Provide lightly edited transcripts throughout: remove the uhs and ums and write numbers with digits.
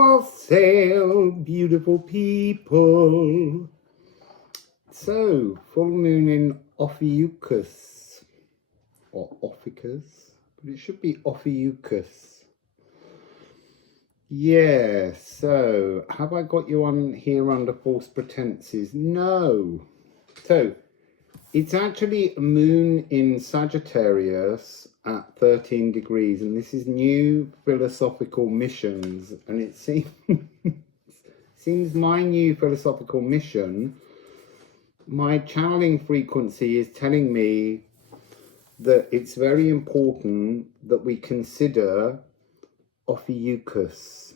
Wassail, beautiful people. So, full moon in Ophiuchus, or Ophiuchus, but it should be Ophiuchus. Yeah, so, have I got you on here under false pretenses? No. So, it's actually a moon in Sagittarius at 13 degrees, and this is new philosophical missions, and it seems my new philosophical mission, my channeling frequency is telling me that it's very important that we consider Ophiuchus.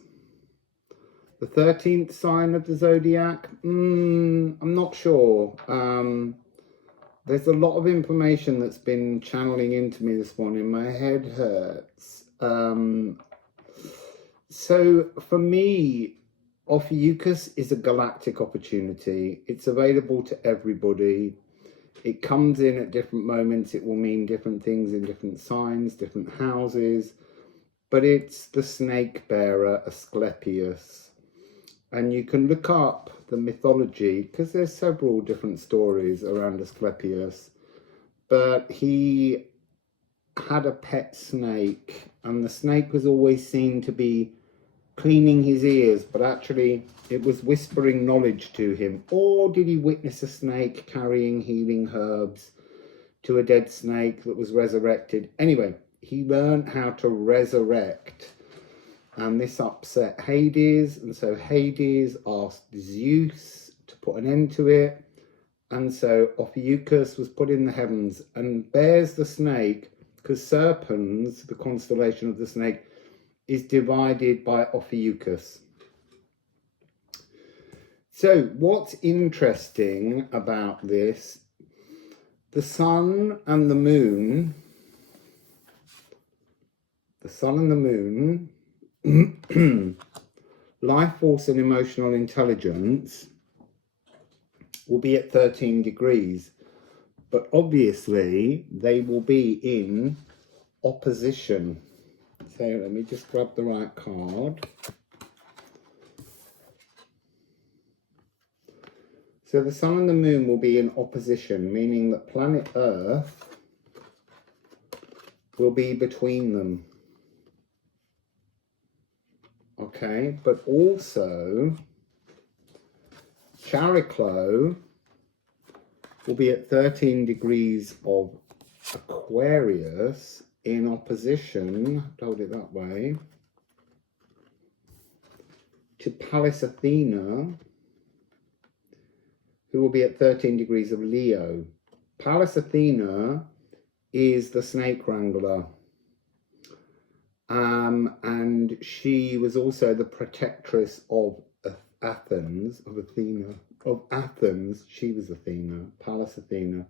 The 13th sign of the zodiac? I'm not sure. There's a lot of information that's been channeling into me this morning. My head hurts. So for me, Ophiuchus is a galactic opportunity. It's available to everybody. It comes in at different moments. It will mean different things in different signs, different houses. But it's the snake bearer, Asclepius. And you can look up the mythology, because there's several different stories around Asclepius. But he had a pet snake, and the snake was always seen to be cleaning his ears, but actually it was whispering knowledge to him. Or did he witness a snake carrying healing herbs to a dead snake that was resurrected? Anyway, he learned how to resurrect. And this upset Hades, and so Hades asked Zeus to put an end to it. And so Ophiuchus was put in the heavens and bears the snake, because Serpens, the constellation of the snake, is divided by Ophiuchus. So what's interesting about this, the sun and the moon, life force and emotional intelligence will be at 13 degrees, but obviously they will be in opposition. So let me just grab the right card. So the sun and the moon will be in opposition, meaning that planet Earth will be between them. Okay, but also Chariklo will be at 13 degrees of Aquarius in opposition, hold it that way, to Pallas Athena, who will be at 13 degrees of Leo. Pallas Athena is the snake wrangler. And she was also the protectress of Athens, She was Athena, Pallas Athena.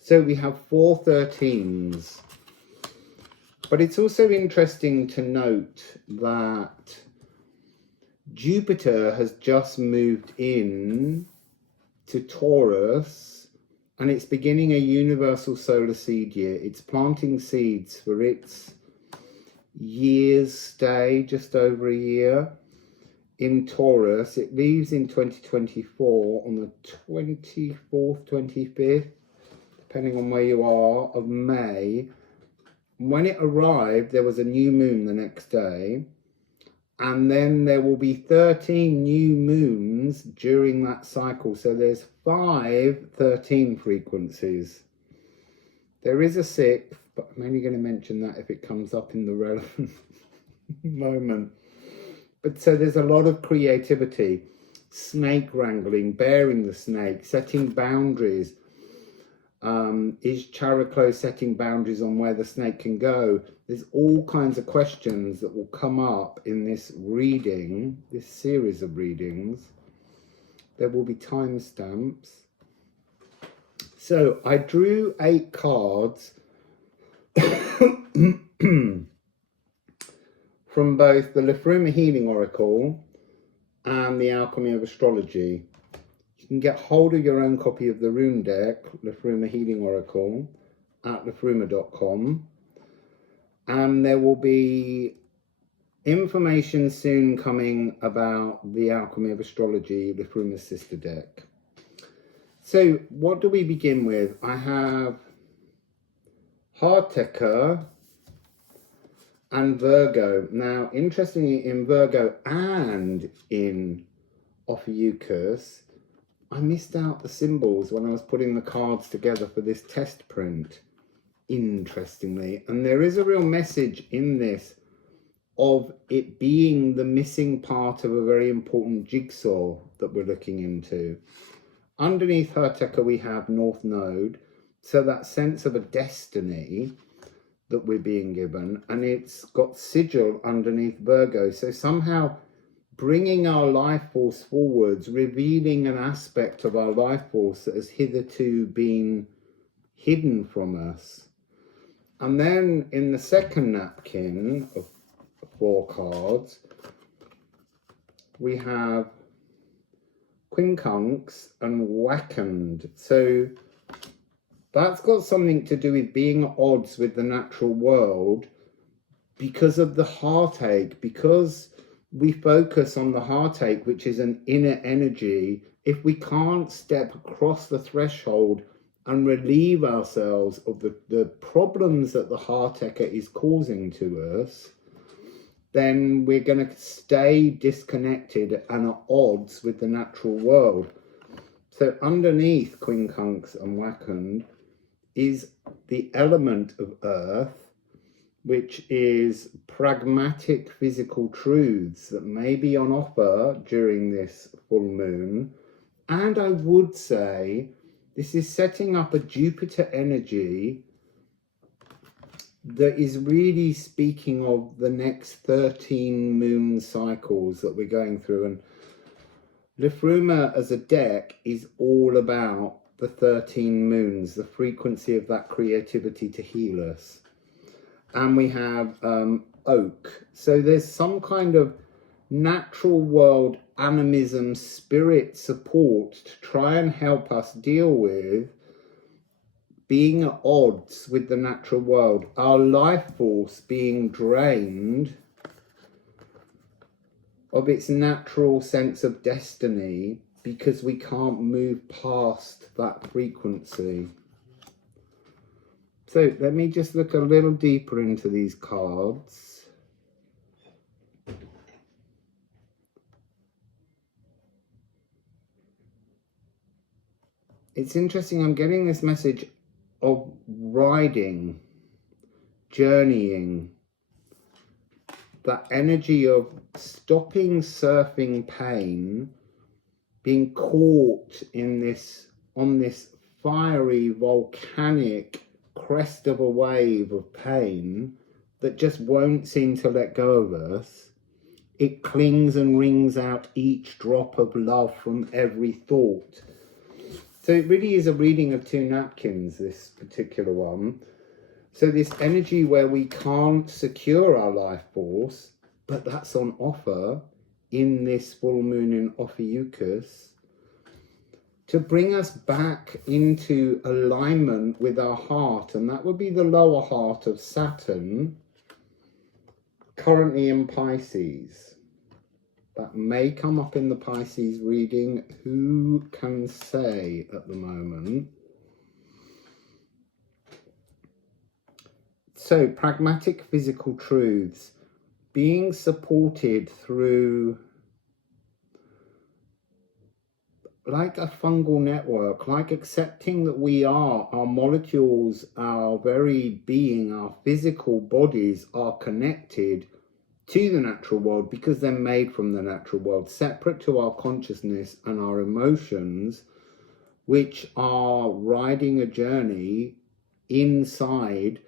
So we have 4 13s. But it's also interesting to note that Jupiter has just moved in to Taurus, and it's beginning a universal solar seed year. It's planting seeds for its year's stay, just over a year in Taurus. It leaves in 2024 on the 24th, 25th, depending on where you are, of May. When it arrived, there was a new moon the next day, and then there will be 13 new moons during that cycle. So there's 5 13 frequencies. There is a 6th, but I'm only going to mention that if it comes up in the relevant moment. But so there's a lot of creativity, snake wrangling, bearing the snake, setting boundaries. Is Chariklo setting boundaries on where the snake can go? There's all kinds of questions that will come up in this reading, this series of readings. There will be timestamps. So I drew 8 cards from both the Liffruma Healing Oracle and the Alchemy of Astrology. You can get hold of your own copy of the rune deck, Liffruma Healing Oracle, at liffruma.com. And there will be information soon coming about the Alchemy of Astrology, Liffruma's sister deck. So what do we begin with? I have Heartecker and Virgo. Now, interestingly, in Virgo and in Ophiuchus, I missed out the symbols when I was putting the cards together for this test print, interestingly. And there is a real message in this of it being the missing part of a very important jigsaw that we're looking into. Underneath Heartecker, we have North Node, so that sense of a destiny that we're being given, and it's got sigil underneath Virgo, so somehow bringing our life force forwards, revealing an aspect of our life force that has hitherto been hidden from us. And then in the second napkin of 4 cards, we have Quincunx and Wackened. So that's got something to do with being at odds with the natural world because of the heartache, because we focus on the heartache, which is an inner energy. If we can't step across the threshold and relieve ourselves of the problems that the heartache is causing to us, then we're going to stay disconnected and at odds with the natural world. So underneath Quincunx and Wackened is the element of earth, which is pragmatic physical truths that may be on offer during this full moon. And I would say this is setting up a Jupiter energy that is really speaking of the next 13 moon cycles that we're going through. And Liffruma as a deck is all about the 13 moons, the frequency of that creativity to heal us. And we have Oak. So there's some kind of natural world animism, spirit support to try and help us deal with being at odds with the natural world, our life force being drained of its natural sense of destiny because we can't move past that frequency. So let me just look a little deeper into these cards. It's interesting, I'm getting this message of riding, journeying, that energy of stopping surfing pain, being caught in this, on this fiery, volcanic crest of a wave of pain that just won't seem to let go of us. It clings and wrings out each drop of love from every thought. So it really is a reading of 2 napkins, this particular one. So this energy where we can't secure our life force, but that's on offer in this full moon in Ophiuchus, to bring us back into alignment with our heart. And that would be the lower heart of Saturn, currently in Pisces. That may come up in the Pisces reading. Who can say at the moment? So, pragmatic physical truths, being supported through like a fungal network, like accepting that we are, our molecules, our very being, our physical bodies are connected to the natural world because they're made from the natural world, separate to our consciousness and our emotions, which are riding a journey inside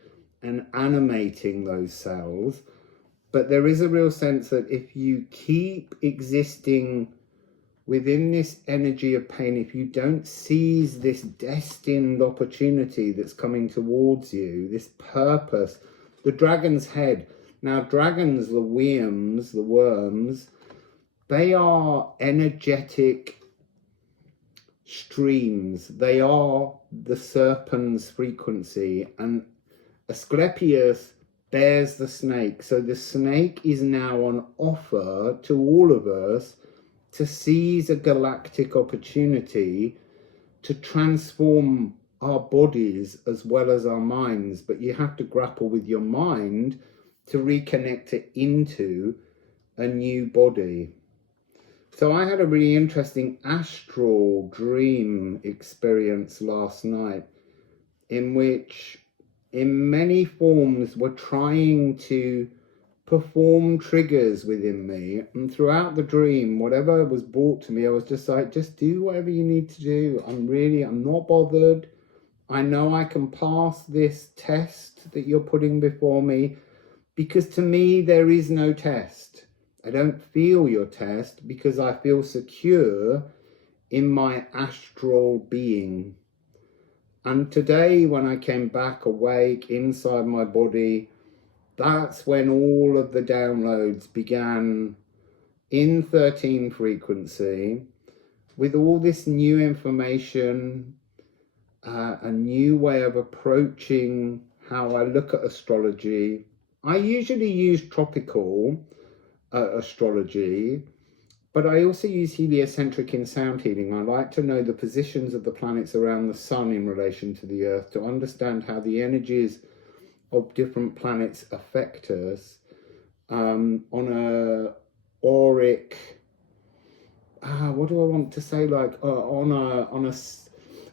and animating those cells. But there is a real sense that if you keep existing within this energy of pain, if you don't seize this destined opportunity that's coming towards you, this purpose, the dragon's head. Now, dragons, the worms, they are energetic streams. They are the serpent's frequency. And Asclepius bears the snake. So the snake is now on offer to all of us to seize a galactic opportunity to transform our bodies as well as our minds. But you have to grapple with your mind to reconnect it into a new body. So I had a really interesting astral dream experience last night, in which in many forms were trying to perform triggers within me, and throughout the dream, whatever was brought to me, I was just like, just do whatever you need to do. I'm not bothered. I know I can pass this test that you're putting before me, because to me there is no test. I don't feel your test because I feel secure in my astral being. And today, when I came back awake inside my body, that's when all of the downloads began in 13 frequency, with all this new information, a new way of approaching how I look at astrology. I usually use tropical astrology, but I also use heliocentric in sound healing. I like to know the positions of the planets around the sun in relation to the earth, to understand how the energies of different planets affect us on a auric, what do I want to say, like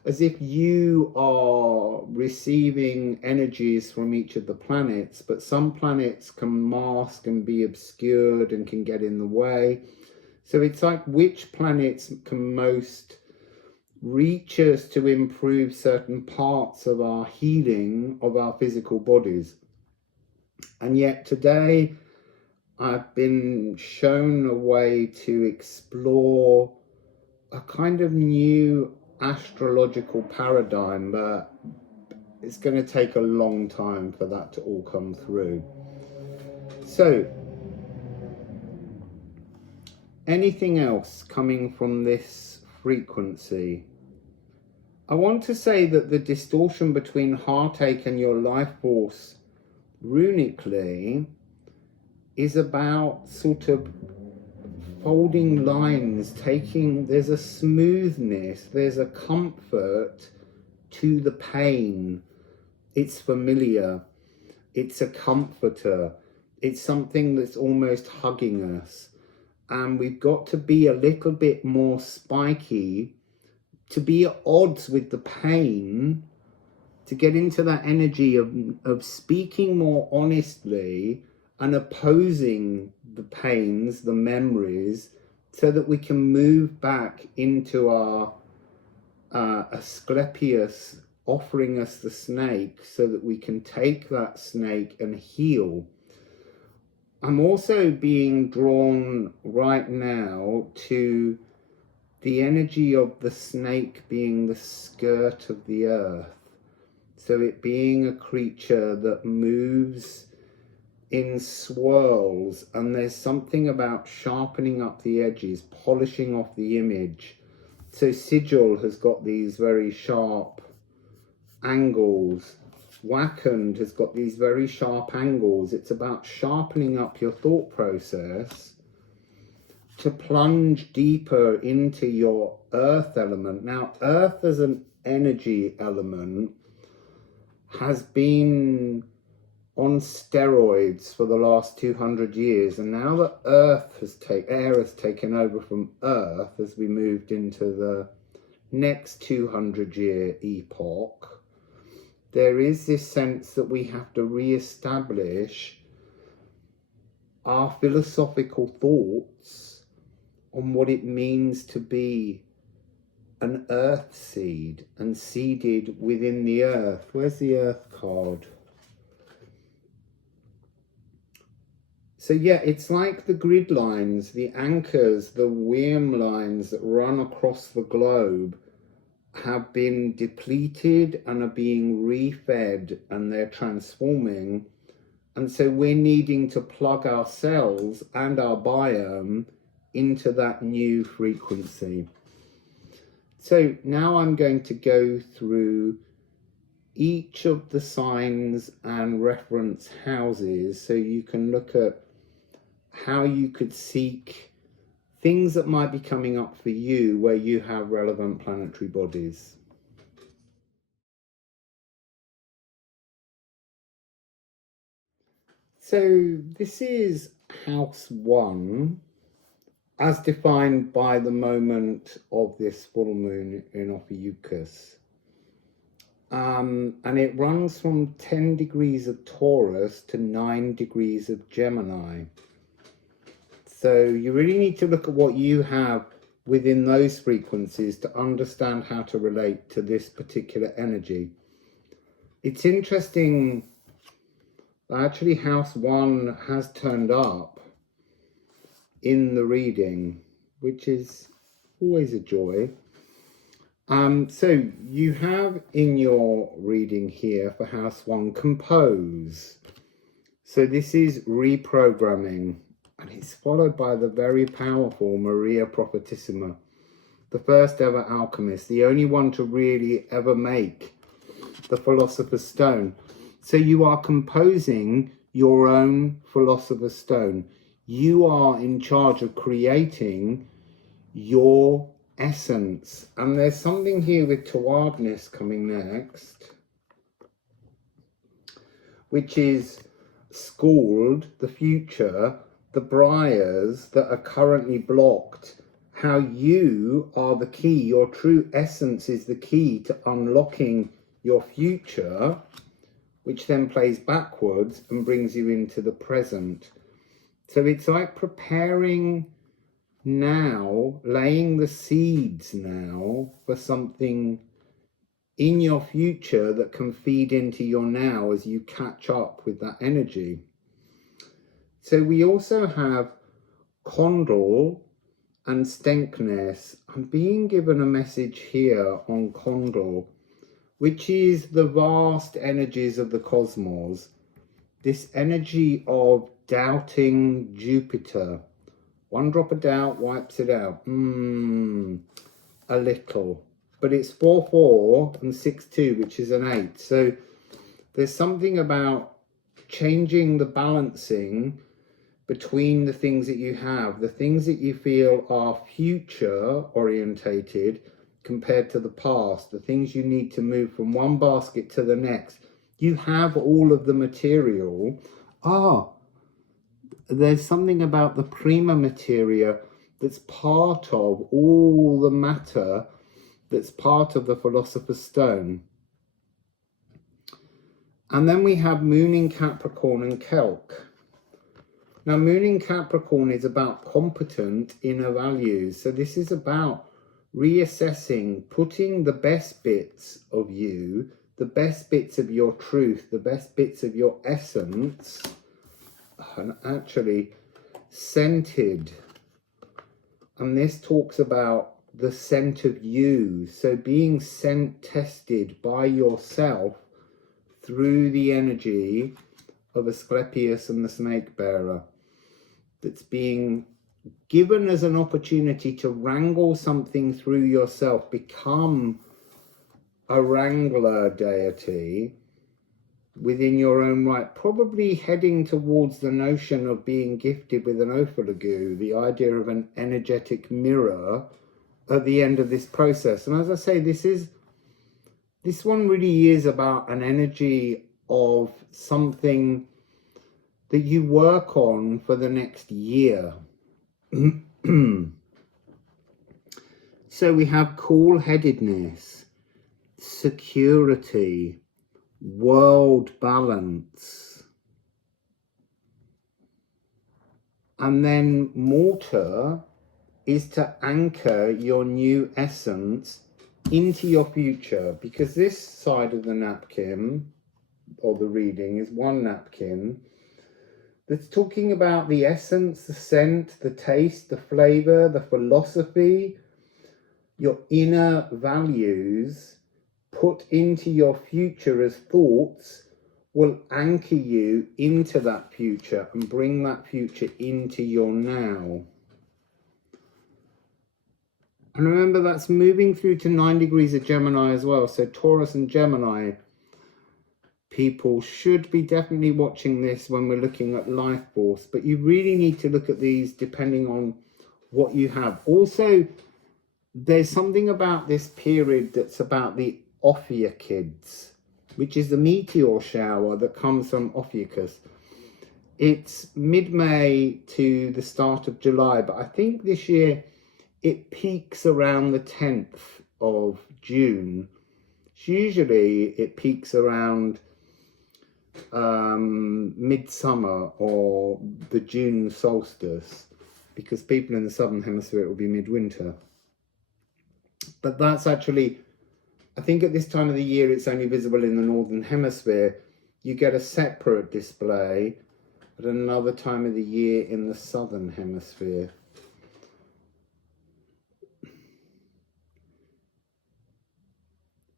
as if you are receiving energies from each of the planets, but some planets can mask and be obscured and can get in the way. So it's like which planets can most reach us to improve certain parts of our healing of our physical bodies. And yet today I've been shown a way to explore a kind of new astrological paradigm, but it's going to take a long time for that to all come through. So, anything else coming from this frequency? I want to say that the distortion between heartache and your life force runically is about sort of folding lines, there's a smoothness, there's a comfort to the pain. It's familiar, it's a comforter, it's something that's almost hugging us. And we've got to be a little bit more spiky to be at odds with the pain, to get into that energy of speaking more honestly and opposing the pains, the memories, so that we can move back into our Asclepius offering us the snake, so that we can take that snake and heal. I'm also being drawn right now to the energy of the snake being the skirt of the earth. So it being a creature that moves in swirls, and there's something about sharpening up the edges, polishing off the image. So Sigil has got these very sharp angles. Wakand has got these very sharp angles. It's about sharpening up your thought process to plunge deeper into your earth element. Now, earth as an energy element has been on steroids for the last 200 years, and now that air has taken over from earth as we moved into the next 200-year epoch, there is this sense that we have to re-establish our philosophical thoughts on what it means to be an earth seed and seeded within the earth. Where's the earth card? So yeah, it's like the grid lines, the anchors, the worm lines that run across the globe have been depleted and are being refed, and they're transforming. And so we're needing to plug ourselves and our biome into that new frequency. So now I'm going to go through each of the signs and reference houses, so you can look at how you could seek things that might be coming up for you where you have relevant planetary bodies. So this is house 1 as defined by the moment of this full moon in Ophiuchus. And it runs from 10 degrees of Taurus to 9 degrees of Gemini. So you really need to look at what you have within those frequencies to understand how to relate to this particular energy. It's interesting that actually house 1 has turned up in the reading, which is always a joy. So you have in your reading here for house 1, compose. So this is reprogramming, and it's followed by the very powerful Maria Prophetissima, the first ever alchemist, the only one to really ever make the Philosopher's Stone. So you are composing your own Philosopher's Stone. You are in charge of creating your essence. And there's something here with towardness coming next, which is Scald, the future, the briars that are currently blocked, how you are the key, your true essence is the key to unlocking your future, which then plays backwards and brings you into the present. So it's like preparing now, laying the seeds now for something in your future that can feed into your now as you catch up with that energy. So we also have Condor and Stenkness. I'm being given a message here on Condor, which is the vast energies of the cosmos. This energy of doubting Jupiter. One drop of doubt wipes it out. A little. But it's 4-4 and 6-2, which is an 8. So there's something about changing the balancing between the things that you have, the things that you feel are future orientated compared to the past, the things you need to move from one basket to the next. You have all of the material. There's something about the prima materia that's part of all the matter that's part of the Philosopher's Stone. And then we have Moon in Capricorn and Kelk. Now, Moon in Capricorn is about competent inner values. So this is about reassessing, putting the best bits of you, the best bits of your truth, the best bits of your essence, and actually scented. And this talks about the scent of you. So being scent tested by yourself through the energy of Asclepius and the snake bearer, that's being given as an opportunity to wrangle something through yourself, become a wrangler deity within your own right, probably heading towards the notion of being gifted with an Ophiuchus, the idea of an energetic mirror at the end of this process. And as I say, this one really is about an energy of something that you work on for the next year. So we have cool-headedness, security, world balance. And then mortar is to anchor your new essence into your future, because this side of the napkin, or the reading, is one napkin that's talking about the essence, the scent, the taste, the flavor, the philosophy, your inner values put into your future as thoughts will anchor you into that future and bring that future into your now. And remember, that's moving through to 9 degrees of Gemini as well. So Taurus and Gemini people should be definitely watching this when we're looking at life force, but you really need to look at these depending on what you have. Also, there's something about this period that's about the Ophiuchids, which is the meteor shower that comes from Ophiuchus. It's mid-May to the start of July, but I think this year it peaks around the 10th of June. Usually it peaks around midsummer or the June solstice, because people in the southern hemisphere, it will be midwinter. But that's actually, I think at this time of the year it's only visible in the northern hemisphere. You get a separate display at another time of the year in the southern hemisphere.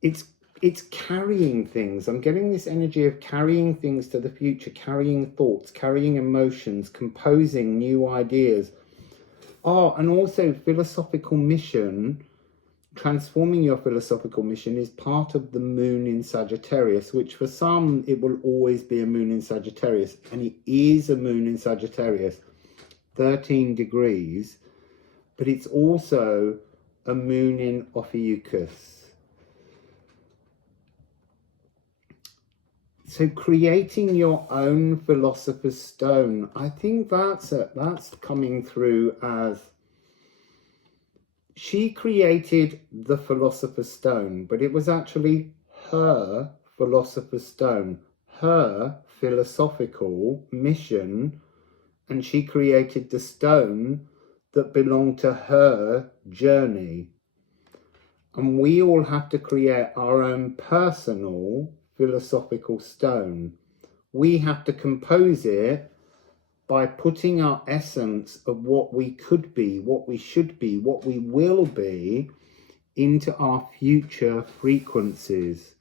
It's carrying things. I'm getting this energy of carrying things to the future, carrying thoughts, carrying emotions, composing new ideas. Oh, and also philosophical mission. Transforming your philosophical mission is part of the moon in Sagittarius, which for some, it will always be a moon in Sagittarius. And it is a moon in Sagittarius, 13 degrees. But it's also a moon in Ophiuchus. So creating your own philosopher's stone, I think that's coming through as she created the philosopher's stone, but it was actually her philosopher's stone, her philosophical mission, and she created the stone that belonged to her journey. And we all have to create our own personal philosophical stone. We have to compose it by putting our essence of what we could be, what we should be, what we will be into our future frequencies.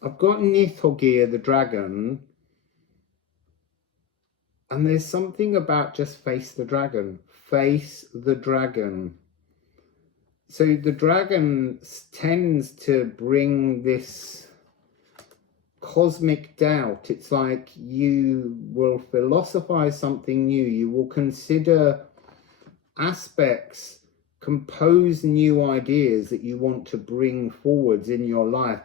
I've got Nithogir the dragon, and there's something about just face the dragon. Face the dragon. So the dragon tends to bring this cosmic doubt. It's like you will philosophize something new. You will consider aspects, compose new ideas that you want to bring forwards in your life.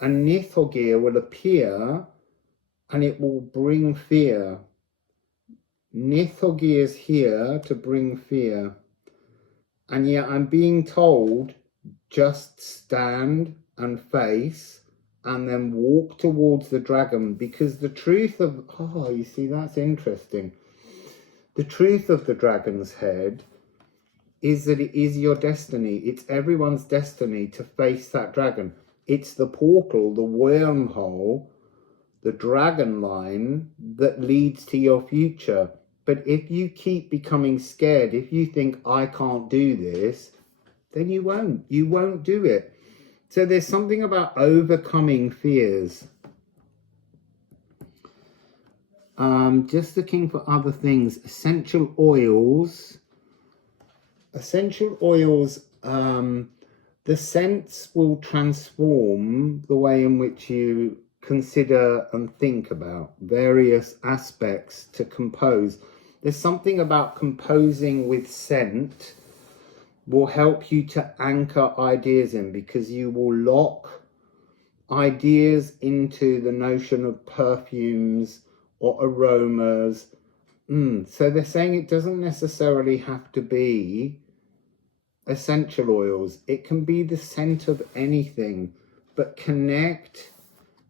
And Nithogir will appear and it will bring fear. Nithogir is here to bring fear. And yet I'm being told, just stand and face and then walk towards the dragon, because the truth of, oh, you see, that's interesting. The truth of the dragon's head is that it is your destiny. It's everyone's destiny to face that dragon. It's the portal, the wormhole, the dragon line that leads to your future. But if you keep becoming scared, if you think, I can't do this, then you won't do it. So there's something about overcoming fears. Just looking for other things. Essential oils. Essential oils, the scents will transform the way in which you consider and think about various aspects to compose. There's something about composing with scent will help you to anchor ideas in, because you will lock ideas into the notion of perfumes or aromas. So they're saying it doesn't necessarily have to be essential oils. It can be the scent of anything, but connect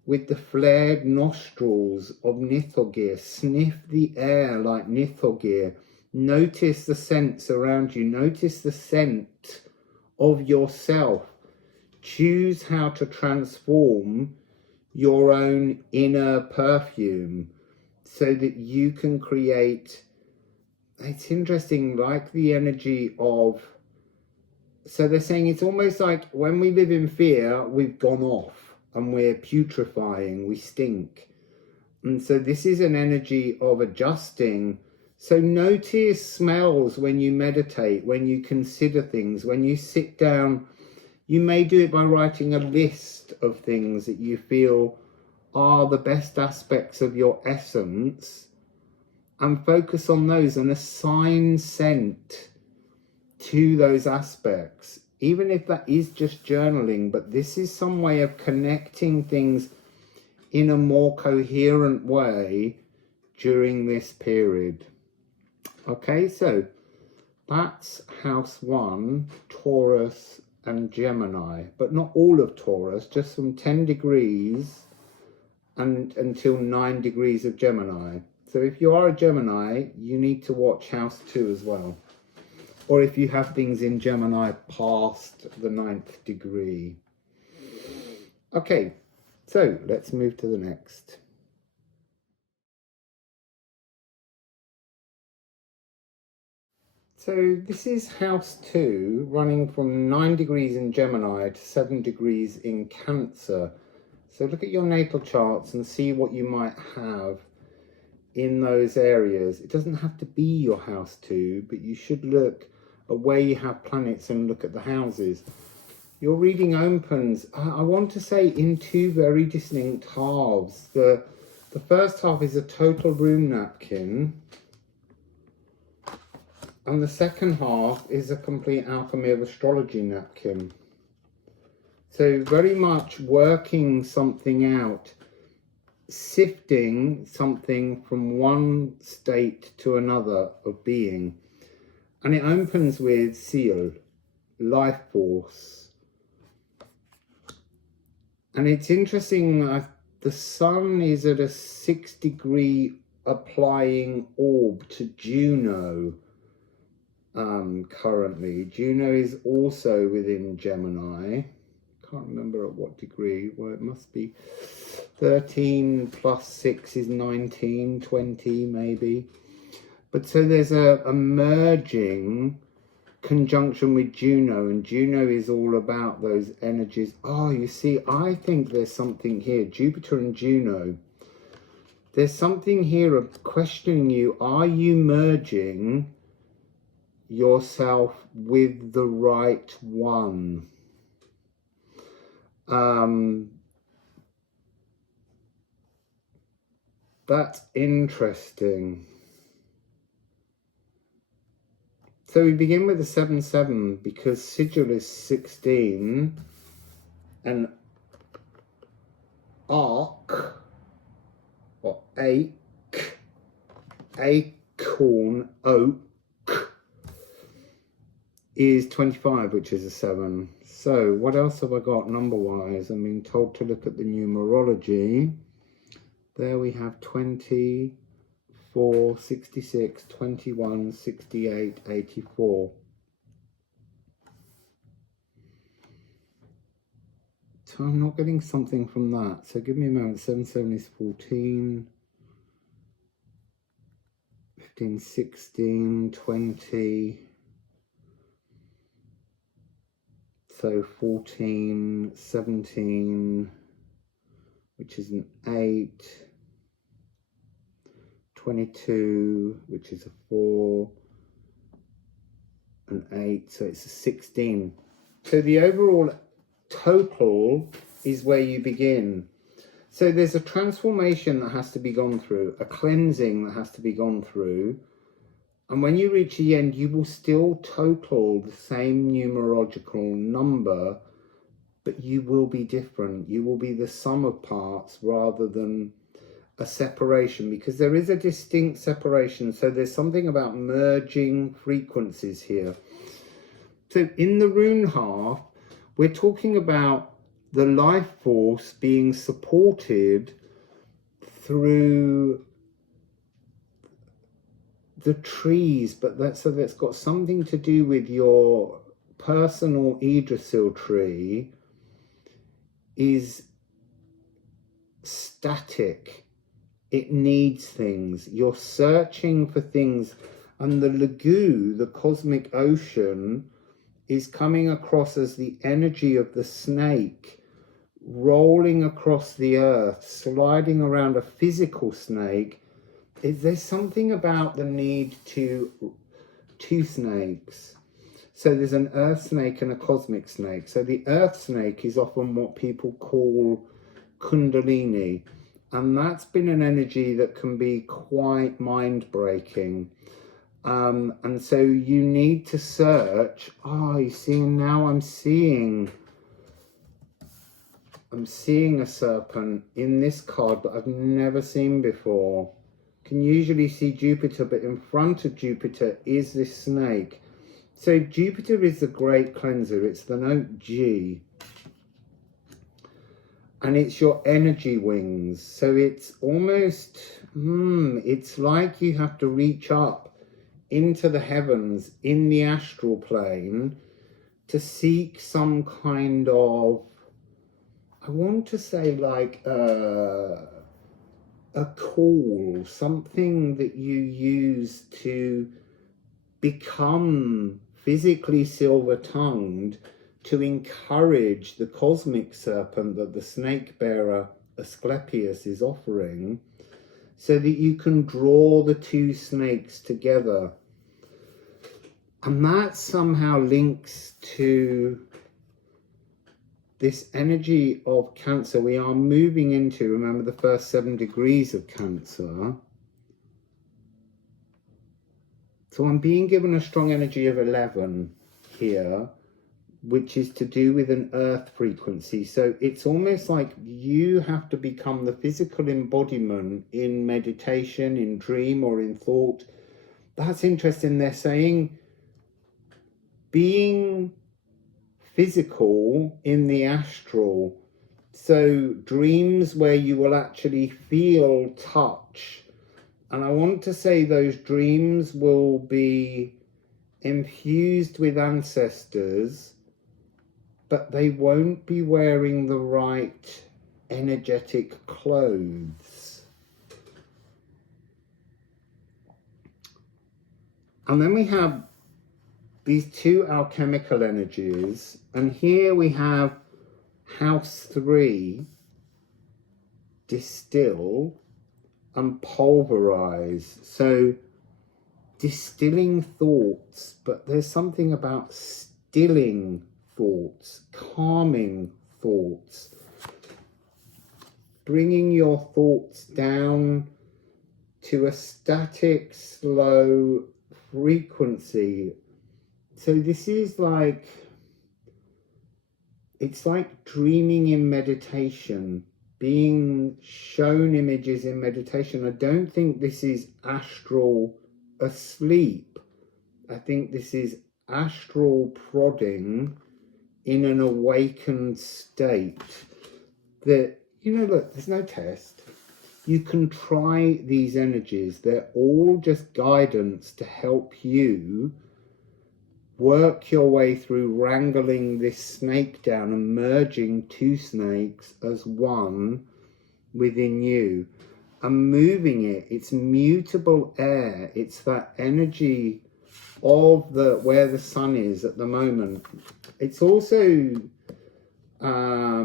with the flared nostrils of Nithogir. Sniff the air like Nithogir. Notice the scents around you. Notice the scent of yourself. Choose how to transform your own inner perfume so that you can create, it's interesting, like the energy of, so they're saying it's almost like when we live in fear, we've gone off and we're putrefying, we stink. And so this is an energy of adjusting. So notice smells when you meditate, when you consider things, when you sit down, You may do it by writing a list of things that you feel are the best aspects of your essence, and focus on those and assign scent to those aspects, even if that is just journaling. But this is some way of connecting things in a more coherent way during this period. Okay, so that's house 1, Taurus and Gemini, but not all of Taurus, just from 10 degrees and until 9 degrees of Gemini. So if you are a Gemini, you need to watch house 2 as well. Or if you have things in Gemini past the 9th degree. Okay, so let's move to the next. So this is house 2, running from 9 degrees in Gemini to 7 degrees in Cancer. So look at your natal charts and see what you might have in those areas. It doesn't have to be your house 2, but you should look at where you have planets and look at the houses. Your reading opens, I want to say, in 2 very distinct halves. The first half is a total room napkin, and the second half is a complete Alchemy of Astrology napkin. So very much working something out, sifting something from one state to another of being. And it opens with Seal, life force. And it's interesting, the sun is at a 6 degree applying orb to Juno currently. Juno is also within Gemini. Can't remember at what degree. Well, it must be 13 plus 6 is 19, 20 maybe. But so there's a merging conjunction with Juno, and Juno is all about those energies. Oh, you see, I think there's something here, Jupiter and Juno. There's something here of questioning you. Are you merging yourself with the right one? That's interesting. So we begin with the 7-7 because sigil is 16 and arc or acorn, oak is 25, which is a 7. So what else have I got number wise? I'm being told to look at the numerology. There we have 24, 66, 21, 68, 84. So I'm not getting something from that. So give me a moment. 7, 7 is 14. 15, 16, 20. So 14, 17, which is an 8. 22, which is a 4, an 8, so it's a 16. So the overall total is where you begin. So there's a transformation that has to be gone through, a cleansing that has to be gone through, and when you reach the end, you will still total the same numerological number, but you will be different. You will be the sum of parts rather than a separation, because there is a distinct separation. So there's something about merging frequencies here. So in the rune half, we're talking about the life force being supported through the trees, but that's got something to do with your personal Yggdrasil tree is static. It needs things. You're searching for things, and the lagoon, the cosmic ocean, is coming across as the energy of the snake rolling across the earth, sliding around a physical snake. There's something about the need to two snakes. So there's an earth snake and a cosmic snake. So the earth snake is often what people call Kundalini. And that's been an energy that can be quite mind-breaking. And so you need to search. Oh, you see, now I'm seeing a serpent in this card that I've never seen before. Can usually see Jupiter, but in front of Jupiter is this snake. So Jupiter is the great cleanser. It's the note G. And it's your energy wings. So it's almost, it's like you have to reach up into the heavens in the astral plane to seek some kind of, I want to say like a call, something that you use to become physically silver-tongued, to encourage the cosmic serpent that the snake bearer Asclepius is offering, so that you can draw the two snakes together. And that somehow links to this energy of Cancer. We are moving into, remember, the first 7 degrees of Cancer. So I'm being given a strong energy of 11 here, which is to do with an earth frequency. So it's almost like you have to become the physical embodiment in meditation, in dream, or in thought. That's interesting. They're saying being physical in the astral. So dreams where you will actually feel touch. And I want to say those dreams will be infused with ancestors, but they won't be wearing the right energetic clothes. And then we have these two alchemical energies. And here we have house 3, distill and pulverize. So distilling thoughts, but there's something about stilling thoughts, calming thoughts, bringing your thoughts down to a static, slow frequency. So this is like, it's like dreaming in meditation, being shown images in meditation. I don't think this is astral asleep. I think this is astral prodding in an awakened state. That, you know, look, there's no test. You can try these energies. They're all just guidance to help you work your way through wrangling this snake down and merging two snakes as one within you and moving it. It's mutable air. It's that energy of the where the sun is at the moment. It's also I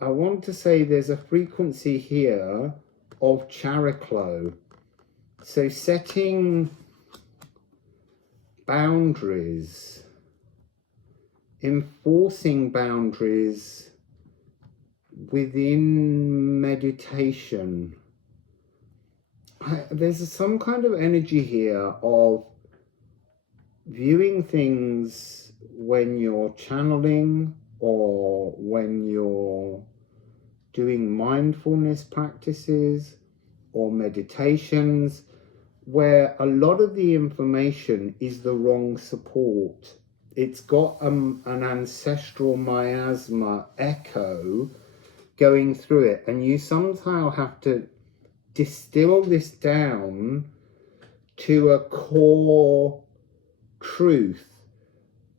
want to say there's a frequency here of chariklo. So setting boundaries, enforcing boundaries within meditation. There's some kind of energy here of viewing things when you're channeling or when you're doing mindfulness practices or meditations, where a lot of the information is the wrong support. It's got an ancestral miasma echo going through it, and you somehow have to distill this down to a core truth.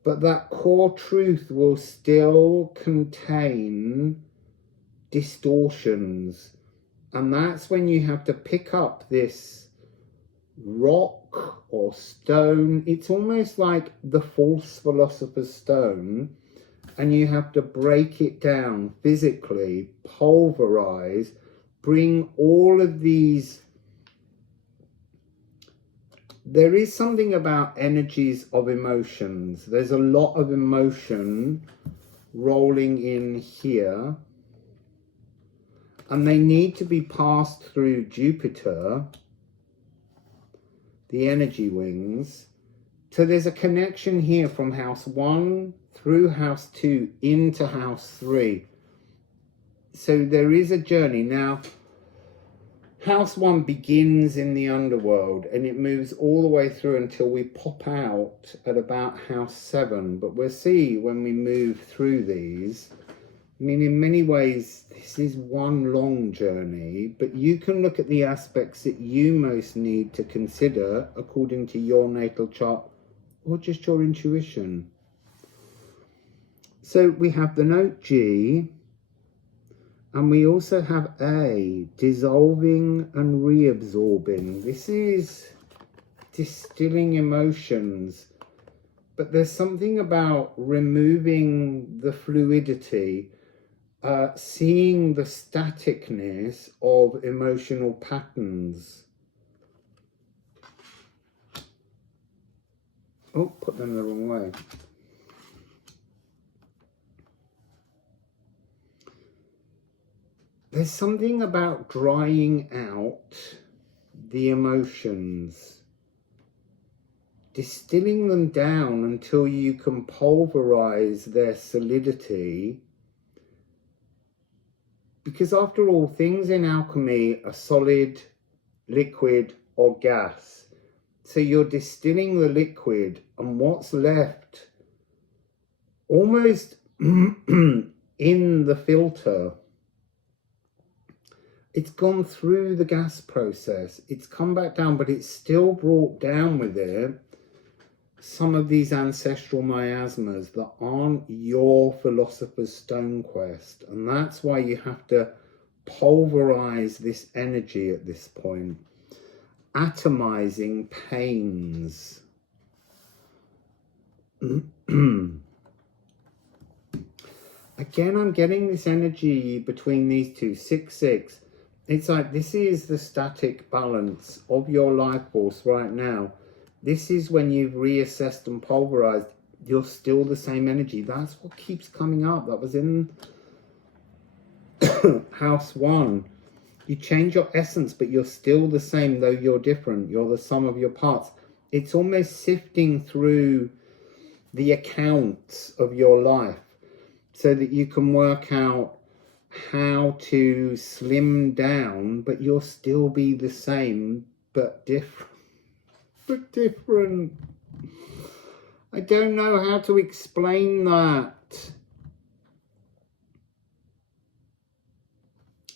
But that core truth will still contain distortions. And that's when you have to pick up this rock or stone. It's almost like the false philosopher's stone, and you have to break it down physically, pulverize, bring all of these there is something about energies of emotions. There's a lot of emotion rolling in here, and they need to be passed through Jupiter, the energy wings. So there's a connection here from house 1 through house 2 into house 3. So there is a journey. Now, house 1 begins in the underworld and it moves all the way through until we pop out at about house 7. But we'll see when we move through these. I mean, in many ways, this is one long journey, but you can look at the aspects that you most need to consider according to your natal chart or just your intuition. So we have the note G, and we also have A, dissolving and reabsorbing. This is distilling emotions, but there's something about removing the fluidity, seeing the staticness of emotional patterns. Oh, put them the wrong way. There's something about drying out the emotions, distilling them down until you can pulverize their solidity. Because after all, things in alchemy are solid, liquid, or gas. So you're distilling the liquid, and what's left almost in the filter, it's gone through the gas process, it's come back down, but it's still brought down with it some of these ancestral miasmas that aren't your philosopher's stone quest. And that's why you have to pulverize this energy at this point. Atomizing pains. Again, I'm getting this energy between these two, 6-6. It's like this is the static balance of your life force right now. This is when you've reassessed and pulverized, you're still the same energy. That's what keeps coming up. That was in house 1. You change your essence, but you're still the same, though you're different. You're the sum of your parts. It's almost sifting through the accounts of your life so that you can work out how to slim down, but you'll still be the same, but different. I don't know how to explain that.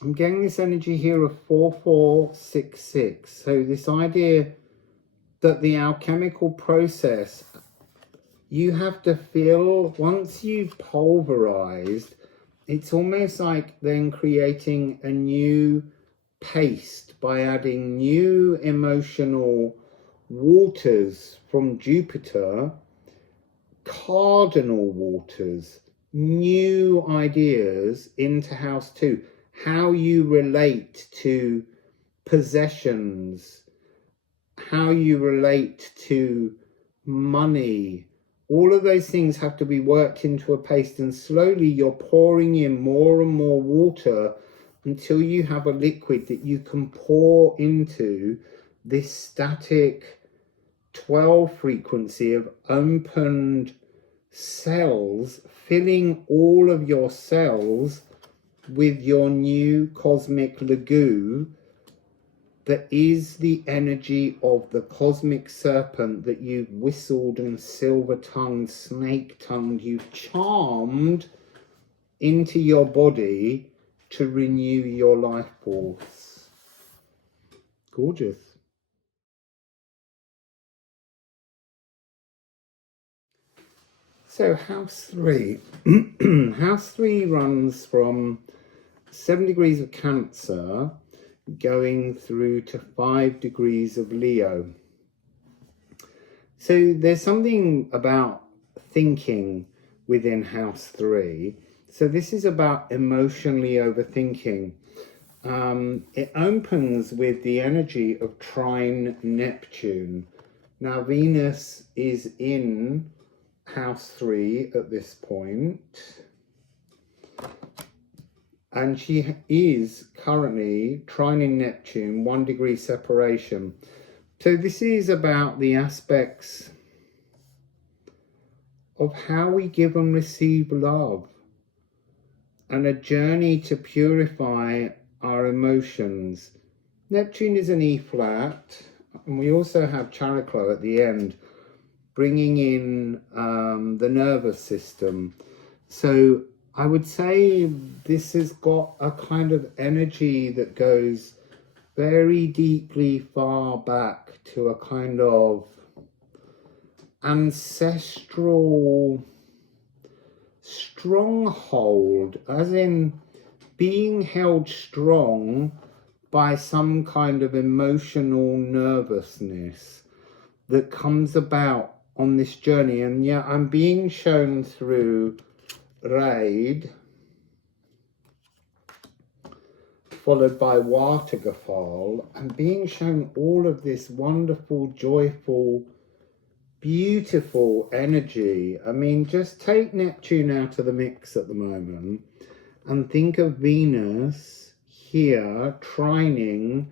I'm getting this energy here of 4466. So this idea that the alchemical process, you have to feel, once you've pulverized, it's almost like then creating a new paste by adding new emotional waters from Jupiter, cardinal waters, new ideas into house 2. How you relate to possessions, how you relate to money, all of those things have to be worked into a paste, and slowly you're pouring in more and more water until you have a liquid that you can pour into this static 12 frequency of opened cells, filling all of your cells with your new cosmic lagoo that is the energy of the cosmic serpent that you've whistled and silver-tongued, snake-tongued, you've charmed into your body to renew your life force. Gorgeous. So house 3. House 3 runs from 7 degrees of Cancer going through to 5 degrees of Leo. So there's something about thinking within house 3. So this is about emotionally overthinking. It opens with the energy of trine Neptune. Now, Venus is in house 3 at this point, and she is currently trining Neptune, 1 degree separation. So this is about the aspects of how we give and receive love, and a journey to purify our emotions. Neptune is an E flat, and we also have Chariklo at the end, bringing in the nervous system. So I would say this has got a kind of energy that goes very deeply far back to a kind of ancestral stronghold, as in being held strong by some kind of emotional nervousness that comes about on this journey. And yeah, I'm being shown through Raid, followed by Watergafal, and being shown all of this wonderful, joyful, beautiful energy. I mean, just take Neptune out of the mix at the moment and think of Venus here trining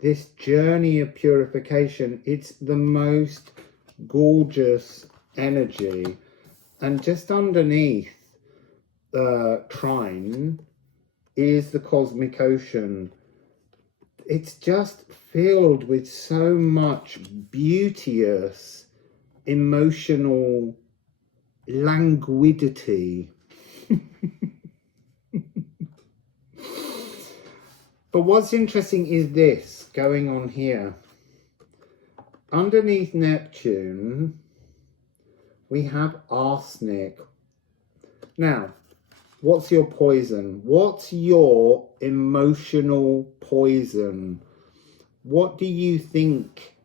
this journey of purification. It's the most gorgeous energy. And just underneath the trine is the cosmic ocean. It's just filled with so much beauteous emotional languidity. But what's interesting is this going on here. Underneath Neptune, we have arsenic. Now, what's your poison? What's your emotional poison? What do you think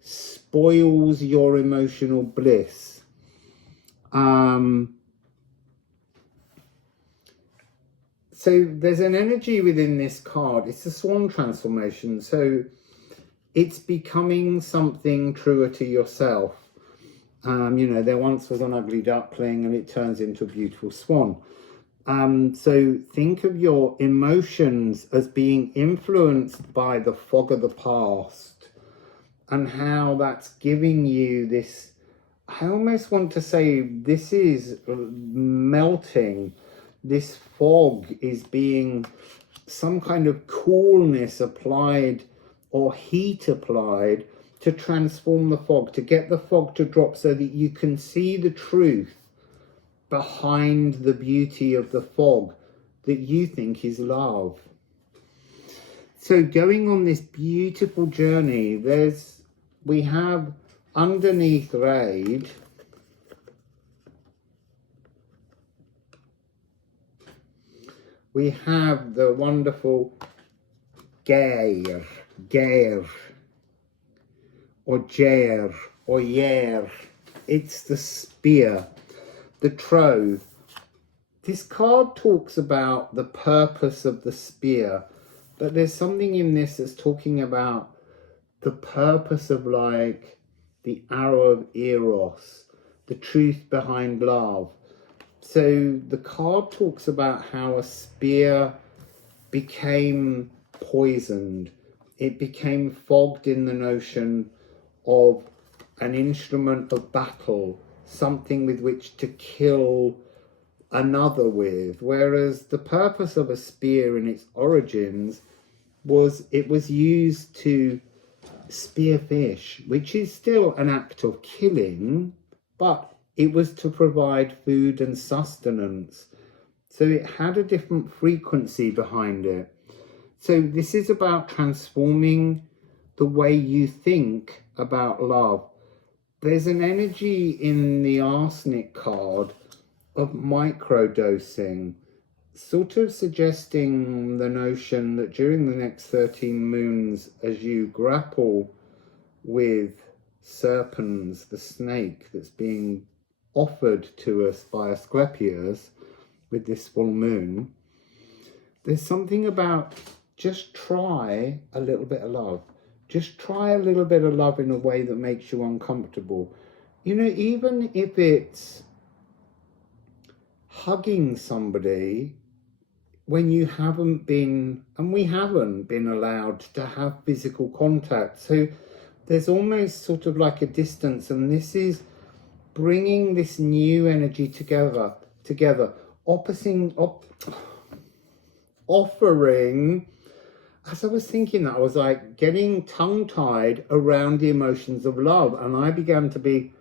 spoils your emotional bliss? So there's an energy within this card. It's a swan transformation. So it's becoming something truer to yourself. You know, there once was an ugly duckling and it turns into a beautiful swan. So think of your emotions as being influenced by the fog of the past, and how that's giving you this, I almost want to say this is melting. This fog is being some kind of coolness applied or heat applied to transform the fog, to get the fog to drop so that you can see the truth behind the beauty of the fog that you think is love. So going on this beautiful journey, we have underneath Raid, we have the wonderful Gair, or Jair, or Yair. It's the spear, the trove. This card talks about the purpose of the spear, but there's something in this that's talking about the purpose of, like, the arrow of Eros, the truth behind love. So the card talks about how a spear became poisoned. It became fogged in the notion of an instrument of battle, something with which to kill another with. Whereas the purpose of a spear in its origins was it was used to spear fish, which is still an act of killing, but it was to provide food and sustenance. So it had a different frequency behind it. So this is about transforming the way you think about love. There's an energy in the arsenic card of microdosing, sort of suggesting the notion that during the next 13 moons, as you grapple with serpens, the snake that's being offered to us by Asclepius with this full moon, there's something about just try a little bit of love. just try a little bit of love in a way that makes you uncomfortable. You know, even if it's hugging somebody when you haven't been, and we haven't been allowed to have physical contact. So there's almost sort of like a distance, and this is bringing this new energy together, offering. As I was thinking that, I was like getting tongue-tied around the emotions of love, and I began to be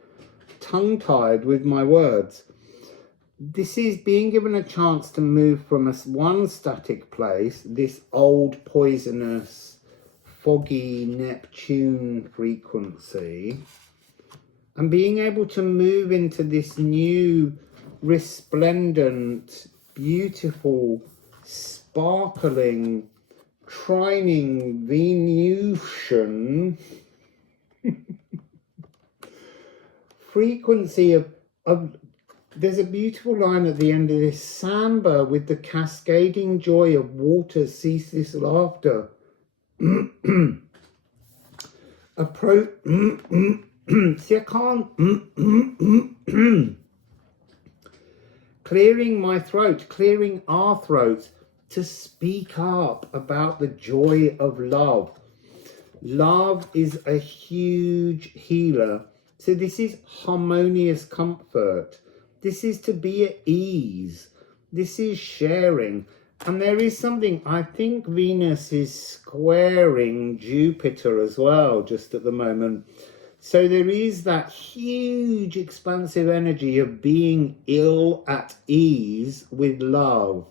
tongue-tied with my words. This is being given a chance to move from one static place, this old poisonous, foggy Neptune frequency, and being able to move into this new, resplendent, beautiful, sparkling, trining Venusian frequency of there's a beautiful line at the end of this: samba with the cascading joy of water, ceaseless laughter. See, I can't. Clearing my throat, clearing our throats to speak up about the joy of love. Love is a huge healer. So this is harmonious comfort. This is to be at ease. This is sharing. And there is something, I think Venus is squaring Jupiter as well, just at the moment. So there is that huge expansive energy of being ill at ease with love.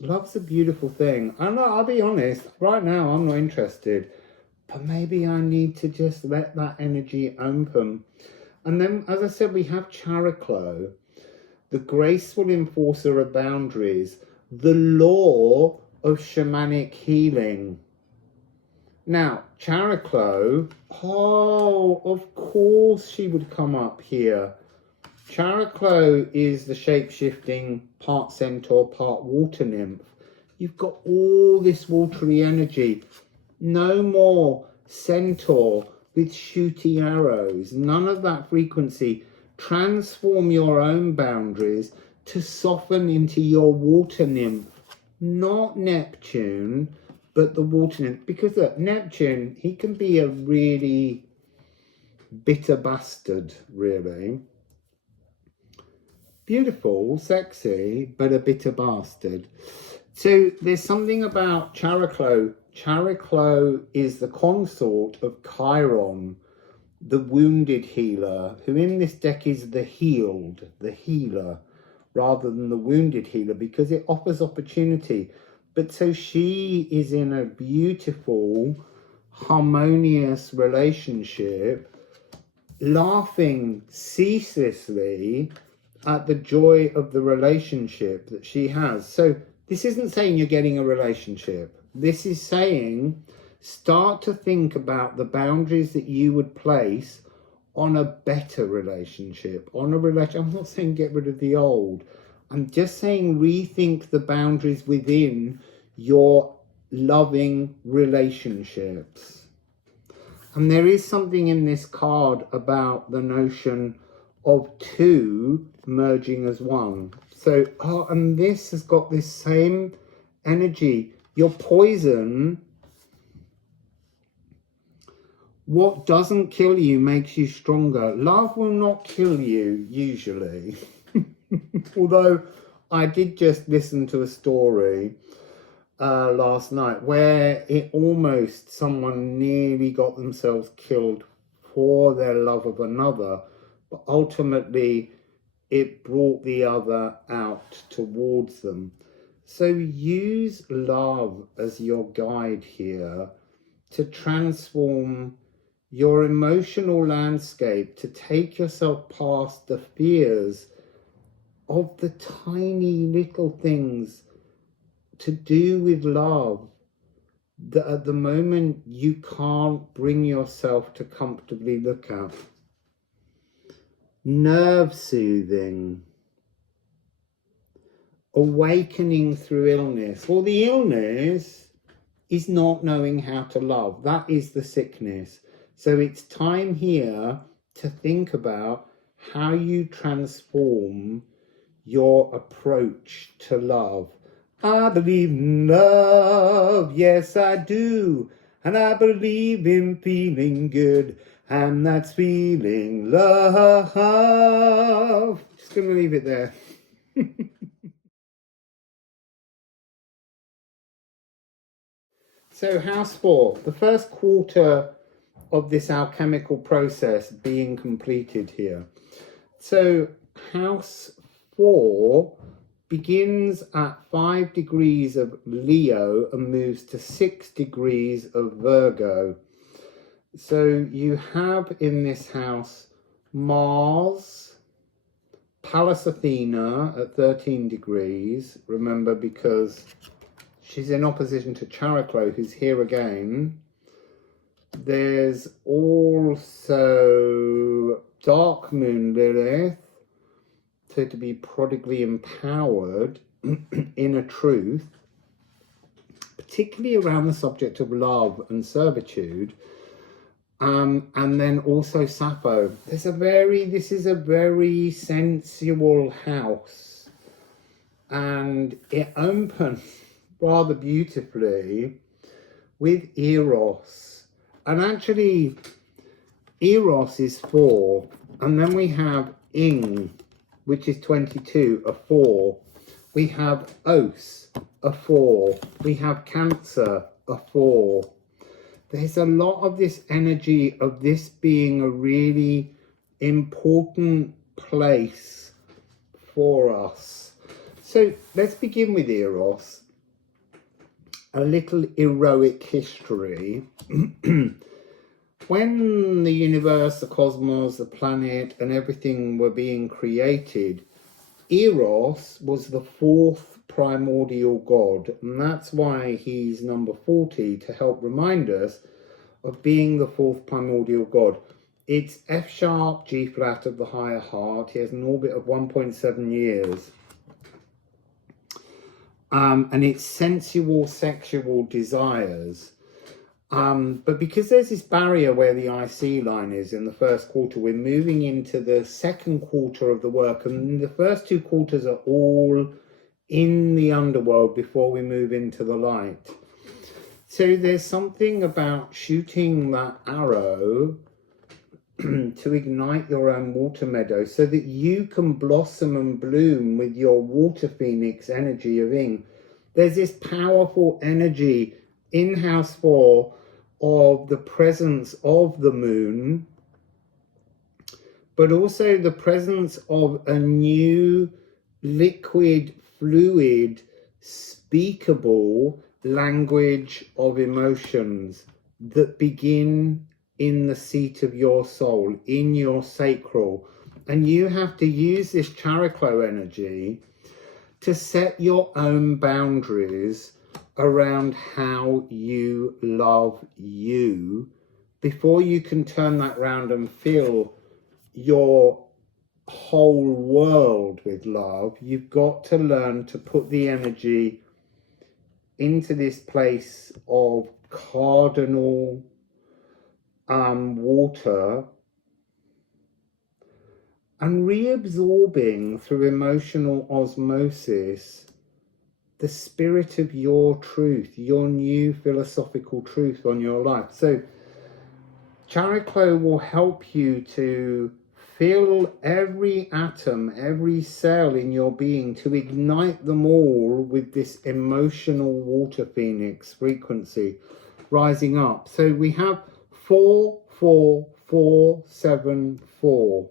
Love's a beautiful thing. And I'll be honest, right now I'm not interested. But maybe I need to just let that energy open. And then, as I said, we have Chariklo, the graceful enforcer of boundaries, the law of shamanic healing. Now, Chariklo, oh, of course she would come up here. Chariklo is the shape-shifting part centaur, part water nymph. You've got all this watery energy. No more centaur with shooty arrows. None of that frequency. Transform your own boundaries to soften into your water nymph. Not Neptune, but the water nymph. Because look, Neptune, he can be a really bitter bastard, really. Beautiful, sexy, but a bitter bastard. So there's something about Chariklo. Chariklo is the consort of Chiron, the wounded healer, who in this deck is the healed, the healer, rather than the wounded healer, because it offers opportunity. But so she is in a beautiful, harmonious relationship, laughing ceaselessly at the joy of the relationship that she has. So this isn't saying you're getting a relationship. This is saying start to think about the boundaries that you would place on a better relationship, on a relation. I'm not saying get rid of the old. I'm just saying rethink the boundaries within your loving relationships. And there is something in this card about the notion of two merging as one. So, and this has got this same energy. Your poison, what doesn't kill you makes you stronger. Love will not kill you, usually. Although I did just listen to a story last night where it almost, someone nearly got themselves killed for their love of another, but ultimately it brought the other out towards them. So use love as your guide here to transform your emotional landscape, to take yourself past the fears of the tiny little things to do with love that at the moment you can't bring yourself to comfortably look at. Nerve soothing. Awakening through illness. Well, the illness is not knowing how to love. That is the sickness. So it's time here to think about how you transform your approach to love. I believe in love, yes I do, and I believe in feeling good, and that's feeling love. Just gonna leave it there. So house 4, the first quarter of this alchemical process being completed here. So house 4 begins at 5 degrees of Leo and moves to 6 degrees of Virgo. So you have in this house Mars, Pallas Athena at 13 degrees, remember, because she's in opposition to Chariklo, who's here again. There's also Dark Moon Lilith, so to be prodigally empowered, inner truth, particularly around the subject of love and servitude. And then also Sappho. This is a very sensual house, and it opens rather beautifully with Eros. And actually Eros is 4, and then we have Ing, which is 22, a 4. We have Os, a 4. We have Cancer, a 4. There's a lot of this energy of this being a really important place for us. So let's begin with Eros. A little heroic history. When the universe, the cosmos, the planet and everything were being created, Eros was the 4th primordial god, and that's why he's number 40, to help remind us of being the 4th primordial god. It's F sharp, G flat of the higher heart. He has an orbit of 1.7 years. And it's sensual, sexual desires. But because there's this barrier where the IC line is in the first quarter, we're moving into the second quarter of the work, and the first 2 quarters are all in the underworld before we move into the light. So there's something about shooting that arrow to ignite your own water meadow so that you can blossom and bloom with your water phoenix energy of Ing. There's this powerful energy in house 4 of the presence of the moon, but also the presence of a new liquid, fluid, speakable language of emotions that begin in the seat of your soul, in your sacral. And you have to use this Chariklo energy to set your own boundaries around how you love you before you can turn that round and fill your whole world with love. You've got to learn to put the energy into this place of cardinal water and reabsorbing through emotional osmosis the spirit of your truth, your new philosophical truth on your life. So Chariklo will help you to fill every atom, every cell in your being, to ignite them all with this emotional water phoenix frequency rising up. So we have 4, 4, 4, 7, 4.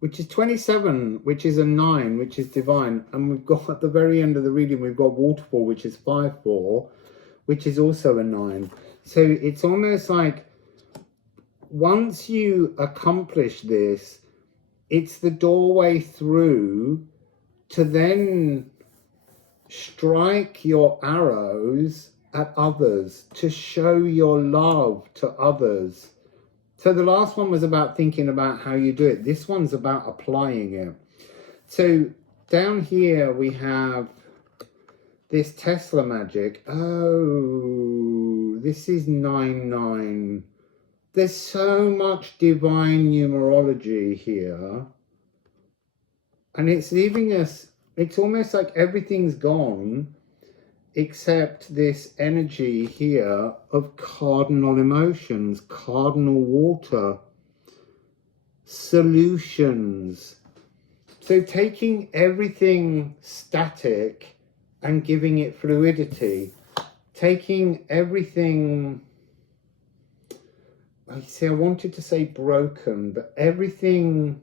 Which is 27, which is a 9, which is divine. And we've got at the very end of the reading, we've got waterfall, which is 5, 4, which is also a 9. So it's almost like once you accomplish this, it's the doorway through to then strike your arrows at others, to show your love to others. So the last one was about thinking about how you do it. This one's about applying it. So down here we have this Tesla magic. Oh, this is 9-9. There's so much divine numerology here. And it's leaving us, it's almost like everything's gone except this energy here of cardinal emotions, cardinal water, solutions. So taking everything static and giving it fluidity, taking everything, I see, I wanted to say broken, but everything,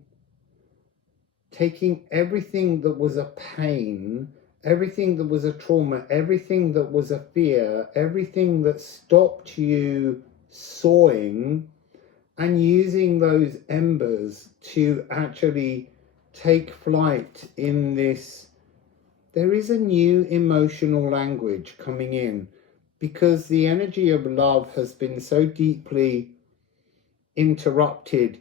taking everything that was a pain, everything that was a trauma, everything that was a fear, everything that stopped you soaring, and using those embers to actually take flight in this. There is a new emotional language coming in, because the energy of love has been so deeply interrupted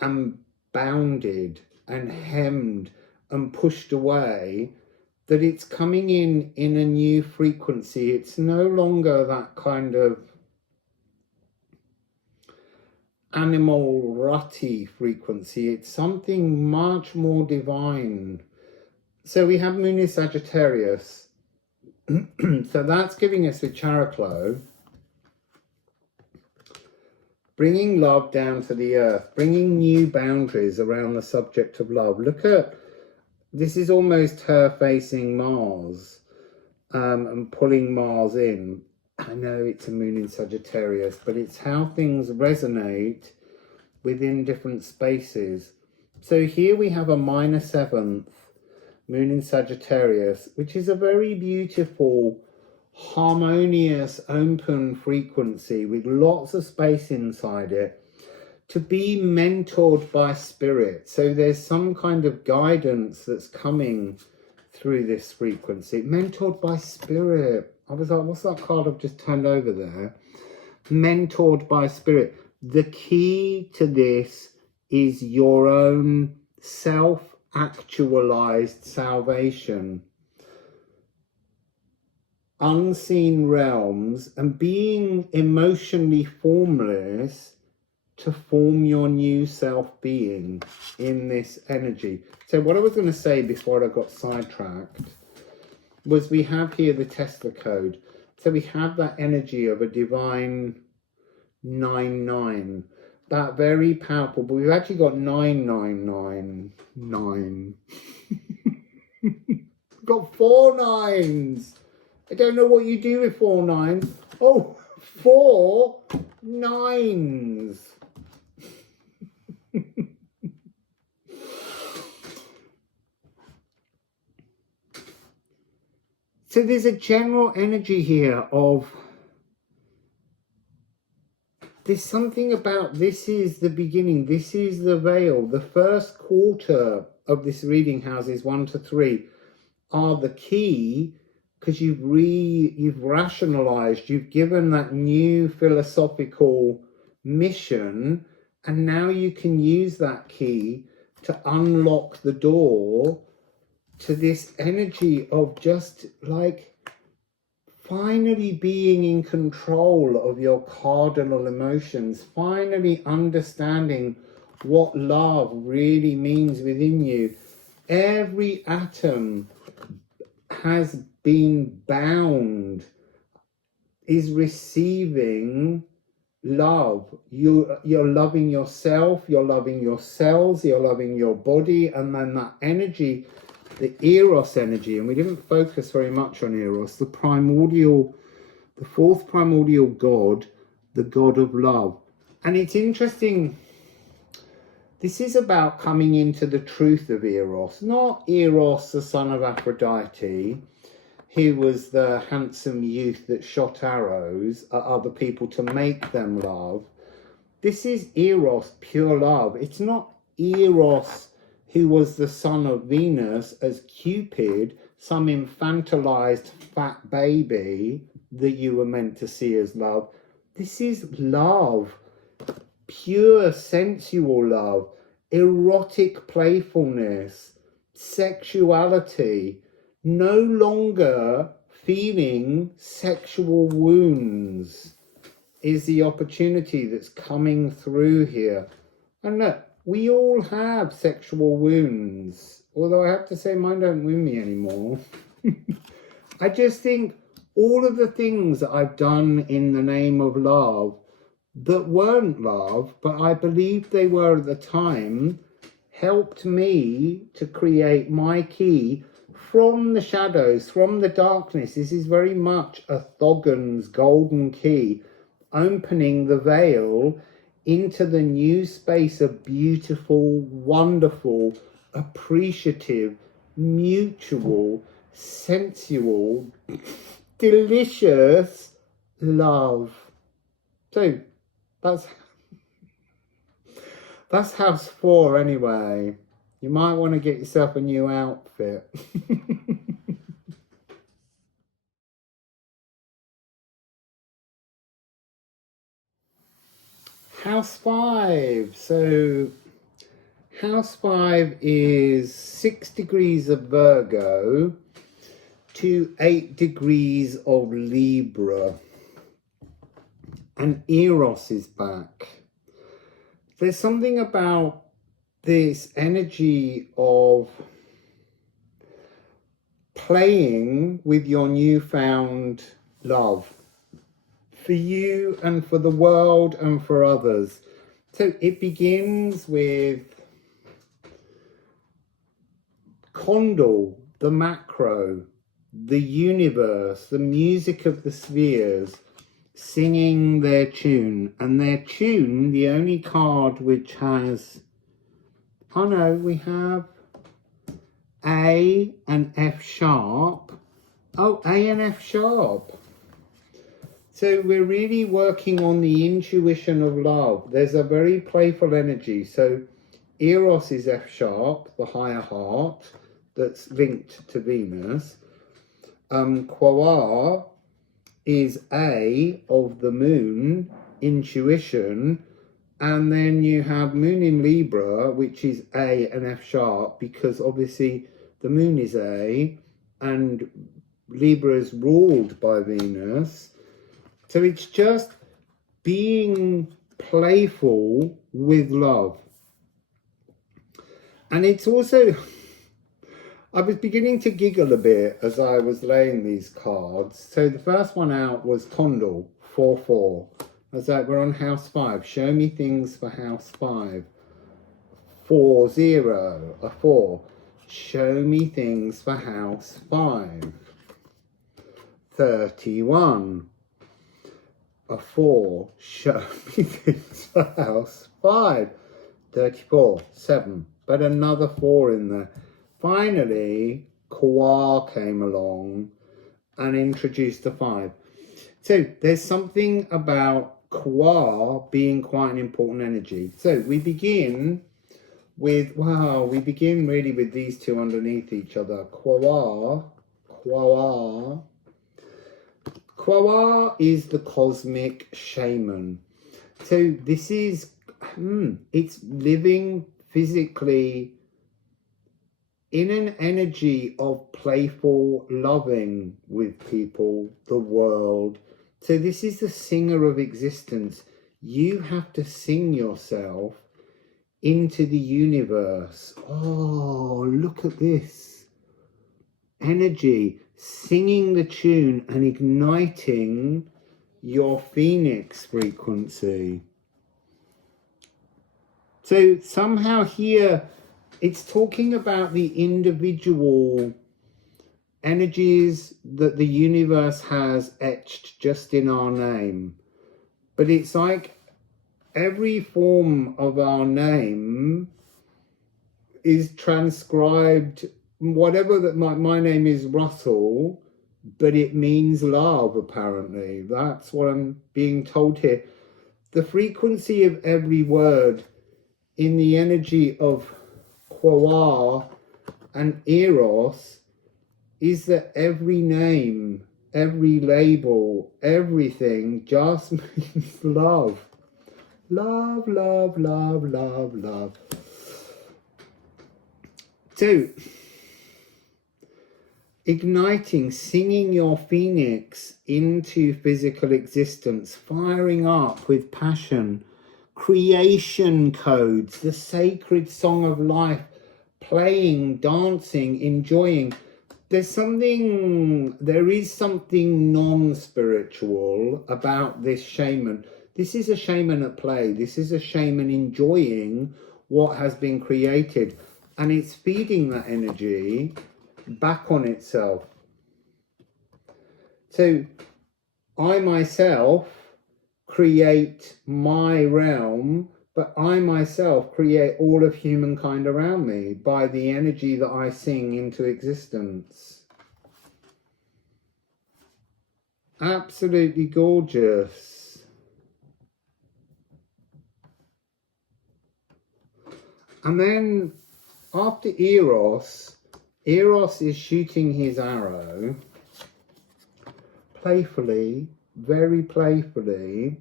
and bounded and hemmed and pushed away, that it's coming in a new frequency. It's no longer that kind of animal rutty frequency. It's something much more divine. So we have Moon in Sagittarius. So that's giving us a characlo, bringing love down to the earth, bringing new boundaries around the subject of love. Look at, this is almost her facing Mars and pulling Mars in. I know it's a Moon in Sagittarius, but it's how things resonate within different spaces. So here we have a minor 7th Moon in Sagittarius, which is a very beautiful, harmonious, open frequency with lots of space inside it, to be mentored by spirit. So there's some kind of guidance that's coming through this frequency. Mentored by spirit. I was like, what's that card I've just turned over there? Mentored by spirit. The key to this is your own self-actualized salvation. Unseen realms and being emotionally formless to form your new self-being in this energy. So what I was going to say before I got sidetracked was we have here the Tesla code. So we have that energy of a divine 9-9. That very powerful, but we've actually got 9-9-9-9. Got 4 9s. I don't know what you do with 4 9s. Oh, 4 9s. So there's a general energy here of, there's something about, this is the beginning, this is the veil. The first quarter of this reading, houses 1 to 3, are the key, because you've rationalized, you've given that new philosophical mission, and now you can use that key to unlock the door to this energy of just like finally being in control of your cardinal emotions, finally understanding what love really means within you. Every atom has been bound, is receiving love. You're loving yourself, you're loving your cells, you're loving your body, and then that energy, the Eros energy, and we didn't focus very much on Eros, the primordial, the 4th primordial god, the god of love. And it's interesting, this is about coming into the truth of Eros, not Eros, the son of Aphrodite, who was the handsome youth that shot arrows at other people to make them love. This is Eros, pure love. It's not Eros, who was the son of Venus, as Cupid, some infantilized fat baby that you were meant to see as love. This is love, pure sensual love, erotic playfulness, sexuality, no longer feeling sexual wounds is the opportunity that's coming through here. And look, we all have sexual wounds, although I have to say mine don't wound me anymore. I just think all of the things that I've done in the name of love that weren't love, but I believed they were at the time, helped me to create my key from the shadows, from the darkness. This is very much a Thogan's golden key, opening the veil into the new space of beautiful, wonderful, appreciative, mutual, sensual, delicious love. So that's house 4 anyway. You might want to get yourself a new outfit. House 5. So house 5 is 6 degrees of Virgo to 8 degrees of Libra. And Eros is back. There's something about this energy of playing with your newfound love for you and for the world and for others. So it begins with Condal, the macro, the universe, the music of the spheres, singing their tune. And their tune, the only card which has, oh no, we have A and F sharp. Oh, A and F sharp. So we're really working on the intuition of love. There's a very playful energy. So Eros is F sharp, the higher heart, that's linked to Venus. Quar is A of the moon, intuition, and then you have moon in Libra, which is A and F sharp, because obviously the moon is A and Libra is ruled by Venus. So it's just being playful with love. And it's also, I was beginning to giggle a bit as I was laying these cards. So the first one out was Condal, 4-4. I was like, we're on house 5. Show me things for house 5. 4-0, a 4. Show me things for house 5. 31. A 4. Show me things for house 5. 34. 7. But another 4 in there. Finally, Quar came along and introduced a 5. So there's something about Quar being quite an important energy. So we begin with, wow, we begin really with these two underneath each other. Quar. Quar is the cosmic shaman. So this is, it's living physically in an energy of playful loving with people, the world. So this is the singer of existence. You have to sing yourself into the universe. Oh, look at this energy, singing the tune and igniting your phoenix frequency. So somehow here it's talking about the individual energies that the universe has etched just in our name. But it's like every form of our name is transcribed, whatever that my name is Russell, but it means love, apparently. That's what I'm being told here. The frequency of every word in the energy of Quar and Eros is that every name, every label, everything just means love. Love, love, love, love, love. So igniting, singing your phoenix into physical existence, firing up with passion, creation codes, the sacred song of life, playing, dancing, enjoying. There is something non-spiritual about this shaman. This is a shaman at play. This is a shaman enjoying what has been created, and it's feeding that energy back on itself. So I myself create my realm, but I myself create all of humankind around me by the energy that I sing into existence. Absolutely gorgeous. And then after Eros is shooting his arrow playfully, very playfully,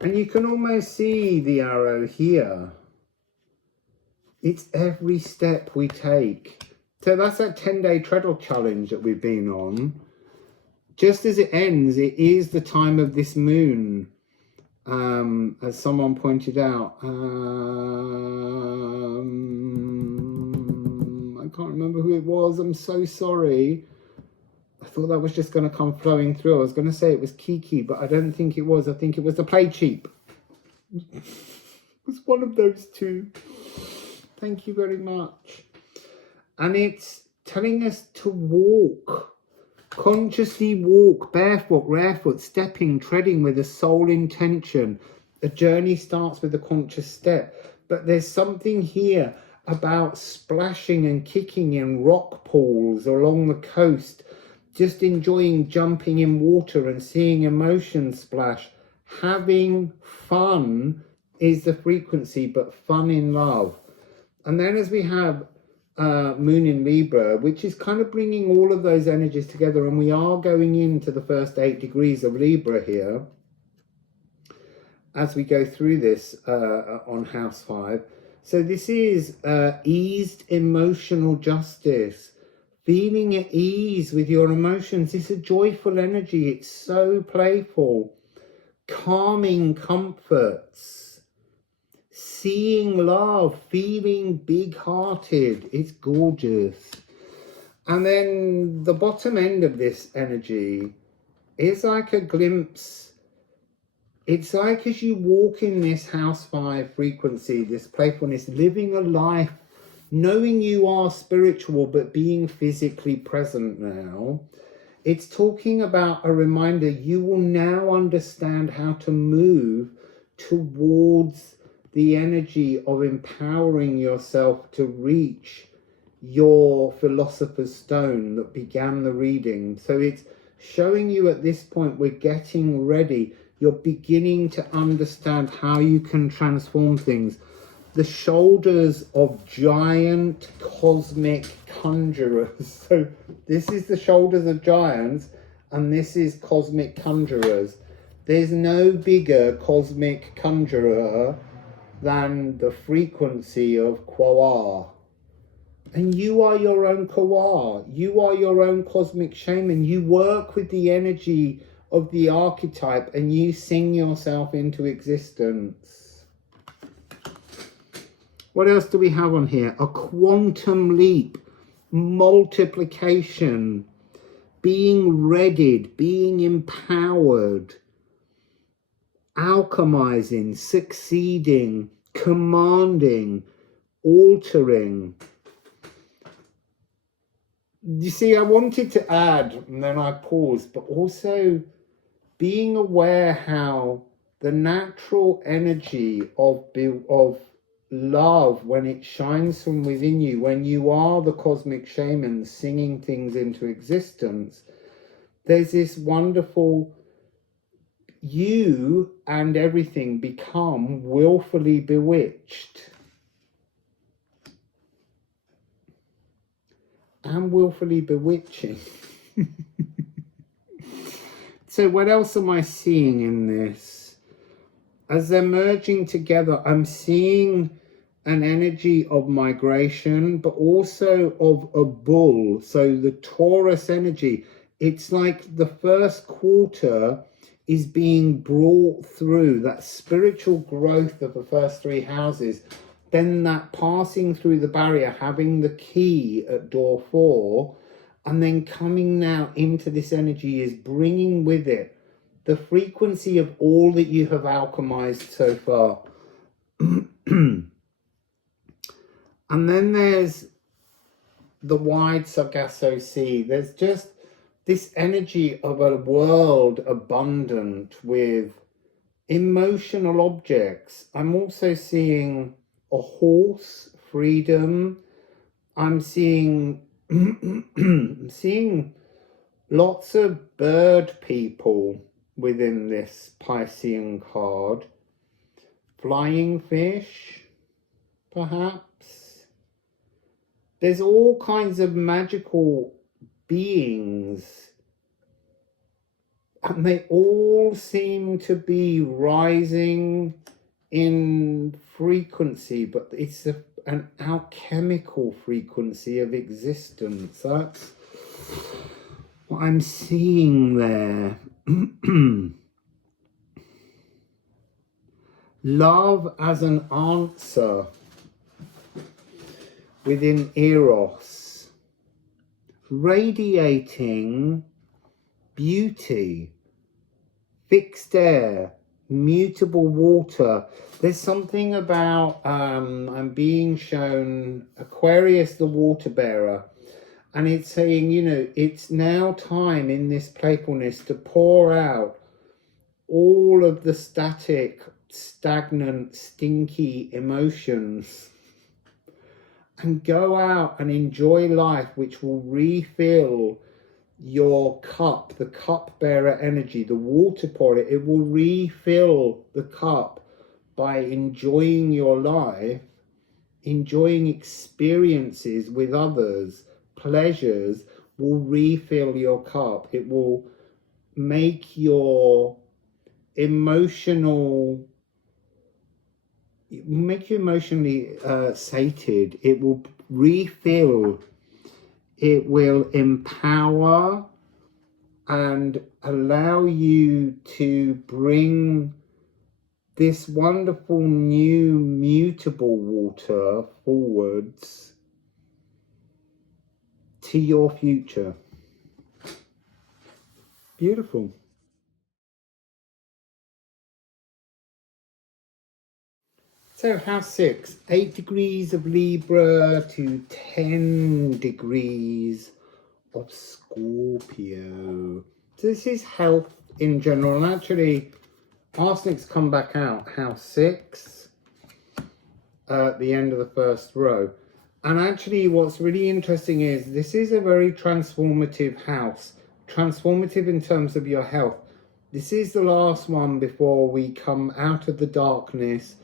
and you can almost see the arrow here. It's every step we take. So that's that 10-day treadle challenge that we've been on. Just as it ends, it is the time of this moon, as someone pointed out. I can't remember who it was. I'm so sorry. I thought that was just going to come flowing through. I was going to say it was Kiki, but I don't think it was. I think it was the Play Cheap. It was one of those two. Thank you very much. And it's telling us to walk. Consciously walk, barefoot, barefoot, stepping, treading with a soul intention. A journey starts with a conscious step. But there's something here about splashing and kicking in rock pools along the coast. Just enjoying jumping in water and seeing emotions splash. Having fun is the frequency, but fun in love. And then as we have Moon in Libra, which is kind of bringing all of those energies together, and we are going into the first 8 degrees of Libra here as we go through this on House 5. So this is eased emotional justice. Feeling at ease with your emotions. It's a joyful energy. It's so playful. Calming comforts. Seeing love. Feeling big-hearted. It's gorgeous. And then the bottom end of this energy is like a glimpse. It's like as you walk in this House 5 frequency, this playfulness, living a life, knowing you are spiritual, but being physically present now. It's talking about a reminder you will now understand how to move towards the energy of empowering yourself to reach your Philosopher's Stone that began the reading. So it's showing you at this point we're getting ready. You're beginning to understand how you can transform things. The shoulders of giant cosmic conjurers. So this is the shoulders of giants, and this is cosmic conjurers. There's no bigger cosmic conjurer than the frequency of Quar. And you are your own Quar. You are your own cosmic shaman. You work with the energy of the archetype and you sing yourself into existence. What else do we have on here? A quantum leap, multiplication, being readied, being empowered, alchemizing, succeeding, commanding, altering. You see, I wanted to add, and then I paused, but also being aware how the natural energy of love, when it shines from within you, when you are the cosmic shaman singing things into existence, there's this wonderful, you and everything become willfully bewitched. And willfully bewitching. So what else am I seeing in this? As they're merging together, I'm seeing an energy of migration, but also of a bull. So the Taurus energy, it's like the first quarter is being brought through that spiritual growth of the first three houses, then that passing through the barrier, having the key at door 4, and then coming now into this energy is bringing with it the frequency of all that you have alchemized so far. And then there's the wide Sargasso Sea. There's just this energy of a world abundant with emotional objects. I'm also seeing a horse, freedom. I'm seeing I'm seeing lots of bird people within this Piscean card. Flying fish, perhaps. There's all kinds of magical beings, and they all seem to be rising in frequency, but it's an alchemical frequency of existence. That's what I'm seeing there. Love as an answer within Eros, radiating beauty, fixed air, mutable water. There's something about, I'm being shown Aquarius, the water bearer, and it's saying, you know, it's now time in this playfulness to pour out all of the static, stagnant, stinky emotions and go out and enjoy life, which will refill your cup, the cup bearer energy, the water pourer. It will refill the cup by enjoying your life, enjoying experiences with others, pleasures will refill your cup. It will make your emotionally sated. It will refill, it will empower and allow you to bring this wonderful new mutable water forwards to your future. Beautiful. So house 6, 8 degrees of Libra to 10 degrees of Scorpio. So this is health in general. And actually, arsenic's come back out, house 6, at the end of the first row. And actually what's really interesting is this is a very transformative house. Transformative in terms of your health. This is the last one before we come out of the darkness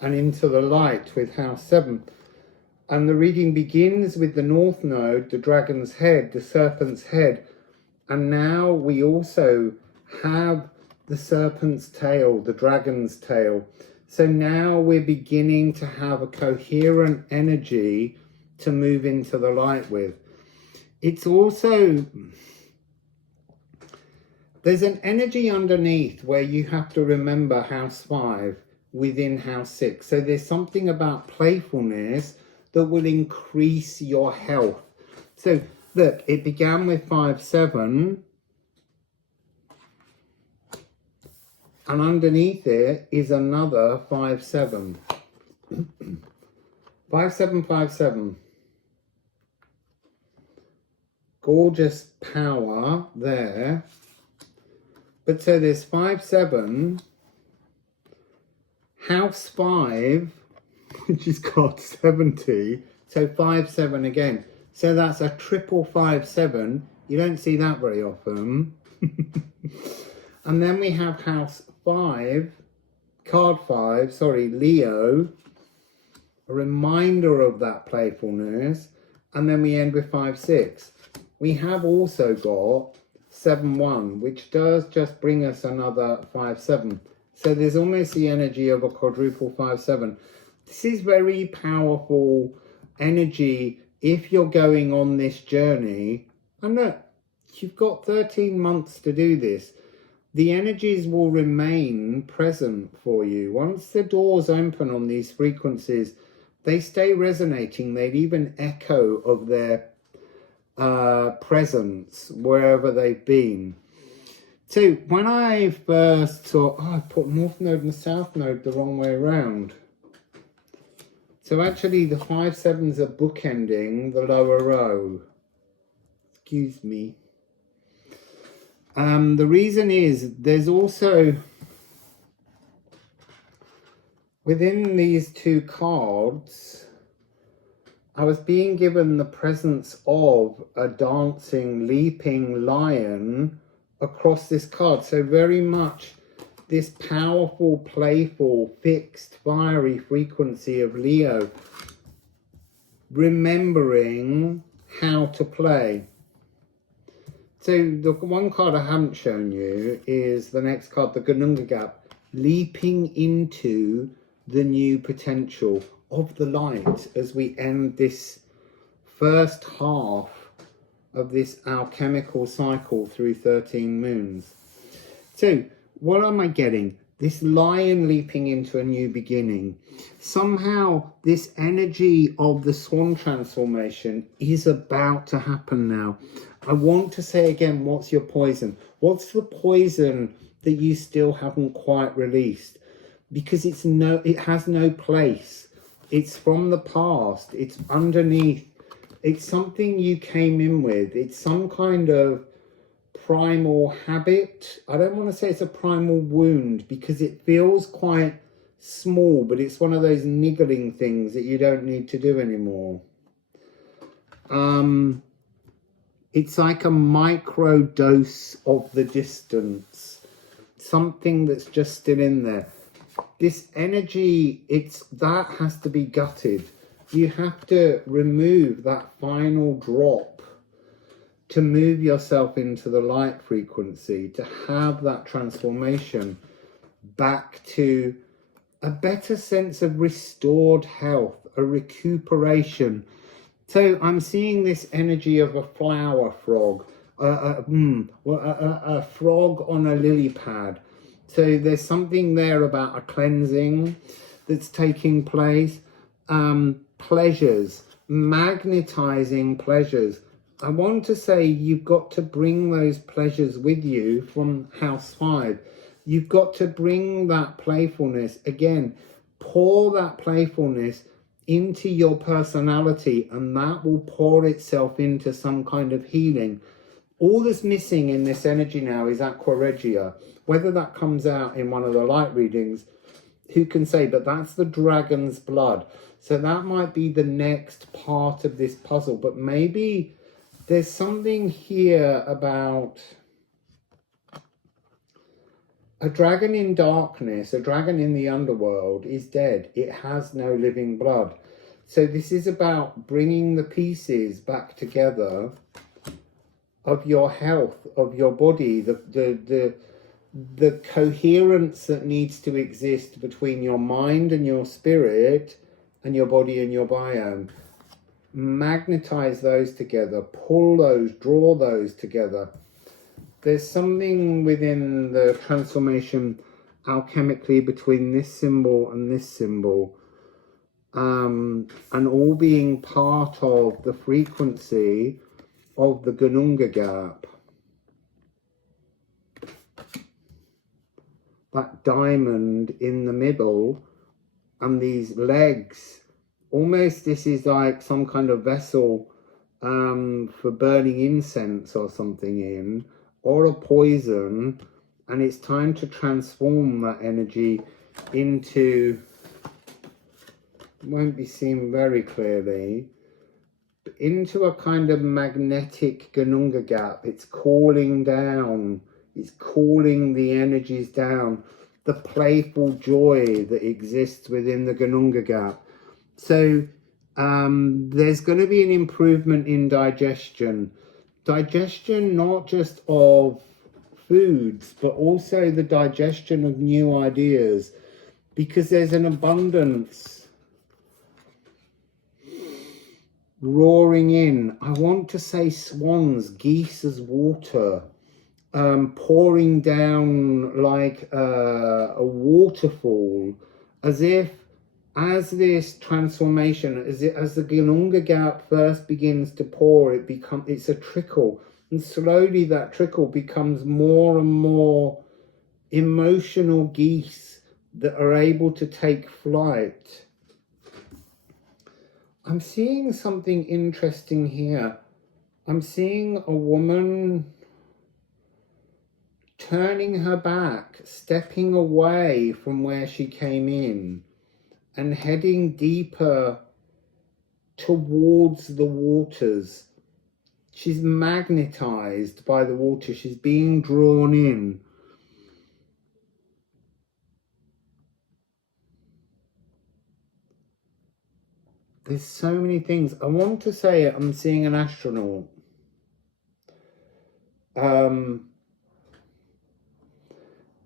and into the light with house 7. And the reading begins with the north node, the dragon's head, the serpent's head. And now we also have the serpent's tail, the dragon's tail. So now we're beginning to have a coherent energy to move into the light with. It's also, there's an energy underneath where you have to remember house 5 within house 6. So there's something about playfulness that will increase your health. So look, it began with 5-7, and underneath it is another 5-7. 5-7-5-7. Gorgeous power there. But so there's 5-7, house 5, which is got 70, so 5-7 again. So that's a triple 5-7. You don't see that very often. And then we have house 5, card 5, sorry, Leo, a reminder of that playfulness. And then we end with 5-6. We have also got 7-1, which does just bring us another 5-7. So there's almost the energy of a quadruple 5-7. This is very powerful energy if you're going on this journey. And look, you've got 13 months to do this. The energies will remain present for you. Once the doors open on these frequencies, they stay resonating. They leave an echo of their presence wherever they've been. So when I first saw, I put North Node and South Node the wrong way around. So actually the 5-7s are bookending the lower row. Excuse me. The reason is there's also, within these two cards, I was being given the presence of a dancing, leaping lion across this card. So very much this powerful, playful, fixed, fiery frequency of Leo, remembering how to play. So the one card I haven't shown you is the next card, the Gununga Gap, leaping into the new potential of the light as we end this first half of this alchemical cycle through 13 moons. So what am I getting? This lion leaping into a new beginning. Somehow this energy of the swan transformation is about to happen now. I want to say again, what's your poison? What's the poison that you still haven't quite released? Because it has no place. It's from the past. It's underneath. It's something you came in with. It's some kind of primal habit. I don't want to say it's a primal wound because it feels quite small, but it's one of those niggling things that you don't need to do anymore. It's like a micro dose of the distance, something that's just still in there. This energy, that has to be gutted. You have to remove that final drop to move yourself into the light frequency, to have that transformation back to a better sense of restored health, a recuperation. So I'm seeing this energy of a flower frog, a frog on a lily pad. So there's something there about a cleansing that's taking place. Pleasures, magnetizing pleasures. I want to say you've got to bring those pleasures with you from house 5. You've got to bring that playfulness. Again, pour that playfulness into your personality, and that will pour itself into some kind of healing. All that's missing in this energy now is Aqua Regia. Whether that comes out in one of the light readings, who can say? But that's the dragon's blood. So that might be the next part of this puzzle. But maybe there's something here about a dragon in darkness, a dragon in the underworld is dead. It has no living blood. So this is about bringing the pieces back together of your health, of your body, the coherence that needs to exist between your mind and your spirit and your body and your biome. Magnetize those together, pull those, draw those together. There's something within the transformation alchemically between this symbol and this symbol, and all being part of the frequency of the Gununga Gap. That diamond in the middle and these legs. Almost this is like some kind of vessel for burning incense or something in, or a poison, and it's time to transform that energy into, won't be seen very clearly, into a kind of magnetic Gununga Gap. It's calling down, it's calling the energies down, the playful joy that exists within the Gununga Gap. So there's going to be an improvement in digestion. Digestion not just of foods, but also the digestion of new ideas, because there's an abundance roaring in. I want to say swans, geese as water, pouring down like a waterfall, as if as this transformation, as the Gununga Gap first begins to pour, it's a trickle, and slowly that trickle becomes more and more emotional geese that are able to take flight. I'm seeing something interesting here. I'm seeing a woman turning her back, stepping away from where she came in, and heading deeper towards the waters. She's magnetized by the water. She's being drawn in. There's so many things. I want to say I'm seeing an astronaut.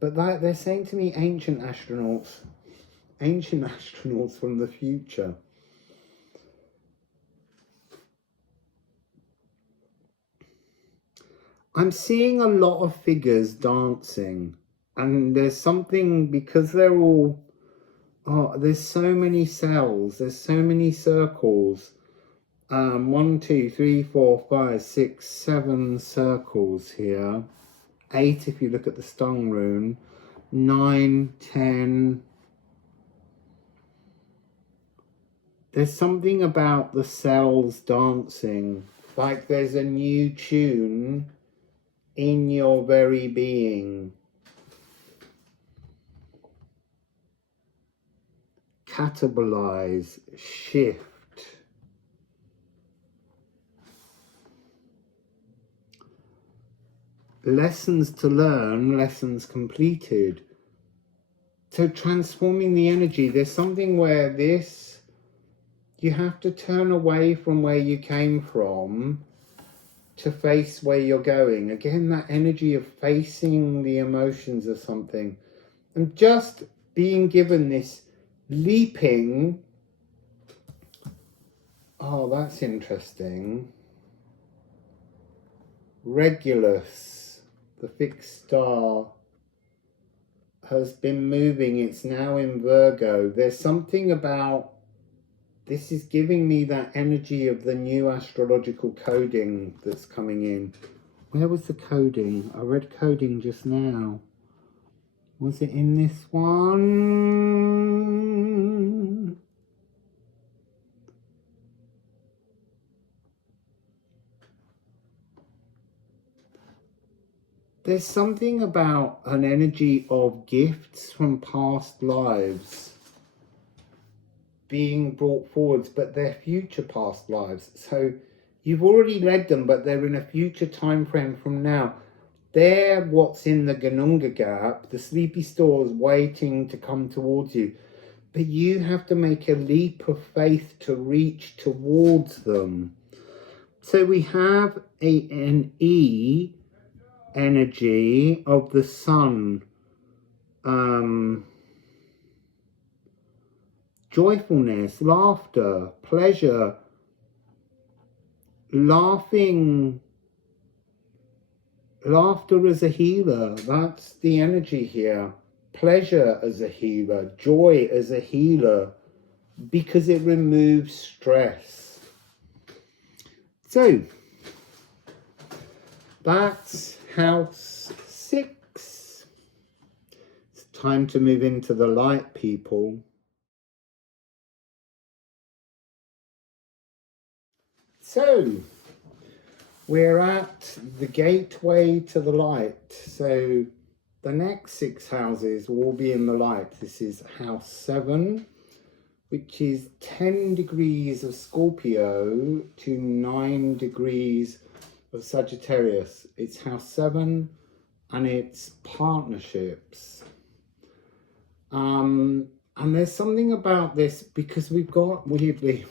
But they're saying to me ancient astronauts from the future. I'm seeing a lot of figures dancing, and there's something, because they're all, there's so many cells, there's so many circles. 1, 2, 3, 4, 5, 6, 7 circles here. 8 if you look at the stung rune. 9, 10. There's something about the cells dancing, like there's a new tune in your very being. Catabolize, shift. Lessons to learn, lessons completed. So transforming the energy, there's something where you have to turn away from where you came from to face where you're going. Again, that energy of facing the emotions of something. And just being given this leaping. Oh, that's interesting. Regulus, the fixed star, has been moving. It's now in Virgo. There's something about this is giving me that energy of the new astrological coding that's coming in. Where was the coding? I read coding just now. Was it in this one? There's something about an energy of gifts from past lives being brought forwards, but they're future past lives. So you've already read them, but they're in a future time frame from now. They're what's in the Gununga Gap, the sleepy stores waiting to come towards you. But you have to make a leap of faith to reach towards them. So we have an E energy of the sun. Joyfulness, laughter, pleasure, laughter as a healer. That's the energy here. Pleasure as a healer, joy as a healer, because it removes stress. So that's house 6. It's time to move into the light, people. So we're at the gateway to the light. So the next 6 houses will all be in the light. This is house 7, which is 10 degrees of Scorpio to 9 degrees of Sagittarius. It's house 7 and it's partnerships. And there's something about this, because we've got, weirdly,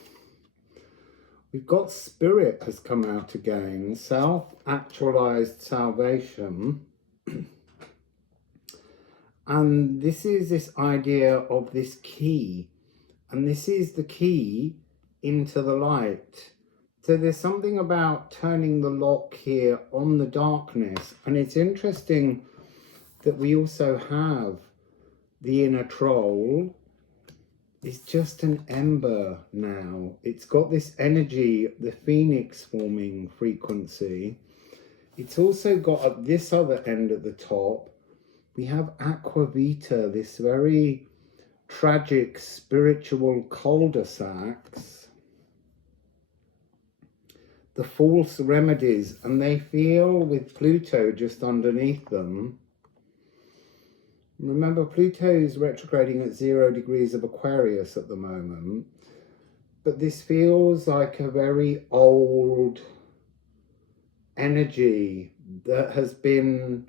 we've got spirit has come out again, self-actualized salvation. And this is this idea of this key. And this is the key into the light. So there's something about turning the lock here on the darkness. And it's interesting that we also have the inner troll. It's just an ember now. It's got this energy, the phoenix forming frequency. It's also got at this other end at the top, we have aqua vita, this very tragic spiritual cul-de-sacs, the false remedies, and they feel with Pluto just underneath them. Remember, Pluto is retrograding at 0 degrees of Aquarius at the moment, but this feels like a very old energy that has been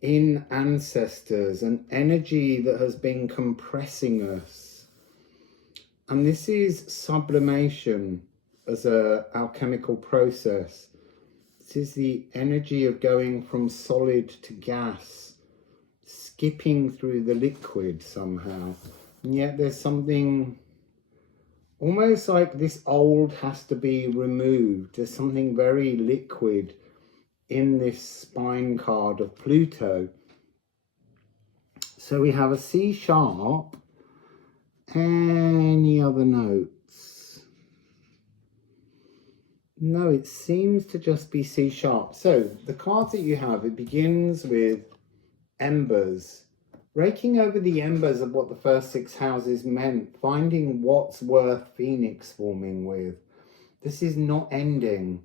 in ancestors, an energy that has been compressing us. And this is sublimation as a alchemical process. This is the energy of going from solid to gas, skipping through the liquid somehow. And yet there's something almost like this old has to be removed. There's something very liquid in this spine card of Pluto. So we have a C sharp. Any other notes? No, it seems to just be C sharp. So the cards that you have, it begins with embers, raking over the embers of what the first 6 houses meant, finding what's worth phoenix forming with. This is not ending.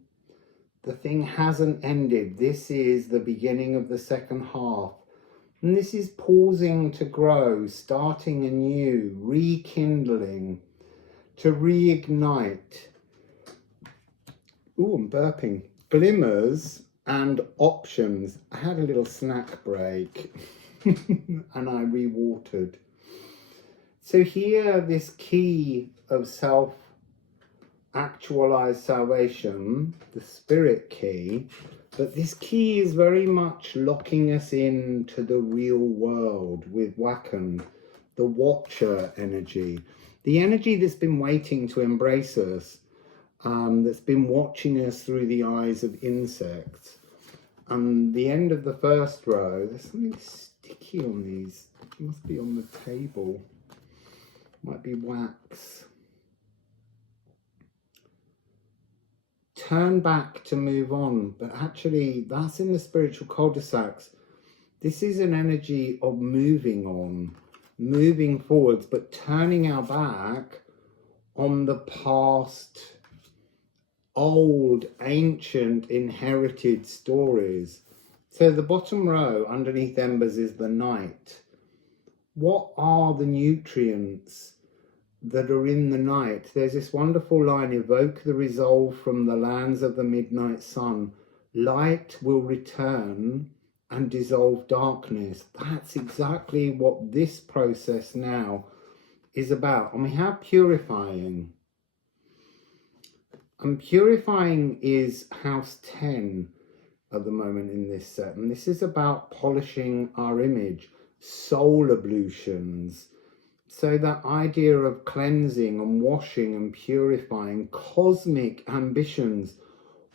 The thing hasn't ended. This is the beginning of the second half. And this is pausing to grow, starting anew, rekindling, to reignite. Ooh, I'm burping. Glimmers and options. I had a little snack break and I re-watered. So here, this key of self-actualized salvation, the spirit key, but this key is very much locking us into the real world with Wacken, the watcher energy, the energy that's been waiting to embrace us, that's been watching us through the eyes of insects. And the end of the first row, there's something sticky on these. It must be on the table. Might be wax. Turn back to move on, but actually that's in the spiritual cul-de-sacs. This is an energy of moving on, moving forwards, but turning our back on the past, old, ancient, inherited stories. So the bottom row underneath embers is the night. What are the nutrients that are in the night? There's this wonderful line, evoke the resolve from the lands of the midnight sun. Light will return and dissolve darkness. That's exactly what this process now is about. And we have purifying. And purifying is house 10 at the moment in this set. And this is about polishing our image, soul ablutions. So that idea of cleansing and washing and purifying, cosmic ambitions.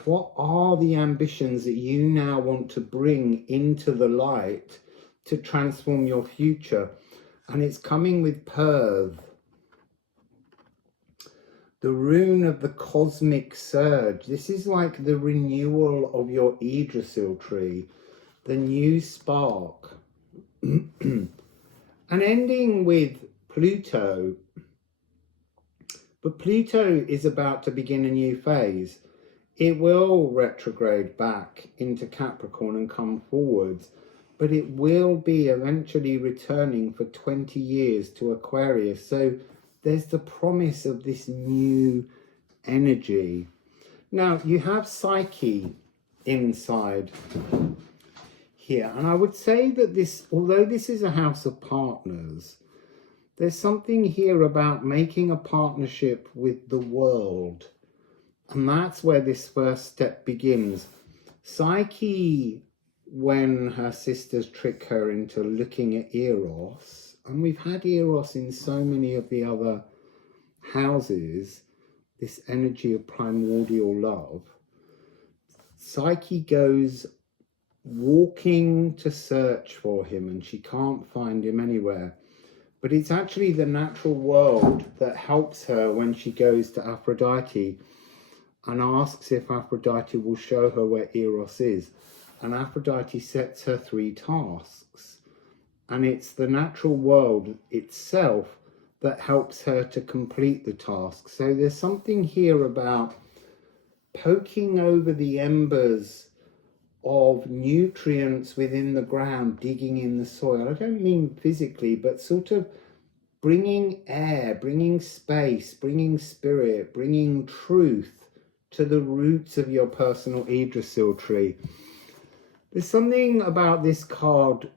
What are the ambitions that you now want to bring into the light to transform your future? And it's coming with Perth, the rune of the cosmic surge. This is like the renewal of your Yggdrasil tree, the new spark. And ending with Pluto, but Pluto is about to begin a new phase. It will retrograde back into Capricorn and come forwards, but it will be eventually returning for 20 years to Aquarius. So there's the promise of this new energy. Now you have Psyche inside here, and I would say that this, although this is a house of partners, there's something here about making a partnership with the world. And that's where this first step begins. Psyche, when her sisters trick her into looking at Eros, and we've had Eros in so many of the other houses, this energy of primordial love, Psyche goes walking to search for him, and she can't find him anywhere. But it's actually the natural world that helps her when she goes to Aphrodite and asks if Aphrodite will show her where Eros is. And Aphrodite sets her 3 tasks. And it's the natural world itself that helps her to complete the task. So there's something here about poking over the embers of nutrients within the ground, digging in the soil. I don't mean physically, but sort of bringing air, bringing space, bringing spirit, bringing truth to the roots of your personal Yggdrasil tree. There's something about this card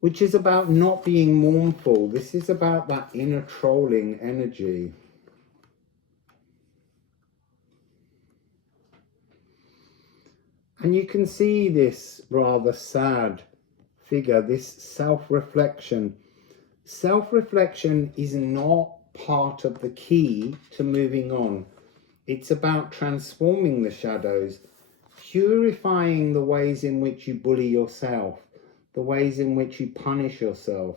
which is about not being mournful. This is about that inner trolling energy. And you can see this rather sad figure, this self-reflection. Self-reflection is not part of the key to moving on. It's about transforming the shadows, purifying the ways in which you bully yourself, the ways in which you punish yourself.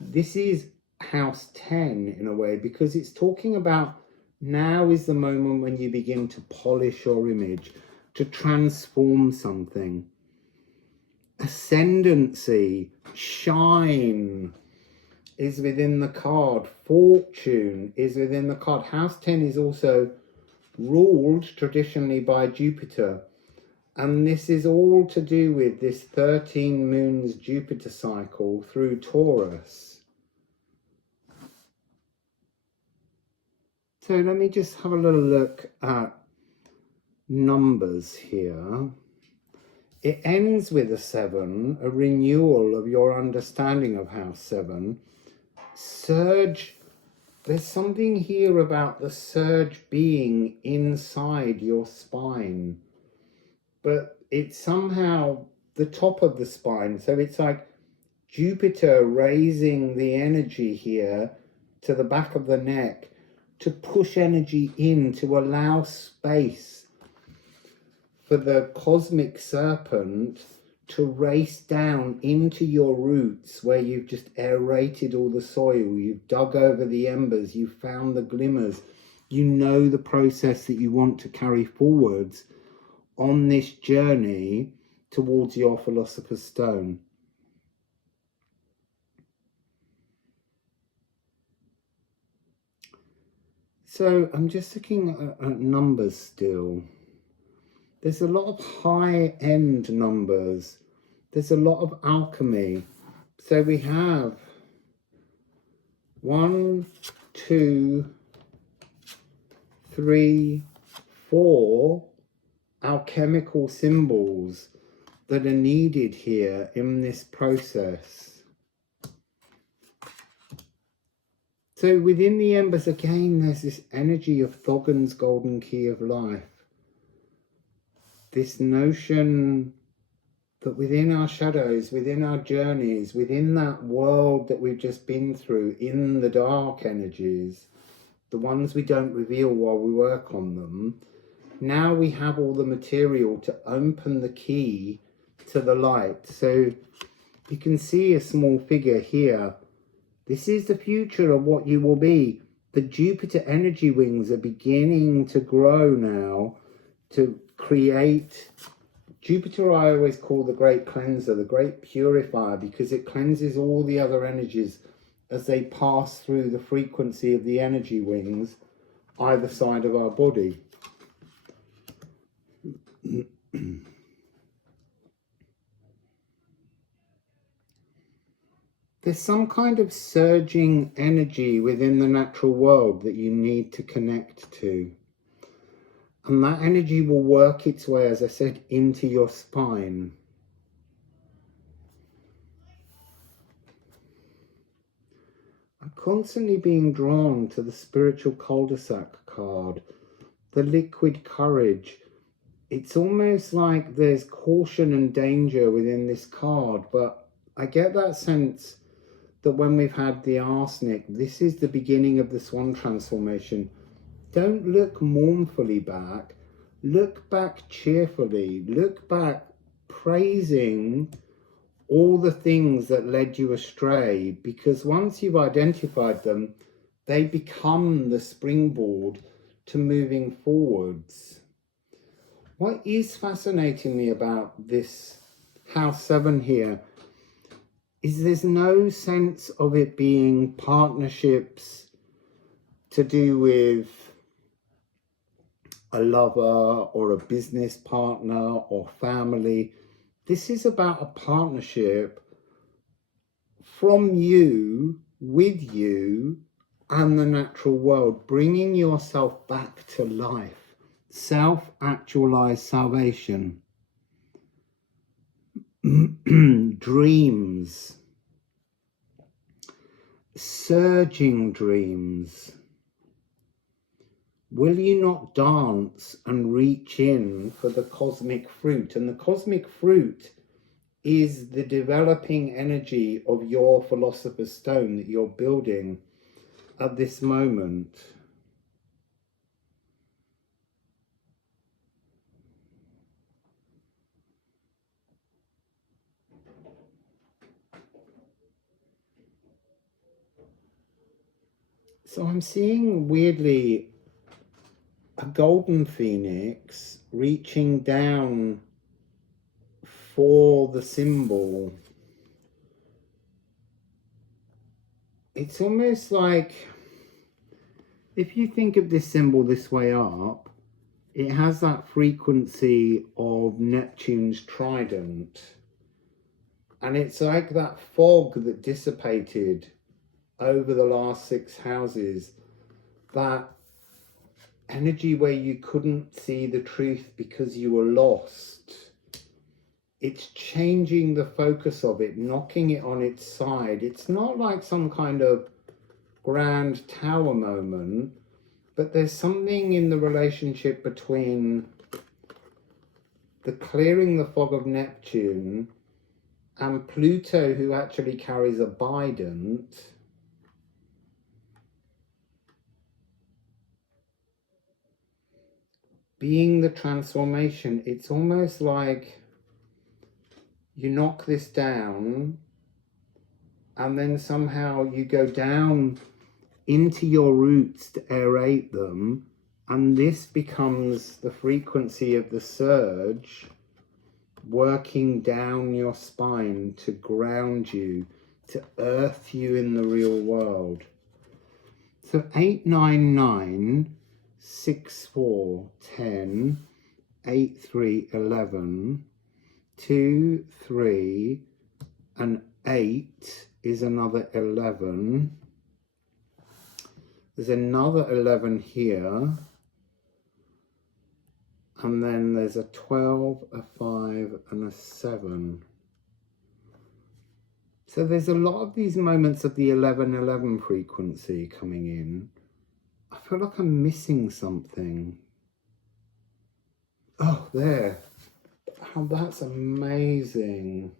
This is house 10 in a way, because it's talking about now is the moment when you begin to polish your image, to transform something. Ascendancy, shine is within the card. Fortune is within the card. House 10 is also ruled traditionally by Jupiter. And this is all to do with this 13 moons Jupiter cycle through Taurus. So let me just have a little look at numbers here. It ends with a 7, a renewal of your understanding of house 7. Surge, there's something here about the surge being inside your spine, but it's somehow the top of the spine. So it's like Jupiter raising the energy here to the back of the neck to push energy in, to allow space for the cosmic serpent to race down into your roots where you've just aerated all the soil, you've dug over the embers, you've found the glimmers, you know the process that you want to carry forwards on this journey towards your Philosopher's Stone. So I'm just looking at numbers still. There's a lot of high-end numbers. There's a lot of alchemy. So we have 1, 2, 3, 4 alchemical symbols that are needed here in this process. So within the embers again, there's this energy of Thogon's golden key of life. This notion that within our shadows, within our journeys, within that world that we've just been through, in the dark energies, the ones we don't reveal while we work on them, now we have all the material to open the key to the light. So you can see a small figure here. This is the future of what you will be. The Jupiter energy wings are beginning to grow now to create. Jupiter I always call the great cleanser, the great purifier, because it cleanses all the other energies as they pass through the frequency of the energy wings either side of our body. There's some kind of surging energy within the natural world that you need to connect to. And that energy will work its way, as I said, into your spine. I'm constantly being drawn to the spiritual cul-de-sac card, the liquid courage. It's almost like there's caution and danger within this card, but I get that sense that when we've had the arsenic, this is the beginning of the swan transformation. Don't look mournfully back. Look back cheerfully. Look back praising all the things that led you astray, because once you've identified them, they become the springboard to moving forwards. What is fascinating me about this house 7 here is there's no sense of it being partnerships to do with a lover or a business partner or family. This is about a partnership from you, with you, and the natural world, bringing yourself back to life. Self-actualized salvation. Dreams. Surging dreams. Will you not dance and reach in for the cosmic fruit? And the cosmic fruit is the developing energy of your Philosopher's Stone that you're building at this moment. So I'm seeing, weirdly, a golden phoenix reaching down for the symbol. It's almost like, if you think of this symbol this way up, it has that frequency of Neptune's trident. And it's like that fog that dissipated over the last 6 houses, that energy where you couldn't see the truth because you were lost. It's changing the focus of it, knocking it on its side. It's not like some kind of grand tower moment, but there's something in the relationship between the clearing the fog of Neptune and Pluto, who actually carries a bident. Being the transformation. It's almost like you knock this down and then somehow you go down into your roots to aerate them, and this becomes the frequency of the surge working down your spine to ground you, to earth you in the real world. So 899, 6, 4, 10, 8, 3, 11, 2, 3, and 8 is another 11. There's another 11 here. And then there's a 12, a 5, and a 7. So there's a lot of these moments of the 11-11 frequency coming in. I feel like I'm missing something. Oh, there. Oh, that's amazing.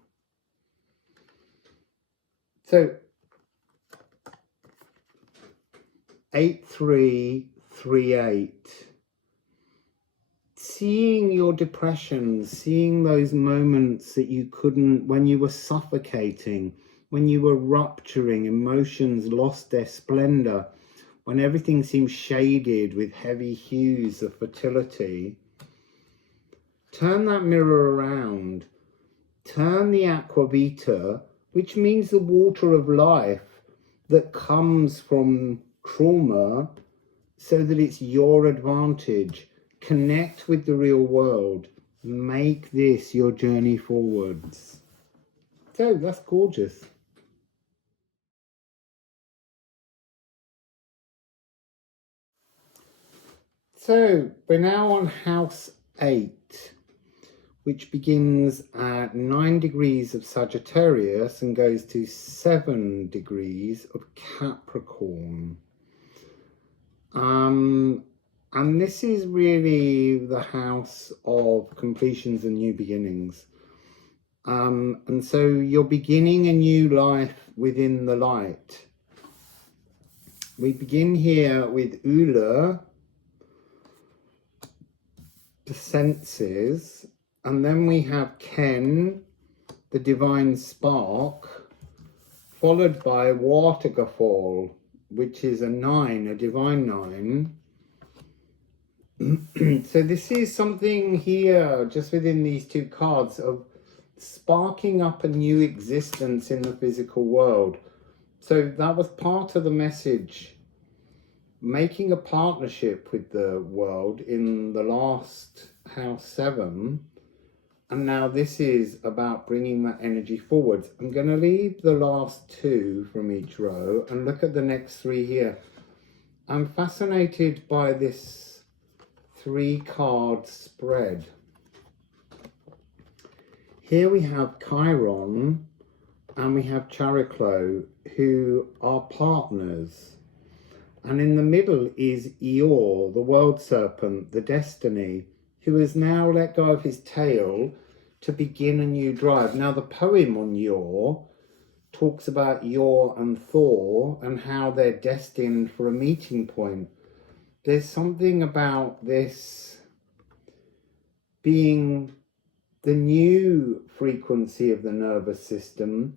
So 8338. Seeing your depression, seeing those moments that you couldn't, when you were suffocating, when you were rupturing, emotions lost their splendor, when everything seemed shaded with heavy hues of fertility. Turn that mirror around. Turn the aqua vita, which means the water of life that comes from trauma, so that it's your advantage. Connect with the real world. Make this your journey forwards. So that's gorgeous. So we're now on house 8, which begins at 9 degrees of Sagittarius and goes to 7 degrees of Capricorn. And this is really the house of completions and new beginnings. And so you're beginning a new life within the light. We begin here with Ula, the senses, and then we have Ken, the divine spark, followed by Waterfall, which is a 9, a divine 9. So this is something here, just within these two cards, of sparking up a new existence in the physical world. So that was part of the message, making a partnership with the world in the last house 7. And now this is about bringing that energy forwards. I'm going to leave the last 2 from each row and look at the next 3 here. I'm fascinated by this 3-card spread. Here we have Chiron and we have Chariklo, who are partners. And in the middle is Eeyore, the world serpent, the destiny, who has now let go of his tail to begin a new drive. Now, the poem on Eeyore talks about Eeyore and Thor and how they're destined for a meeting point. There's something about this being the new frequency of the nervous system,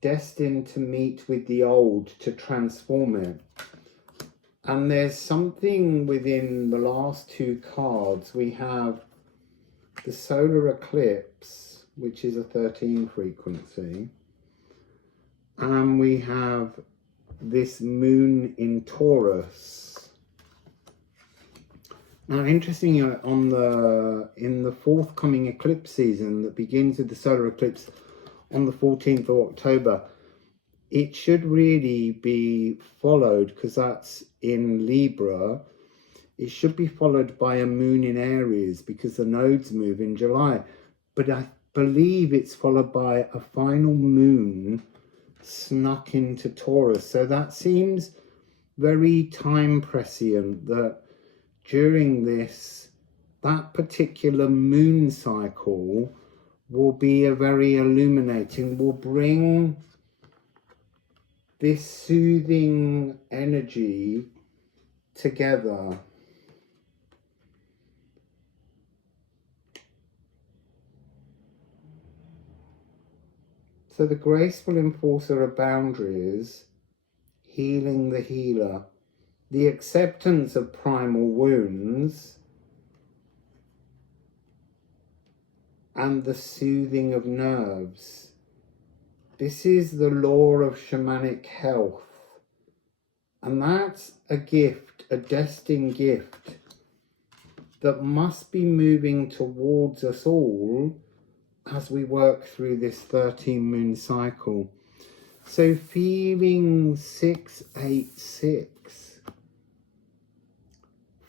destined to meet with the old, to transform it. And there's something within the last 2 cards. We have the solar eclipse, which is a 13 frequency. And we have this moon in Taurus. Now, interestingly, in the forthcoming eclipse season that begins with the solar eclipse on the 14th of October, it should really be followed, because that's in Libra, it should be followed by a moon in Aries, because the nodes move in July. But I believe it's followed by a final moon snuck into Taurus. So that seems very time prescient, that during this, that particular moon cycle will be a very illuminating, will bring this soothing energy together. So the graceful enforcer of boundaries, healing the healer, the acceptance of primal wounds, and the soothing of nerves. This is the law of shamanic health. And that's a gift, a destined gift, that must be moving towards us all as we work through this 13 moon cycle. So feeling 686,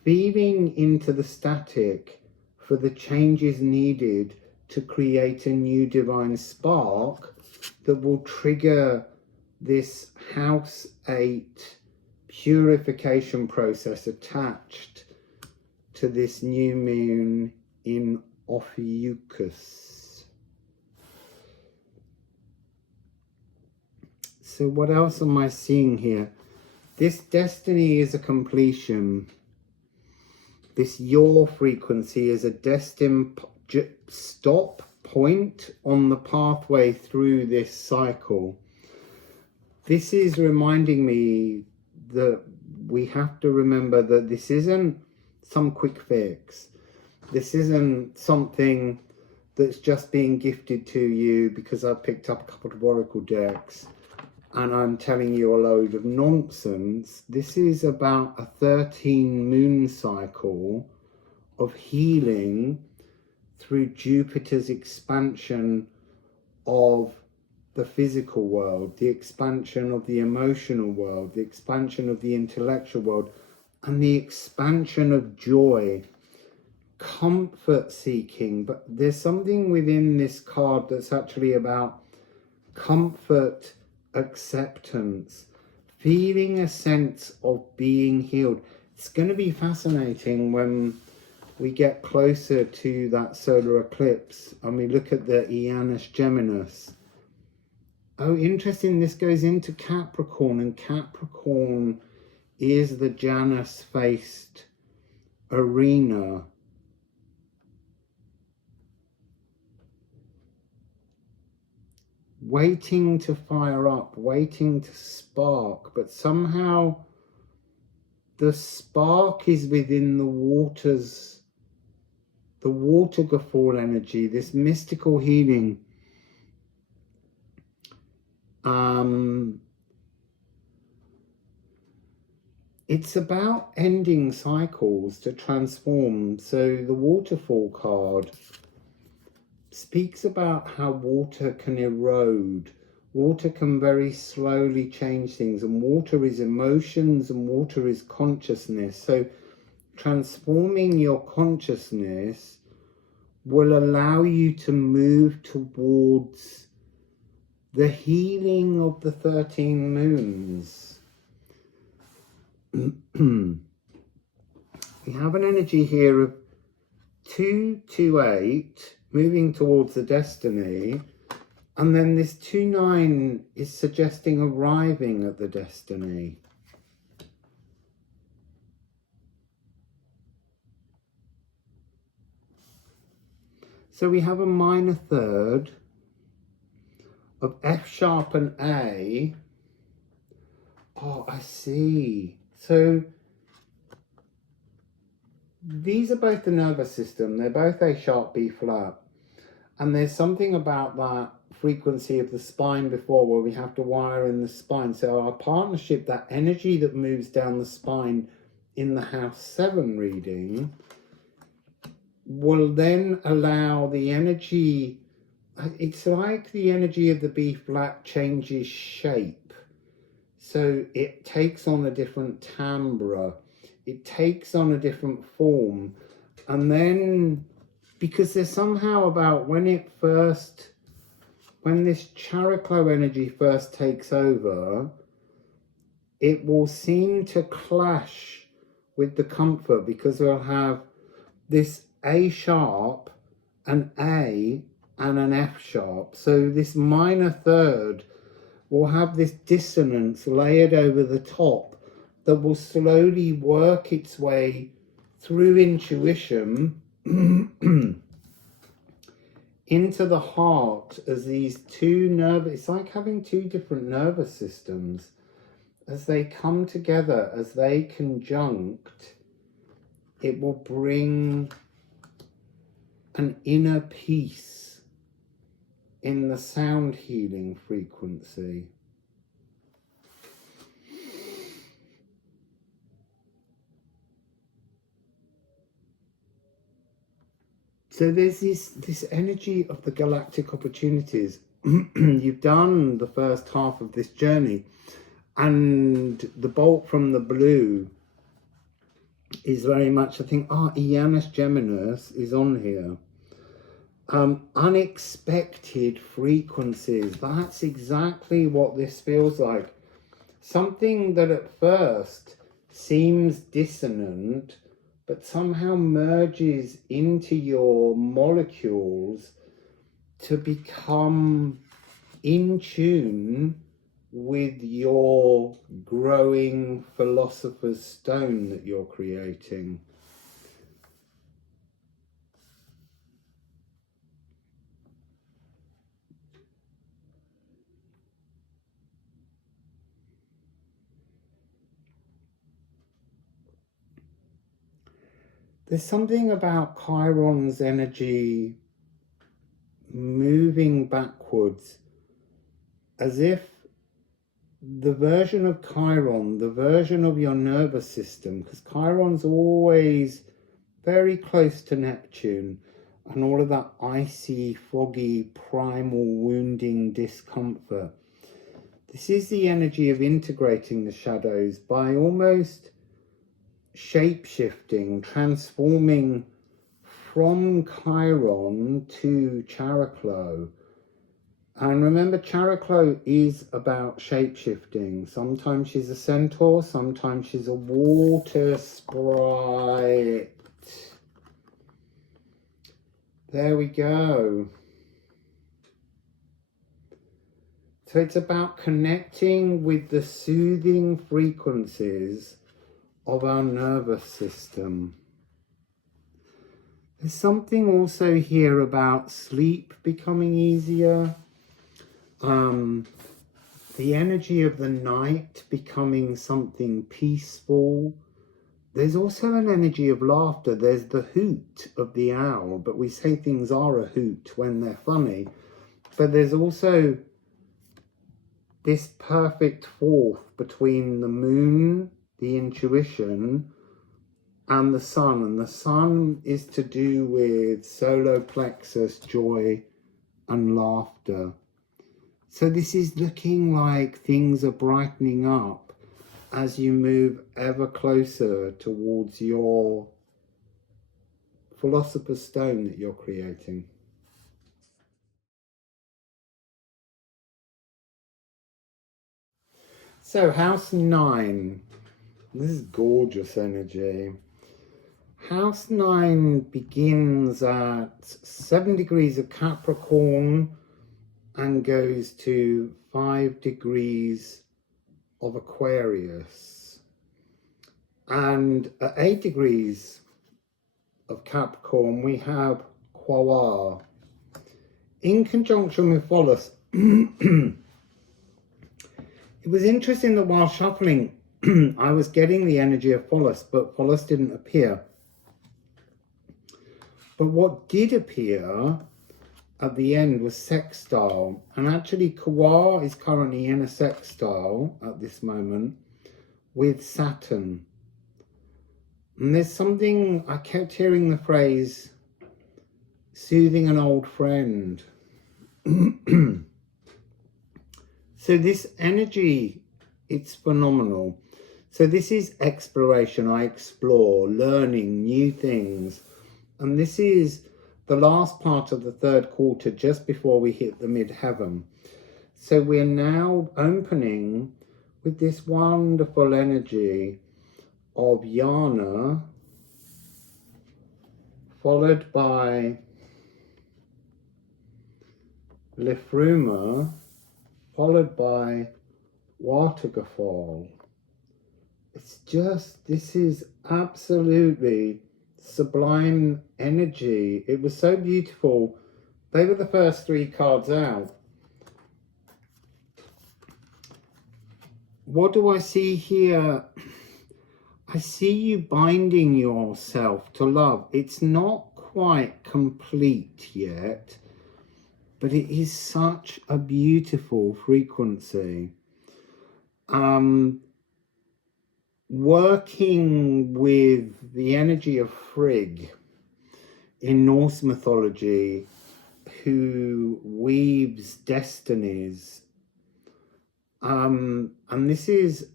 feeling into the static for the changes needed to create a new divine spark that will trigger this house 8 purification process attached to this new moon in Ophiuchus. So what else am I seeing here? This destiny is a completion. This your frequency is a destined stop point on the pathway through this cycle. This is reminding me that we have to remember that this isn't some quick fix. This isn't something that's just being gifted to you because I picked up a couple of oracle decks and I'm telling you a load of nonsense. This is about a 13 moon cycle of healing through Jupiter's expansion of the physical world, the expansion of the emotional world, the expansion of the intellectual world, and the expansion of joy, comfort seeking. But there's something within this card that's actually about comfort, acceptance, feeling a sense of being healed. It's going to be fascinating when we get closer to that solar eclipse and we look at the Ianus Geminis. Oh, interesting, this goes into Capricorn, and Capricorn is the Janus-faced arena. waiting to fire up, waiting to spark, but somehow the spark is within the waters, the water gafall energy, this mystical healing. It's about ending cycles to transform. So the waterfall card speaks about how water can erode. Water can very slowly change things, and water is emotions and water is consciousness. So transforming your consciousness will allow you to move towards the healing of the 13 moons. We have an energy here of 228 moving towards the destiny, and then this 29 is suggesting arriving at the destiny. So we have a minor third of F sharp and A. Oh, I see. So these are both the nervous system. They're both A sharp, B flat. And there's something about that frequency of the spine before where we have to wire in the spine. So our partnership, that energy that moves down the spine in the house 7 reading, will then allow the energy, it's like the energy of the B flat changes shape. So it takes on a different timbre, it takes on a different form. And then, because there's somehow about when this characlo energy first takes over, it will seem to clash with the comfort, because we'll have this A sharp, an A and an F sharp. So this minor third will have this dissonance layered over the top that will slowly work its way through intuition into the heart as these two it's like having two different nervous systems. As they come together, as they conjunct, it will bring an inner peace in the sound healing frequency. So there's this energy of the galactic opportunities. You've done the first half of this journey, and the bolt from the blue is very much, I think, Ianus Geminis is on here. Unexpected frequencies. That's exactly what this feels like. Something that at first seems dissonant, but somehow merges into your molecules to become in tune with your growing philosopher's stone that you're creating. There's something about Chiron's energy moving backwards, as if the version of Chiron, the version of your nervous system, because Chiron's always very close to Neptune and all of that icy, foggy, primal, wounding discomfort. This is the energy of integrating the shadows by almost shape-shifting, transforming from Chiron to Chariklo. And remember, Chariklo is about shape-shifting. Sometimes she's a centaur, sometimes she's a water sprite. There we go. So it's about connecting with the soothing frequencies of our nervous system. There's something also here about sleep becoming easier, The energy of the night becoming something peaceful. There's also an energy of laughter. There's the hoot of the owl, but we say things are a hoot when they're funny. But there's also this perfect fourth between the moon, the intuition, and the sun. And the sun is to do with solar plexus, joy, and laughter. So this is looking like things are brightening up as you move ever closer towards your Philosopher's Stone that you're creating. So House 9, this is gorgeous energy. House 9 begins at 7 degrees of Capricorn and goes to 5 degrees of Aquarius. And at 8 degrees of Capricorn, we have Quaoar in conjunction with Pholus. It was interesting that while shuffling, I was getting the energy of Pholus, but Pholus didn't appear. But what did appear at the end was sextile, and actually Quaoar is currently in a sextile at this moment with Saturn. And there's something, I kept hearing the phrase soothing an old friend. So this energy, it's phenomenal. So this is exploration. I explore, learning new things, and this is the last part of the third quarter, just before we hit the midheaven. So we're now opening with this wonderful energy of Yana, followed by Liffruma, followed by Watergafall. It's just, this is absolutely sublime energy. It was so beautiful. They were the first 3 cards out. What do I see here? I see you binding yourself to love. It's not quite complete yet, but it is such a beautiful frequency. Working with the energy of Frigg in Norse mythology, who weaves destinies. And this is,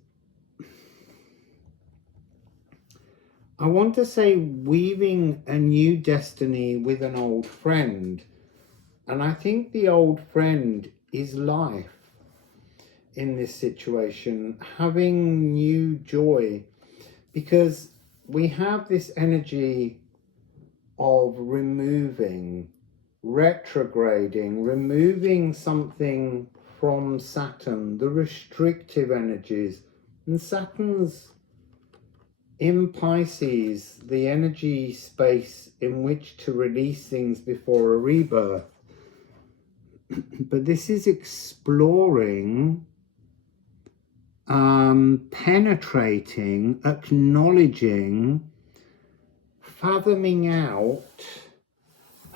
I want to say, weaving a new destiny with an old friend. And I think the old friend is life in this situation, having new joy, because we have this energy of removing, retrograding, removing something from Saturn, the restrictive energies. And Saturn's in Pisces, the energy space in which to release things before a rebirth. But this is exploring, penetrating, acknowledging, fathoming out.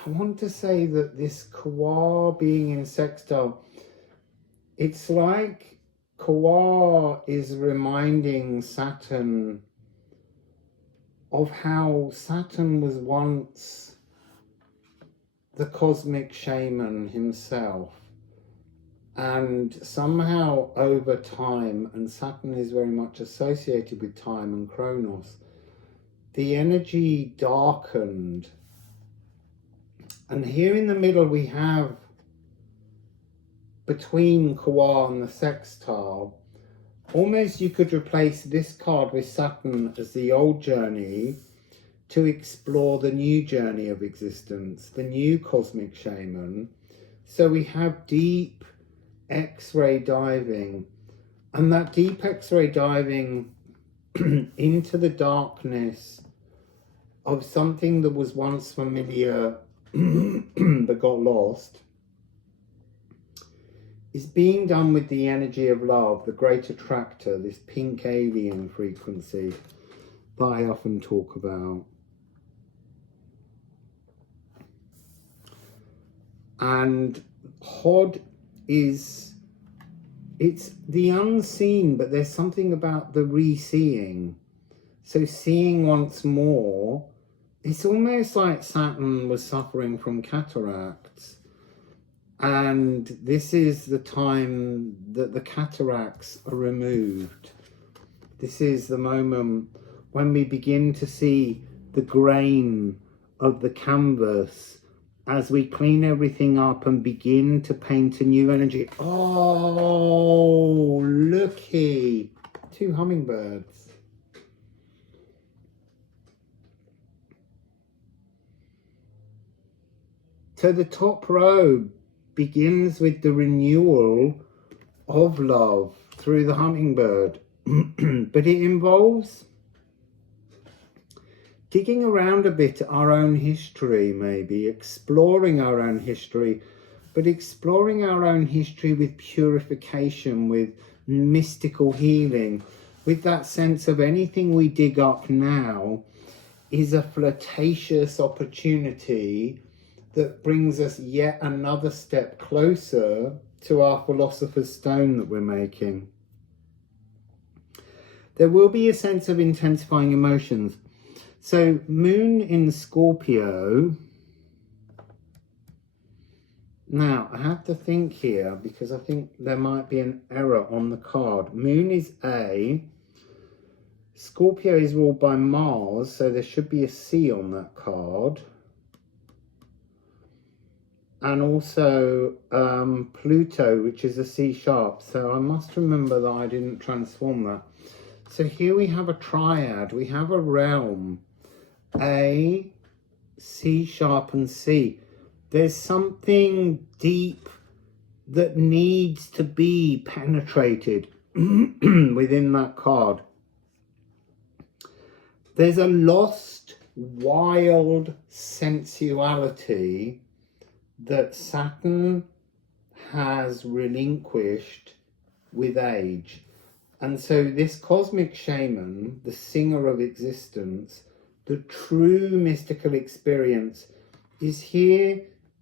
I want to say that this Quaoar being in sextile, it's like Quaoar is reminding Saturn of how Saturn was once the cosmic shaman himself. And somehow over time, and Saturn is very much associated with time and Kronos, the energy darkened. And here in the middle we have, between Quaoar and the sextile, almost you could replace this card with Saturn as the old journey to explore the new journey of existence, the new cosmic shaman. So we have deep X-ray diving, and that deep X-ray diving into the darkness of something that was once familiar but got lost, is being done with the energy of love, the great attractor, this pink alien frequency that I often talk about. And Hod is, it's the unseen, but there's something about the re-seeing. So seeing once more, it's almost like Saturn was suffering from cataracts. And this is the time that the cataracts are removed. This is the moment when we begin to see the grain of the canvas as we clean everything up and begin to paint a new energy. Oh, looky. 2 hummingbirds. So the top row begins with the renewal of love through the hummingbird. But it involves digging around a bit at our own history, maybe exploring our own history, but exploring our own history with purification, with mystical healing, with that sense of anything we dig up now is a flirtatious opportunity that brings us yet another step closer to our Philosopher's Stone that we're making. There will be a sense of intensifying emotions. So Moon in Scorpio. Now, I have to think here because I think there might be an error on the card. Moon is A. Scorpio is ruled by Mars, so there should be a C on that card. And also Pluto, which is a C sharp. So I must remember that I didn't transform that. So here we have a triad. We have a realm. A, C sharp and C. There's something deep that needs to be penetrated within that card. There's a lost, wild sensuality that Saturn has relinquished with age. And so this cosmic shaman, the singer of existence, the true mystical experience, is here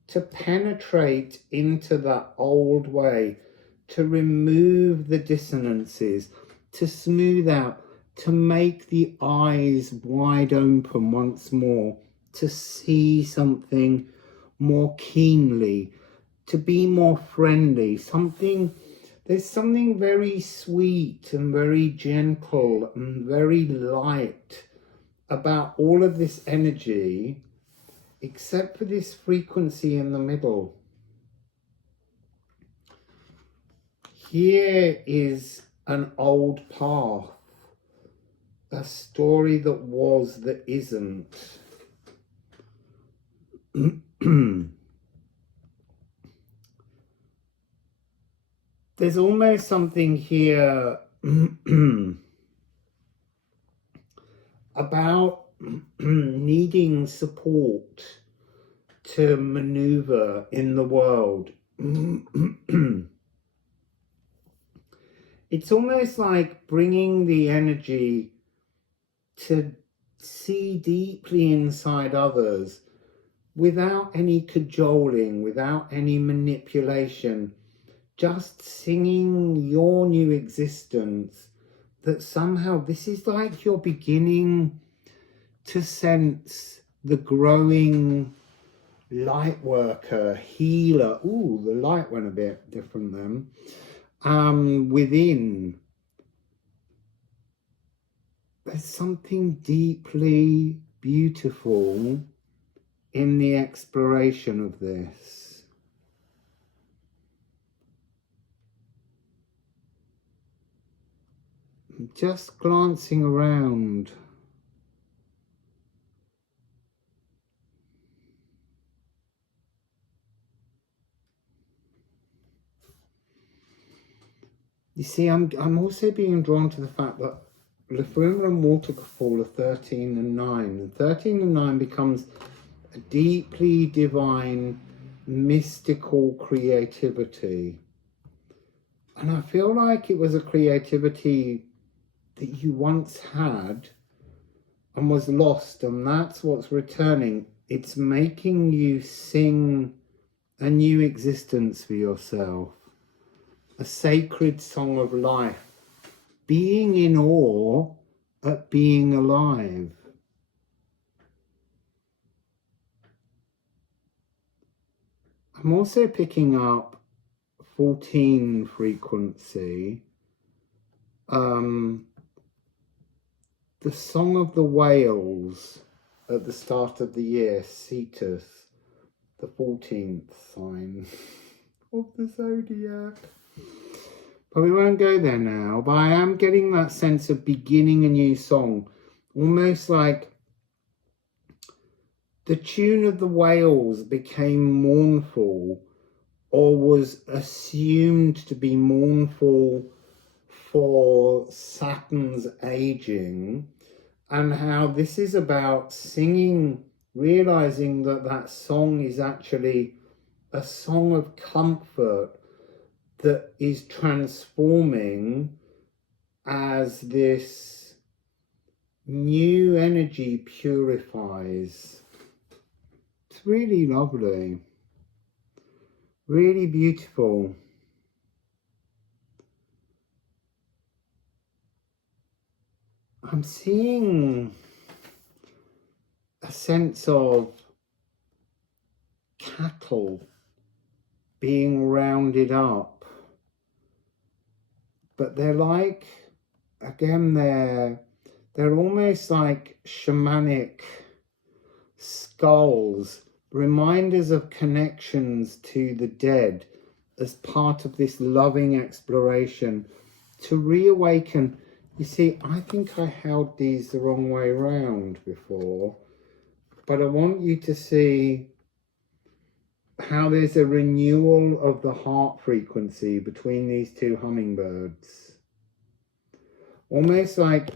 to penetrate into that old way, to remove the dissonances, to smooth out, to make the eyes wide open once more, to see something more keenly, to be more friendly, there's something very sweet and very gentle and very light about all of this energy, except for this frequency in the middle. Here is an old path, a story that was that isn't. There's almost something here about needing support to maneuver in the world. It's almost like bringing the energy to see deeply inside others without any cajoling, without any manipulation, just singing your new existence, that somehow this is like you're beginning to sense the growing light worker, healer. Ooh, the light went a bit different then. Within. There's something deeply beautiful in the exploration of this. Just glancing around. You see, I'm also being drawn to the fact that Liffruma and Waterfall are 13 and 9. And 13 and 9 becomes a deeply divine, mystical creativity. And I feel like it was a creativity that you once had and was lost, and that's what's returning. It's making you sing a new existence for yourself, a sacred song of life, being in awe at being alive. I'm also picking up 14 frequency, the song of the whales at the start of the year, Cetus, the 14th sign of the zodiac. But we won't go there now. But I am getting that sense of beginning a new song, almost like the tune of the whales became mournful, or was assumed to be mournful for Saturn's aging, and how this is about singing, realizing that that song is actually a song of comfort that is transforming as this new energy purifies. It's really lovely, really beautiful. I'm seeing a sense of cattle being rounded up, but they're like, again, they're almost like shamanic skulls, reminders of connections to the dead as part of this loving exploration to reawaken. You see, I think I held these the wrong way around before, but I want you to see how there's a renewal of the heart frequency between these two hummingbirds. Almost like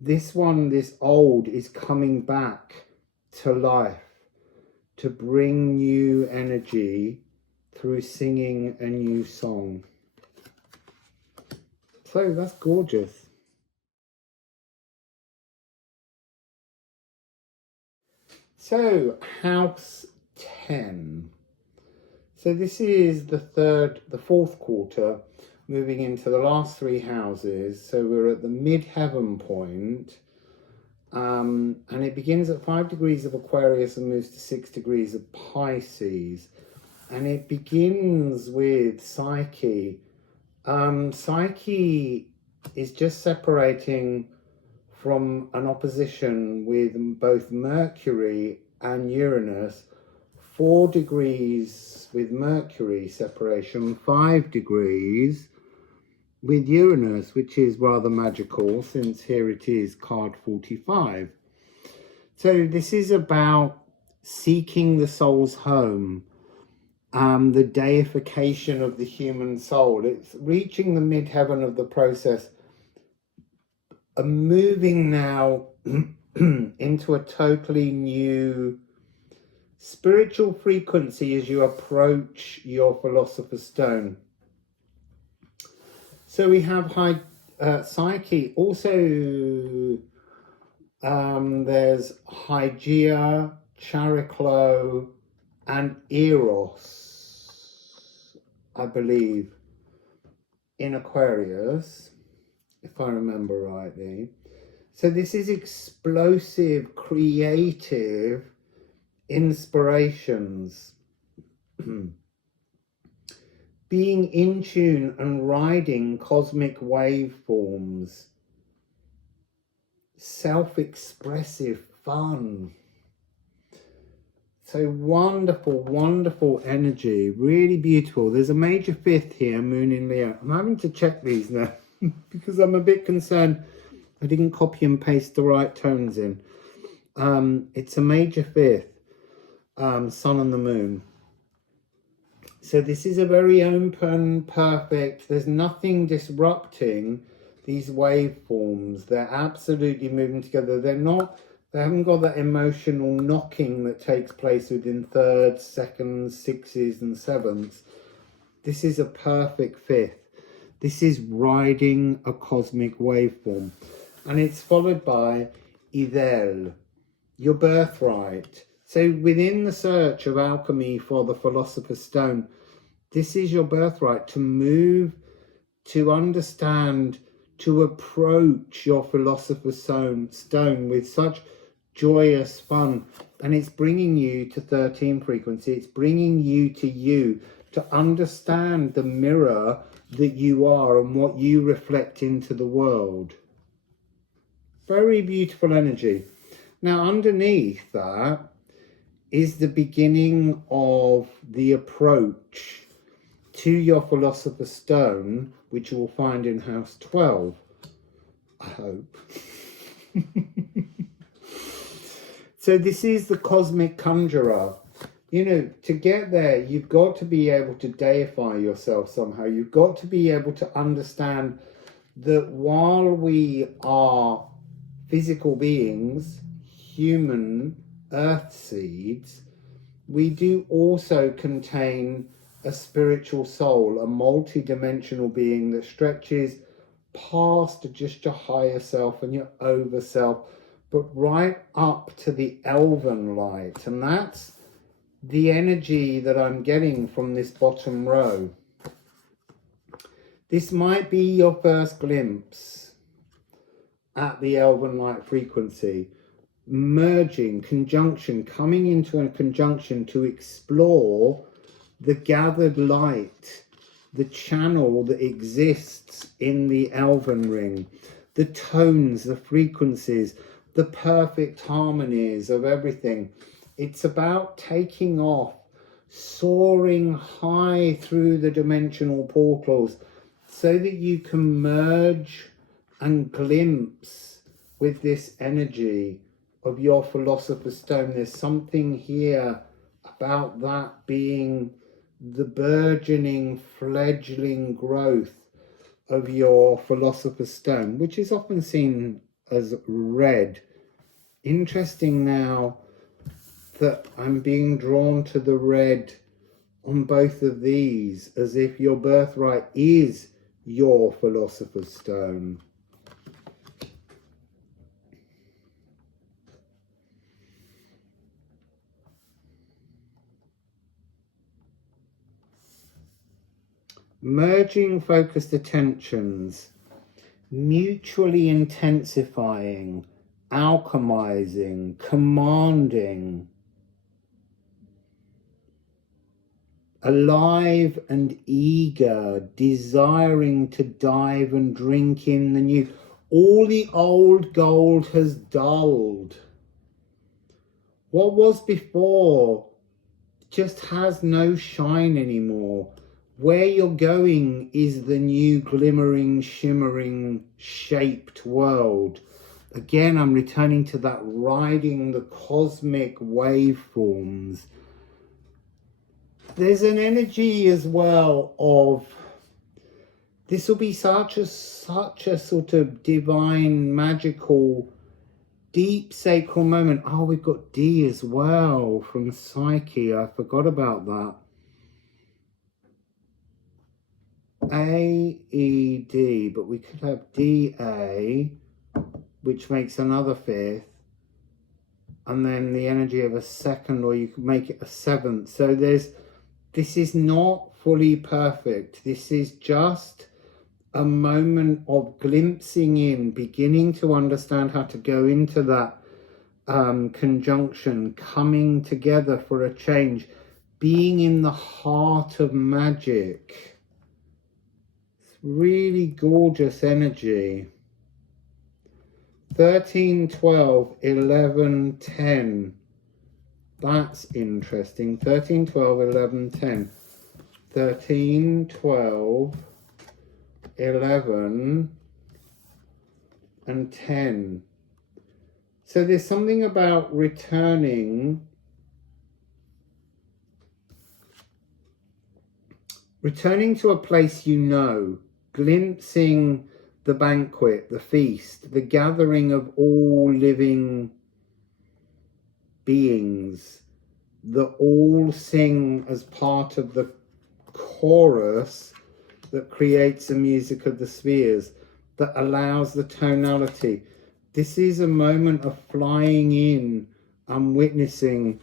this one, this old, is coming back to life to bring new energy through singing a new song. So that's gorgeous. So, house 10. So this is the fourth quarter, moving into the last three houses. So we're at the mid-heaven point, and it begins at 5 degrees of Aquarius and moves to 6 degrees of Pisces. And it begins with Psyche. Psyche is just separating from an opposition with both Mercury and Uranus. 4 degrees with Mercury separation, 5 degrees with Uranus, which is rather magical since here it is card 45. So this is about seeking the soul's home, the deification of the human soul. It's reaching the mid-heaven of the process, moving now into a totally new spiritual frequency as you approach your Philosopher's Stone. So we have Psyche. Also, there's Hygeia, Chariklo, and Eros, I believe, in Aquarius, if I remember rightly. So this is explosive, creative inspirations. Being in tune and riding cosmic waveforms. Self-expressive fun. So wonderful, wonderful energy. Really beautiful. There's a major fifth here, Moon in Leo. I'm having to check these now because I'm a bit concerned I didn't copy and paste the right tones in. It's a major fifth, Sun and the Moon. So this is a very open, perfect, there's nothing disrupting these waveforms. They're absolutely moving together. They haven't got that emotional knocking that takes place within thirds, seconds, sixes and sevenths. This is a perfect fifth. This is riding a cosmic waveform. And it's followed by Idel, your birthright. So within the search of alchemy for the Philosopher's Stone, this is your birthright to move, to understand, to approach your Philosopher's Stone with such joyous fun. And it's bringing you to 13 frequency. It's bringing you to understand the mirror that you are and what you reflect into the world. Very beautiful energy. Now, underneath that is the beginning of the approach to your Philosopher's Stone, which you will find in house 12, I hope. So this is the cosmic conjurer. You know, to get there, you've got to be able to deify yourself somehow. You've got to be able to understand that while we are physical beings, human earth seeds, we do also contain a spiritual soul, a multi-dimensional being that stretches past just your higher self and your over self, but right up to the elven light. And that's the energy that I'm getting from this bottom row. This might be your first glimpse at the elven light frequency, merging, conjunction, coming into a conjunction to explore the gathered light, the channel that exists in the elven ring, the tones, the frequencies, the perfect harmonies of everything. It's about taking off, soaring high through the dimensional portals so that you can merge and glimpse with this energy of your Philosopher's Stone. There's something here about that being the burgeoning, fledgling growth of your Philosopher's Stone, which is often seen as red. Interesting now that I'm being drawn to the red on both of these, as if your birthright is your Philosopher's Stone. Merging focused attentions, mutually intensifying, alchemizing, commanding, alive and eager, desiring to dive and drink in the new. All the old gold has dulled. What was before just has no shine anymore. Where you're going is the new glimmering, shimmering, shaped world. Again, I'm returning to that riding the cosmic waveforms. There's an energy as well of this will be such a sort of divine, magical, deep sacral moment. Oh, we've got D as well from Psyche. I forgot about that. A, E, D, but we could have D, A, which makes another fifth, and then the energy of a second, or you could make it a seventh. So this is not fully perfect. This is just a moment of glimpsing in, beginning to understand how to go into that conjunction, coming together for a change, being in the heart of magic. Really gorgeous energy. 13, 12, 11, 10. That's interesting. 13, 12, 11, 10. 13, 12, 11, and 10. So there's something about returning to a place you know, glimpsing the banquet, the feast, the gathering of all living beings that all sing as part of the chorus that creates the music of the spheres, that allows the tonality. This is a moment of flying in and witnessing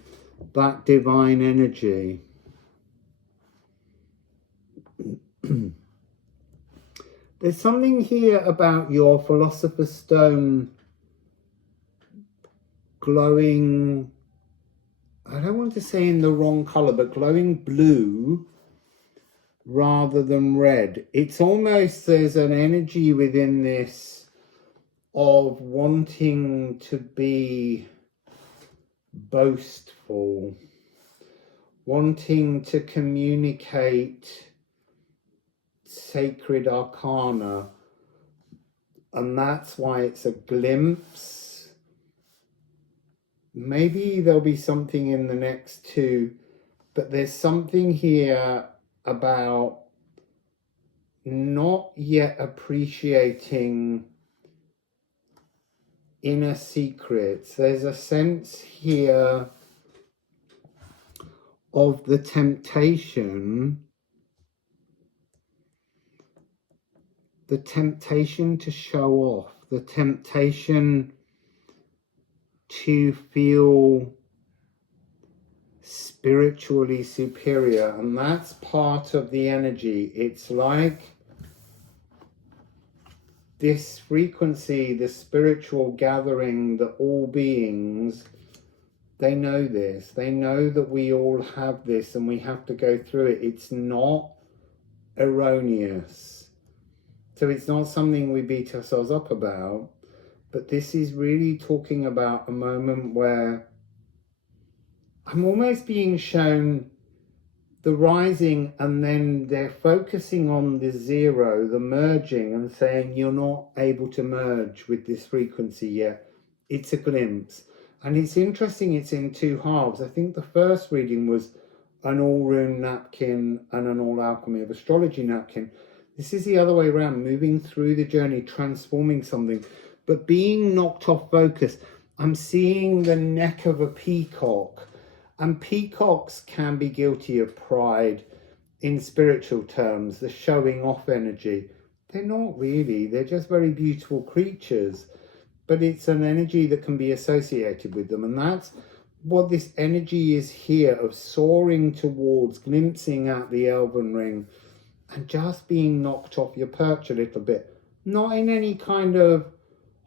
that divine energy. There's something here about your Philosopher's Stone glowing, I don't want to say in the wrong colour, but glowing blue rather than red. It's almost, there's an energy within this of wanting to be boastful, wanting to communicate sacred arcana, and that's why it's a glimpse. Maybe there'll be something in the next two, but there's something here about not yet appreciating inner secrets. There's a sense here of the temptation to show off, the temptation to feel spiritually superior, and that's part of the energy. It's like this frequency, the spiritual gathering, that all beings, they know this. They know that we all have this and we have to go through it. It's not erroneous. So it's not something we beat ourselves up about, but this is really talking about a moment where I'm almost being shown the rising, and then they're focusing on the zero, the merging, and saying you're not able to merge with this frequency yet. It's a glimpse. And it's interesting, it's in two halves. I think the first reading was an all-rune napkin and an all-alchemy of astrology napkin. This is the other way around, moving through the journey, transforming something, but being knocked off focus. I'm seeing the neck of a peacock, and peacocks can be guilty of pride in spiritual terms, the showing off energy. They're not really, they're just very beautiful creatures, but it's an energy that can be associated with them, and that's what this energy is here, of soaring towards, glimpsing at the elven ring, and just being knocked off your perch a little bit. Not in any kind of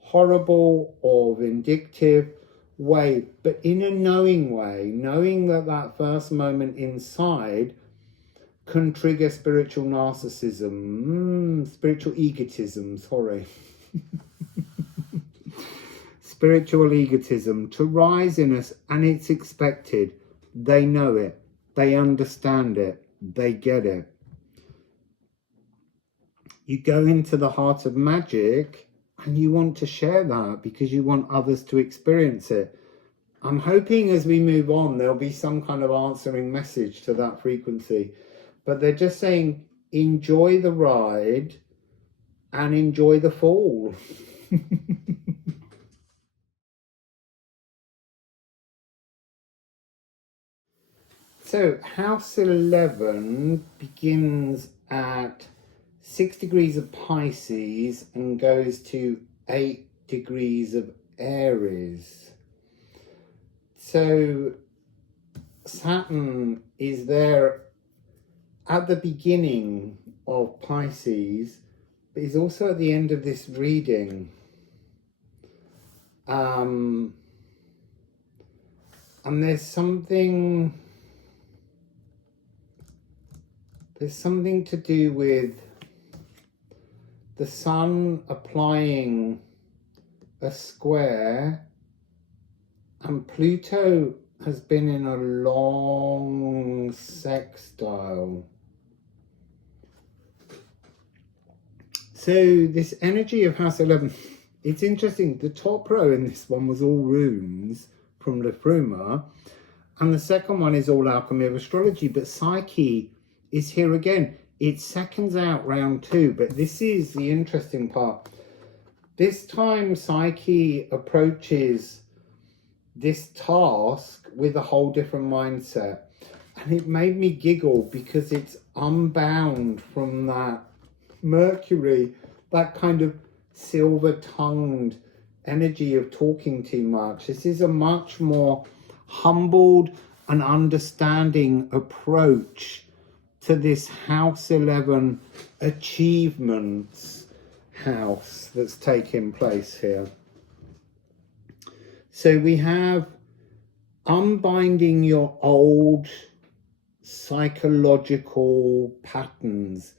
horrible or vindictive way, but in a knowing way, knowing that that first moment inside can trigger spiritual narcissism, spiritual egotism, sorry. Spiritual egotism to rise in us, and it's expected. They know it, they understand it, they get it. You go into the heart of magic and you want to share that because you want others to experience it. I'm hoping as we move on, there'll be some kind of answering message to that frequency. But they're just saying, enjoy the ride and enjoy the fall. So, house 11 begins at 6 degrees of Pisces and goes to 8 degrees of Aries. So Saturn is there at the beginning of Pisces, but he's also at the end of this reading. And there's something to do with the sun applying a square, and Pluto has been in a long sextile. So this energy of house 11, it's interesting. The top row in this one was all runes from Liffruma, and the second one is all alchemy of astrology, but Psyche is here again. It seconds out round 2, but this is the interesting part. This time Psyche approaches this task with a whole different mindset, and it made me giggle because it's unbound from that Mercury, that kind of silver-tongued energy of talking too much. This is a much more humbled and understanding approach to this House 11 achievements house that's taking place here. So we have unbinding your old psychological patterns.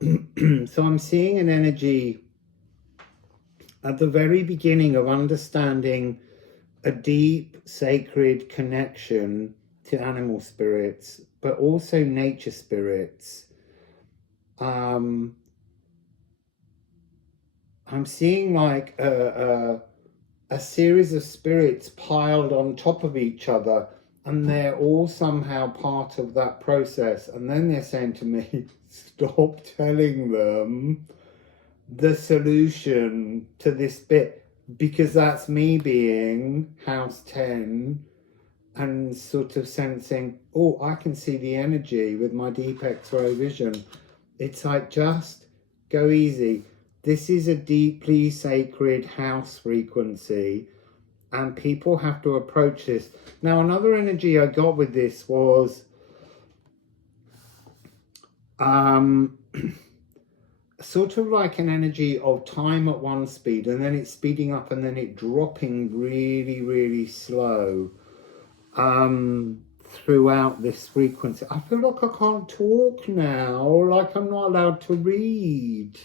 So I'm seeing an energy at the very beginning of understanding a deep sacred connection to animal spirits, but also nature spirits. I'm seeing like a series of spirits piled on top of each other, and they're all somehow part of that process. And then they're saying to me, stop telling them the solution to this bit, because that's me being House 10 and sort of sensing, oh, I can see the energy with my deep X-ray vision. It's like, just go easy. This is a deeply sacred house frequency, and people have to approach this. Now, another energy I got with this was sort of like an energy of time at one speed, and then it's speeding up, and then it dropping really, really slow throughout this frequency. I feel like I can't talk now, like I'm not allowed to read.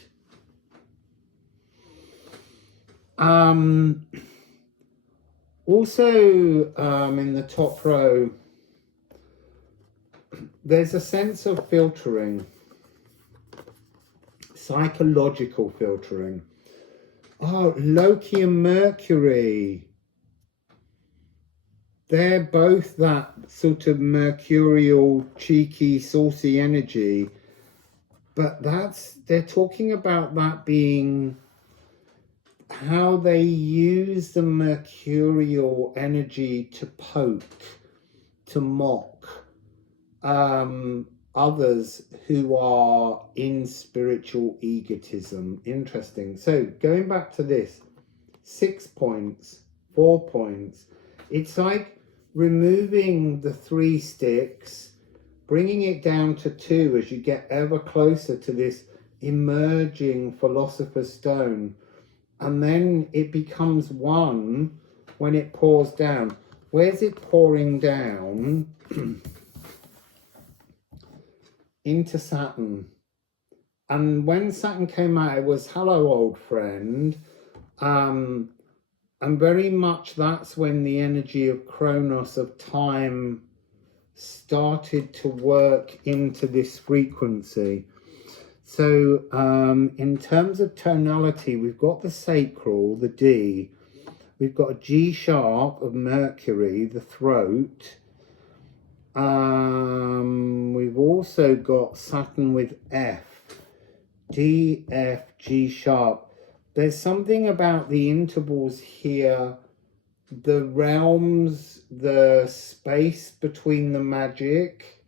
Also, in the top row, there's a sense of filtering, psychological filtering. Oh, Loki and Mercury. They're both that sort of mercurial, cheeky, saucy energy. But they're talking about that being how they use the mercurial energy to poke, to mock others who are in spiritual egotism. Interesting. So going back to this, 6 points, 4 points, it's like removing the 3 sticks, bringing it down to 2 as you get ever closer to this emerging Philosopher's Stone. And then it becomes 1 when it pours down. Where's it pouring down? Into Saturn. And when Saturn came out, it was, hello, old friend. And very much that's when the energy of Kronos, of time, started to work into this frequency. So in terms of tonality, we've got the sacral, the D. We've got a G sharp of Mercury, the throat. We've also got Saturn with F, D, F, G sharp. There's something about the intervals here, the realms, the space between the magic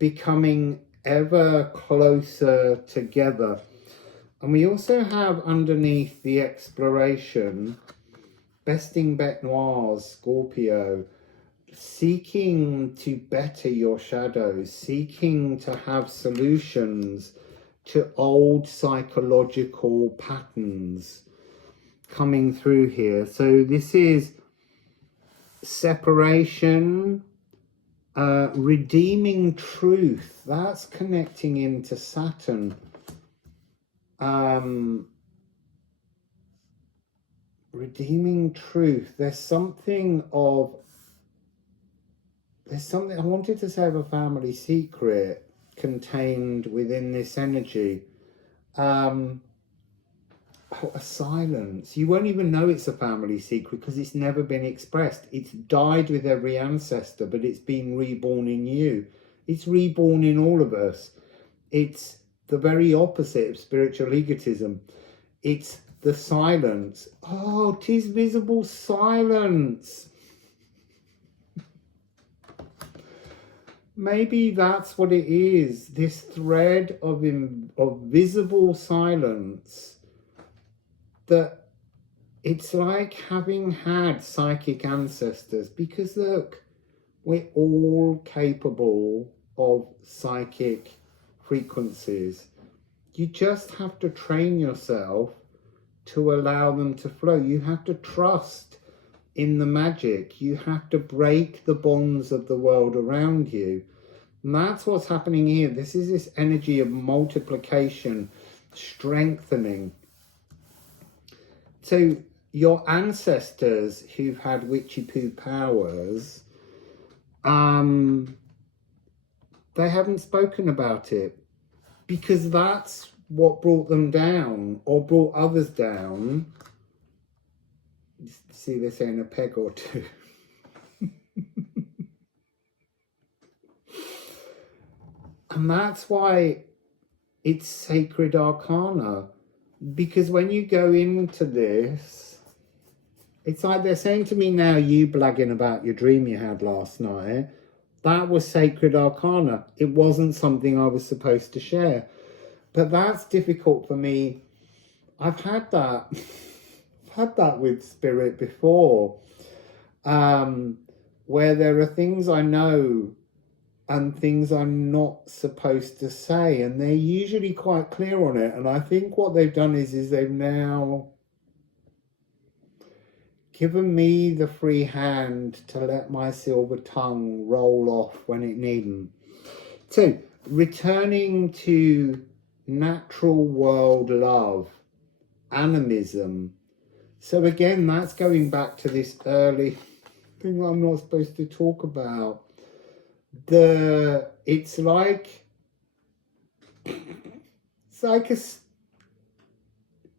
becoming ever closer together. And we also have underneath the exploration, besting bête noires, Scorpio, seeking to better your shadows, seeking to have solutions to old psychological patterns coming through here. So this is separation, redeeming truth. That's connecting into Saturn. Redeeming truth. There's something I wanted to say of a family secret contained within this energy. A silence. You won't even know it's a family secret because it's never been expressed. It's died with every ancestor, but it's been reborn in you. It's reborn in all of us. It's the very opposite of spiritual egotism. It's the silence. Oh, 'tis visible silence. maybe that's what it is, this thread of visible silence, that it's like having had psychic ancestors, because look, we're all capable of psychic frequencies. You just have to train yourself to allow them to flow. You have to trust in the magic. You have to break the bonds of the world around you. And that's what's happening here. This is this energy of multiplication, strengthening. So your ancestors who've had witchy poo powers, they haven't spoken about it, because that's what brought them down, or brought others down. See, they're saying a peg or two. And that's why it's sacred arcana, because when you go into this, it's like they're saying to me now, you blagging about your dream you had last night, that was sacred arcana. It wasn't something I was supposed to share. But that's difficult for me. I've had that. I've had that with spirit before, where there are things I know and things I'm not supposed to say, and they're usually quite clear on it. And I think what they've done is they've now given me the free hand to let my silver tongue roll off when it needn't. So, returning to natural world love, animism. So again, that's going back to this early thing I'm not supposed to talk about. It's like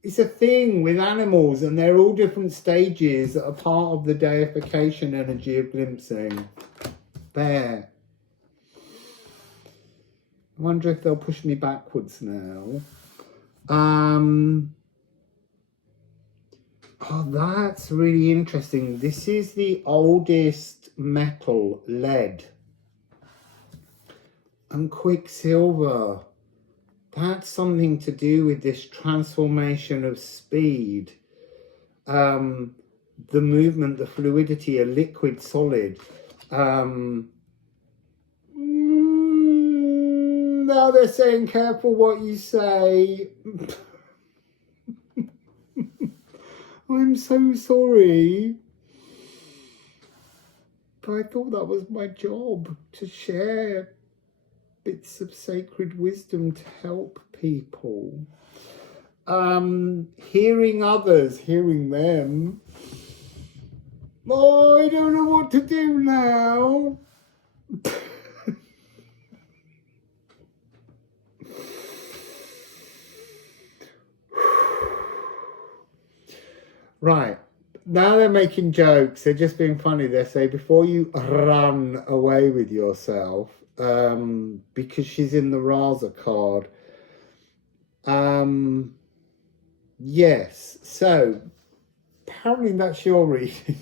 it's a thing with animals, and they're all different stages that are part of the deification energy of glimpsing. There. I wonder if they'll push me backwards now. Oh, that's really interesting. This is the oldest metal, lead. And quicksilver. That's something to do with this transformation of speed. The movement, the fluidity, a liquid solid. Now they're saying careful what you say. I'm so sorry. But I thought that was my job, to share bits of sacred wisdom to help people. Hearing others, hearing them. Oh, I don't know what to do now. Right, now they're making jokes. They're just being funny. They say, before you run away with yourself, because she's in the Raza card. Yes, so apparently that's your reading.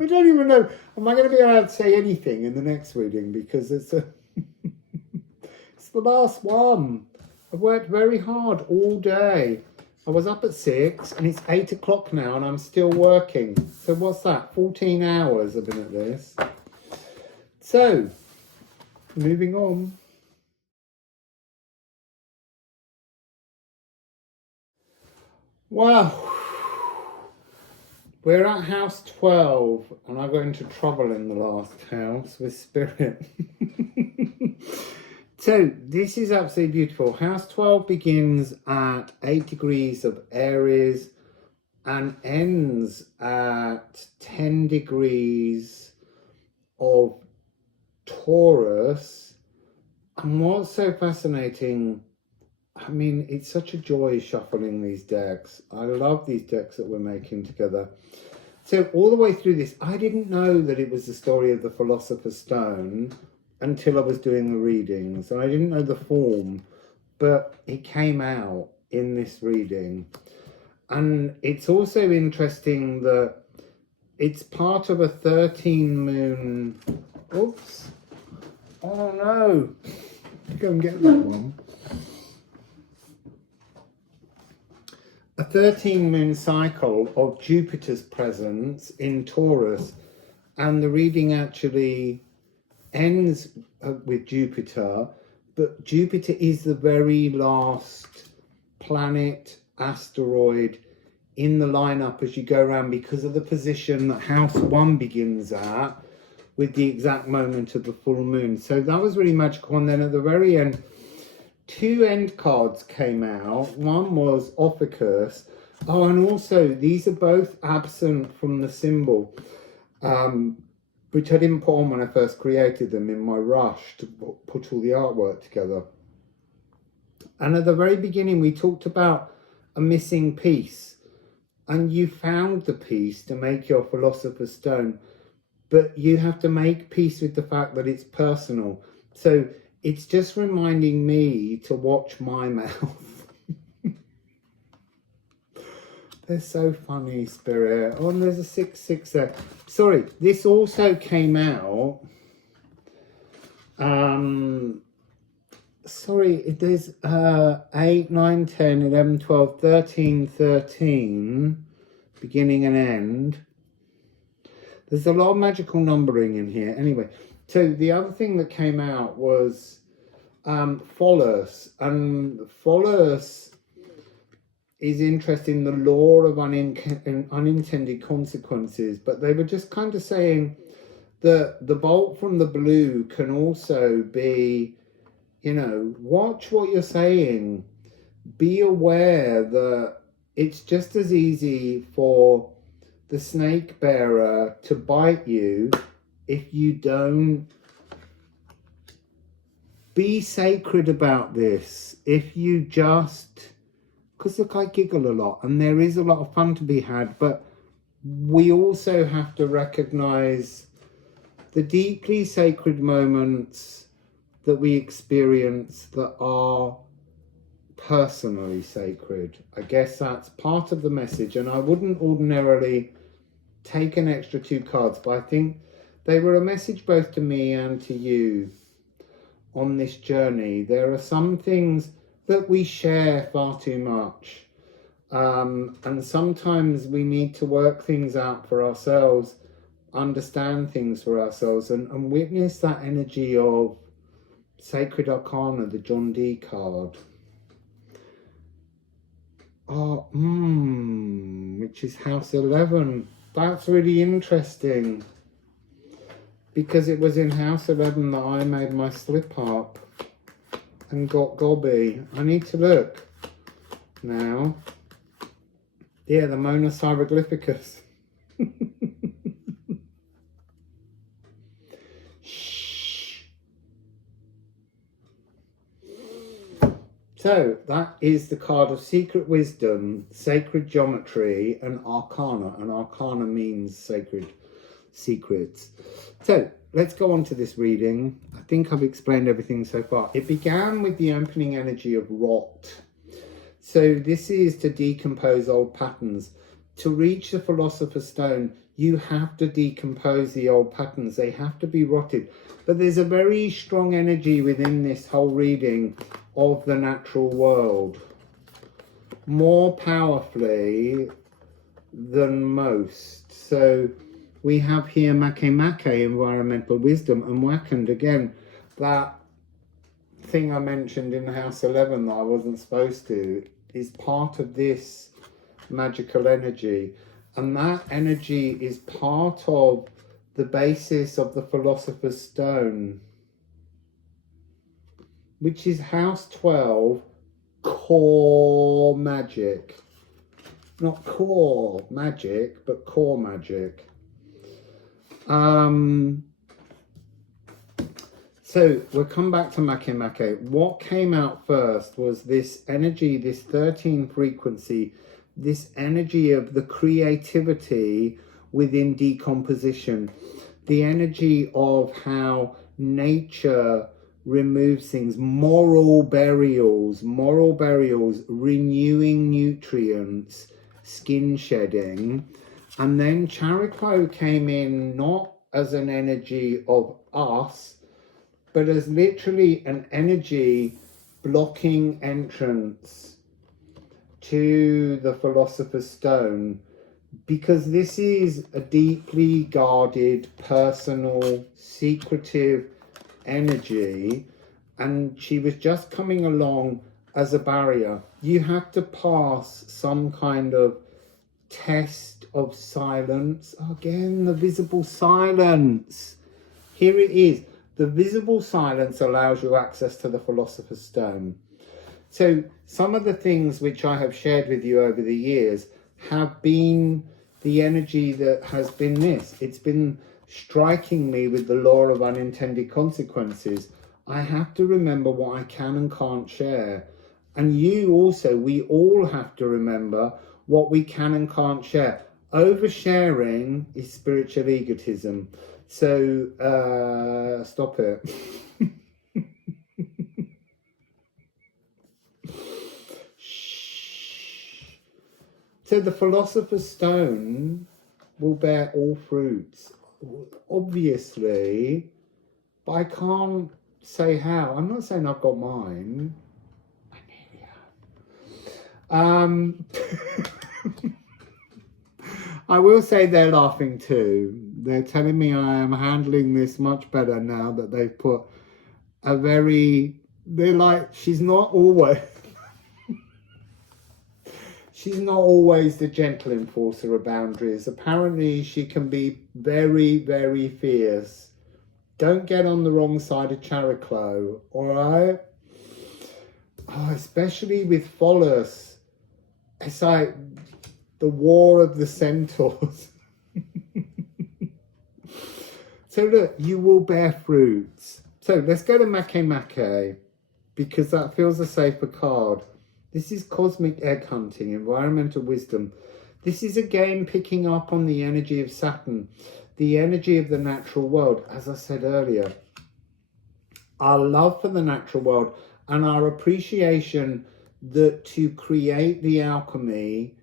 I don't even know. Am I going to be able to say anything in the next reading? Because it's the last one. I've worked very hard all day. I was up at 6 and it's 8 o'clock now and I'm still working. So what's that? 14 hours I've been at this. So, moving on. Well, we're at house 12 and I got into trouble in the last house with spirit. So this is absolutely beautiful. House 12 begins at 8 degrees of Aries and ends at 10 degrees of Taurus. And what's so fascinating, I mean, it's such a joy shuffling these decks. I love these decks that we're making together. So all the way through this, I didn't know that it was the story of the Philosopher's Stone until I was doing the readings. And I didn't know the form, but it came out in this reading. And it's also interesting that it's part of a 13 moon, Oh no! Go and get that one. A 13-moon cycle of Jupiter's presence in Taurus, and the reading actually ends with Jupiter, but Jupiter is the very last planet, asteroid in the lineup as you go around because of the position that house 1 begins at with the exact moment of the full moon. So that was really magical. And then at the very end, 2 end cards came out. One was Ophiuchus. Oh, and also these are both absent from the symbol, which I didn't put on when I first created them in my rush to put all the artwork together. And at the very beginning, we talked about a missing piece, and you found the piece to make your Philosopher's Stone, but you have to make peace with the fact that it's personal. So it's just reminding me to watch my mouth. They're so funny, Spirit. Oh, and there's a 6/6 there. Sorry, this also came out. Sorry, there's 8, 9, 10, 11, 12, 13, 13, beginning and end. There's a lot of magical numbering in here. Anyway, so the other thing that came out was Philosopher, and Philosopher is interested in the law of unintended consequences, but they were just kind of saying that the bolt from the blue can also be, you know, watch what you're saying. Be aware that it's just as easy for the snake bearer to bite you if you don't be sacred about this. If you just, because look, I giggle a lot and there is a lot of fun to be had, but we also have to recognize the deeply sacred moments that we experience that are personally sacred. I guess that's part of the message, and I wouldn't ordinarily take an extra 2 cards, but I think they were a message both to me and to you on this journey. There are some things that we share far too much, and sometimes we need to work things out for ourselves, understand things for ourselves, and witness that energy of Sacred Arcana, the John D card. Oh, which is House 11. That's really interesting, because it was in House 11 that I made my slip up and got gobby. I need to look now. Yeah, the Monas Hieroglyphicus. So that is the card of secret wisdom, sacred geometry, and arcana. And arcana means sacred secrets. So let's go on to this reading. I think I've explained everything so far. It began with the opening energy of rot. So this is to decompose old patterns. To reach the Philosopher's Stone, you have to decompose the old patterns. They have to be rotted. But there's a very strong energy within this whole reading of the natural world, more powerfully than most. So we have here Make, environmental wisdom, and Wakand, again, that thing I mentioned in House 11 that I wasn't supposed to, is part of this magical energy. And that energy is part of the basis of the Philosopher's Stone, which is House 12, core magic. Not core magic, but core magic. So we'll come back to Make. What came out first was this energy, this 13 frequency, this energy of the creativity within decomposition, the energy of how nature removes things, moral burials, renewing nutrients, skin shedding. And then Chariklo came in not as an energy of us, but as literally an energy blocking entrance to the Philosopher's Stone, because this is a deeply guarded, personal, secretive energy, and she was just coming along as a barrier. You have to pass some kind of test of silence. Again, the visible silence. Here it is. The visible silence allows you access to the Philosopher's Stone. So some of the things which I have shared with you over the years have been the energy that has been this. It's been striking me with the law of unintended consequences. I have to remember what I can and can't share. And you also, we all have to remember what we can and can't share. Oversharing is spiritual egotism. So stop it. So the Philosopher's Stone will bear all fruits, obviously, but I can't say how. I'm not saying I've got mine. I nearly have. I will say they're laughing too. They're telling me I am handling this much better now that they've put a very... They're like, she's not always... She's not always the gentle enforcer of boundaries. Apparently, she can be very, very fierce. Don't get on the wrong side of Chariclo, all right? Oh, especially with Phallus. It's like the war of the centaurs. So look, you will bear fruits. So let's go to Make, because that feels a safer card. This is cosmic egg hunting, environmental wisdom. This is again picking up on the energy of Saturn, the energy of the natural world. As I said earlier, our love for the natural world and our appreciation that to create the alchemy,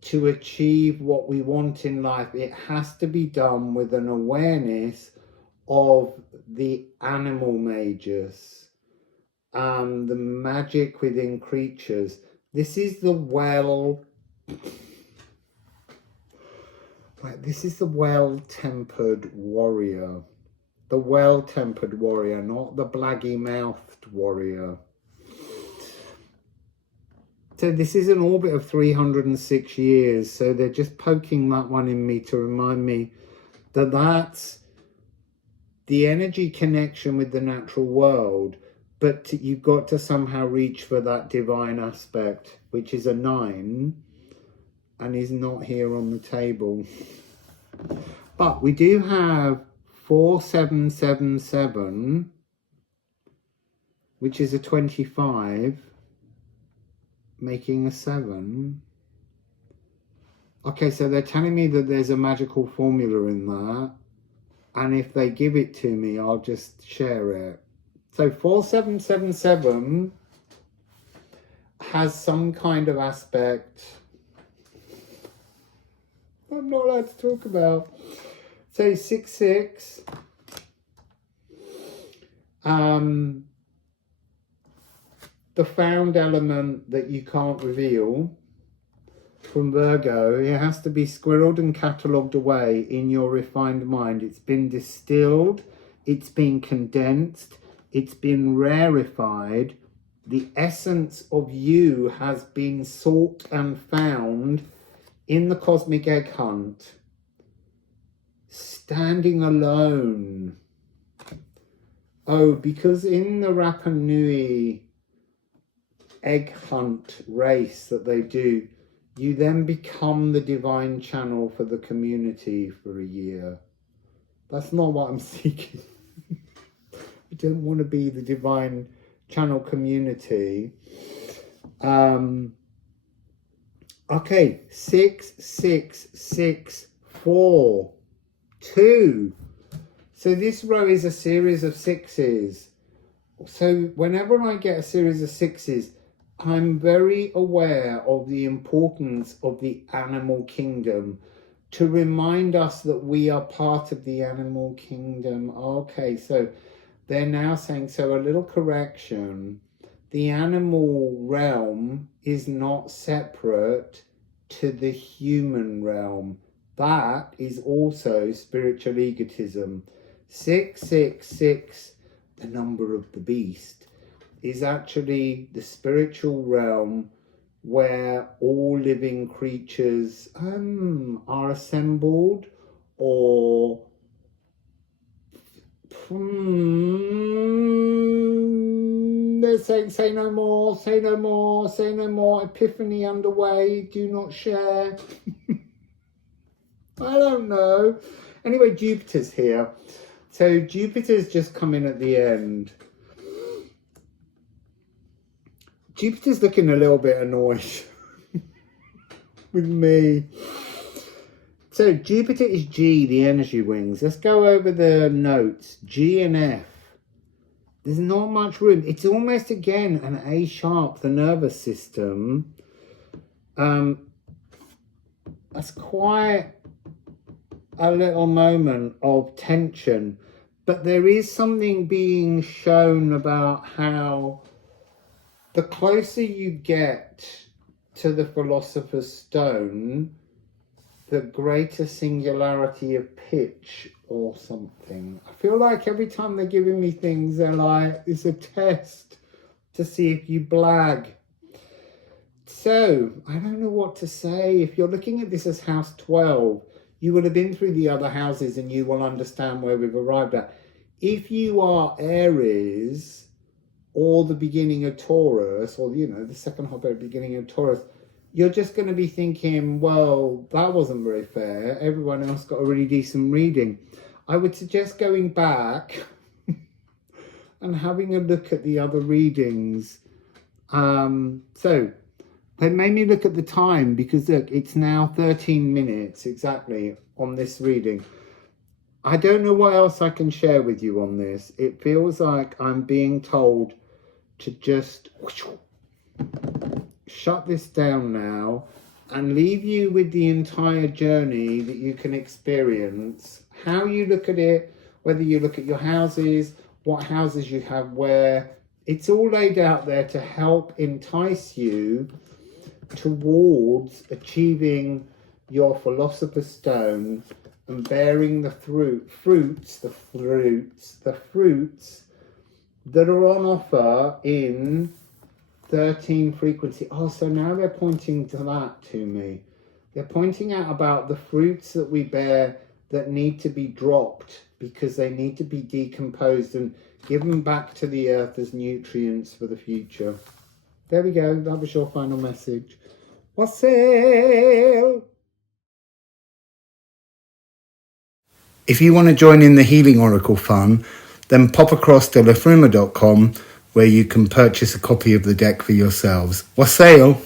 to achieve what we want in life, it has to be done with an awareness of the animal magus. The magic within creatures. This is the this is the well-tempered warrior. The well-tempered warrior, not the blaggy-mouthed warrior. So this is an orbit of 306 years. So they're just poking that one in me to remind me that that's the energy connection with the natural world. But you've got to somehow reach for that divine aspect, which is a 9, and is not here on the table. But we do have 4777, which is a 25, making a 7. Okay, so they're telling me that there's a magical formula in that, and if they give it to me, I'll just share it. So 4777 has some kind of aspect I'm not allowed to talk about. So 66. The found element that you can't reveal from Virgo, it has to be squirreled and catalogued away in your refined mind. It's been distilled, it's been condensed, it's been rarefied. The essence of you has been sought and found in the cosmic egg hunt. Standing alone. Oh, because in the Rapa Nui egg hunt race that they do, you then become the divine channel for the community for a year. That's not what I'm seeking. I don't want to be the divine channel community. Okay, 6, 6, 6, 4, 2. So this row is a series of 6s. So whenever I get a series of 6s, I'm very aware of the importance of the animal kingdom to remind us that we are part of the animal kingdom. Okay, so they're now saying, so a little correction, the animal realm is not separate to the human realm. That is also spiritual egotism. 666, the number of the beast, is actually the spiritual realm where all living creatures are assembled, or they're saying, say no more, say no more, say no more, epiphany underway, do not share. I don't know. Anyway, Jupiter's here. So Jupiter's just come in at the end. Jupiter's looking a little bit annoyed with me. So Jupiter is G, the energy wings. Let's go over the notes. G and F. There's not much room. It's almost, again, an A sharp, the nervous system. That's quite a little moment of tension. But there is something being shown about how the closer you get to the Philosopher's Stone, the greater singularity of pitch or something. I feel like every time they're giving me things, they're like, it's a test to see if you blag. So, I don't know what to say. If you're looking at this as house 12, you will have been through the other houses and you will understand where we've arrived at. If you are Aries, or the beginning of Taurus, or, you know, the second half of the beginning of Taurus, you're just going to be thinking, well, that wasn't very fair. Everyone else got a really decent reading. I would suggest going back and having a look at the other readings. So they made me look at the time, because look, it's now 13 minutes exactly on this reading. I don't know what else I can share with you on this. It feels like I'm being told to just shut this down now and leave you with the entire journey that you can experience. How you look at it, whether you look at your houses, what houses you have where, it's all laid out there to help entice you towards achieving your Philosopher's Stone and bearing the fruits that are on offer in 13 frequency. Oh, so now they're pointing to that to me. They're pointing out about the fruits that we bear that need to be dropped because they need to be decomposed and given back to the earth as nutrients for the future. There we go. That was your final message. Wassail! If you want to join in the Healing Oracle fun, then pop across to liffruma.com, where you can purchase a copy of the deck for yourselves. Wassail!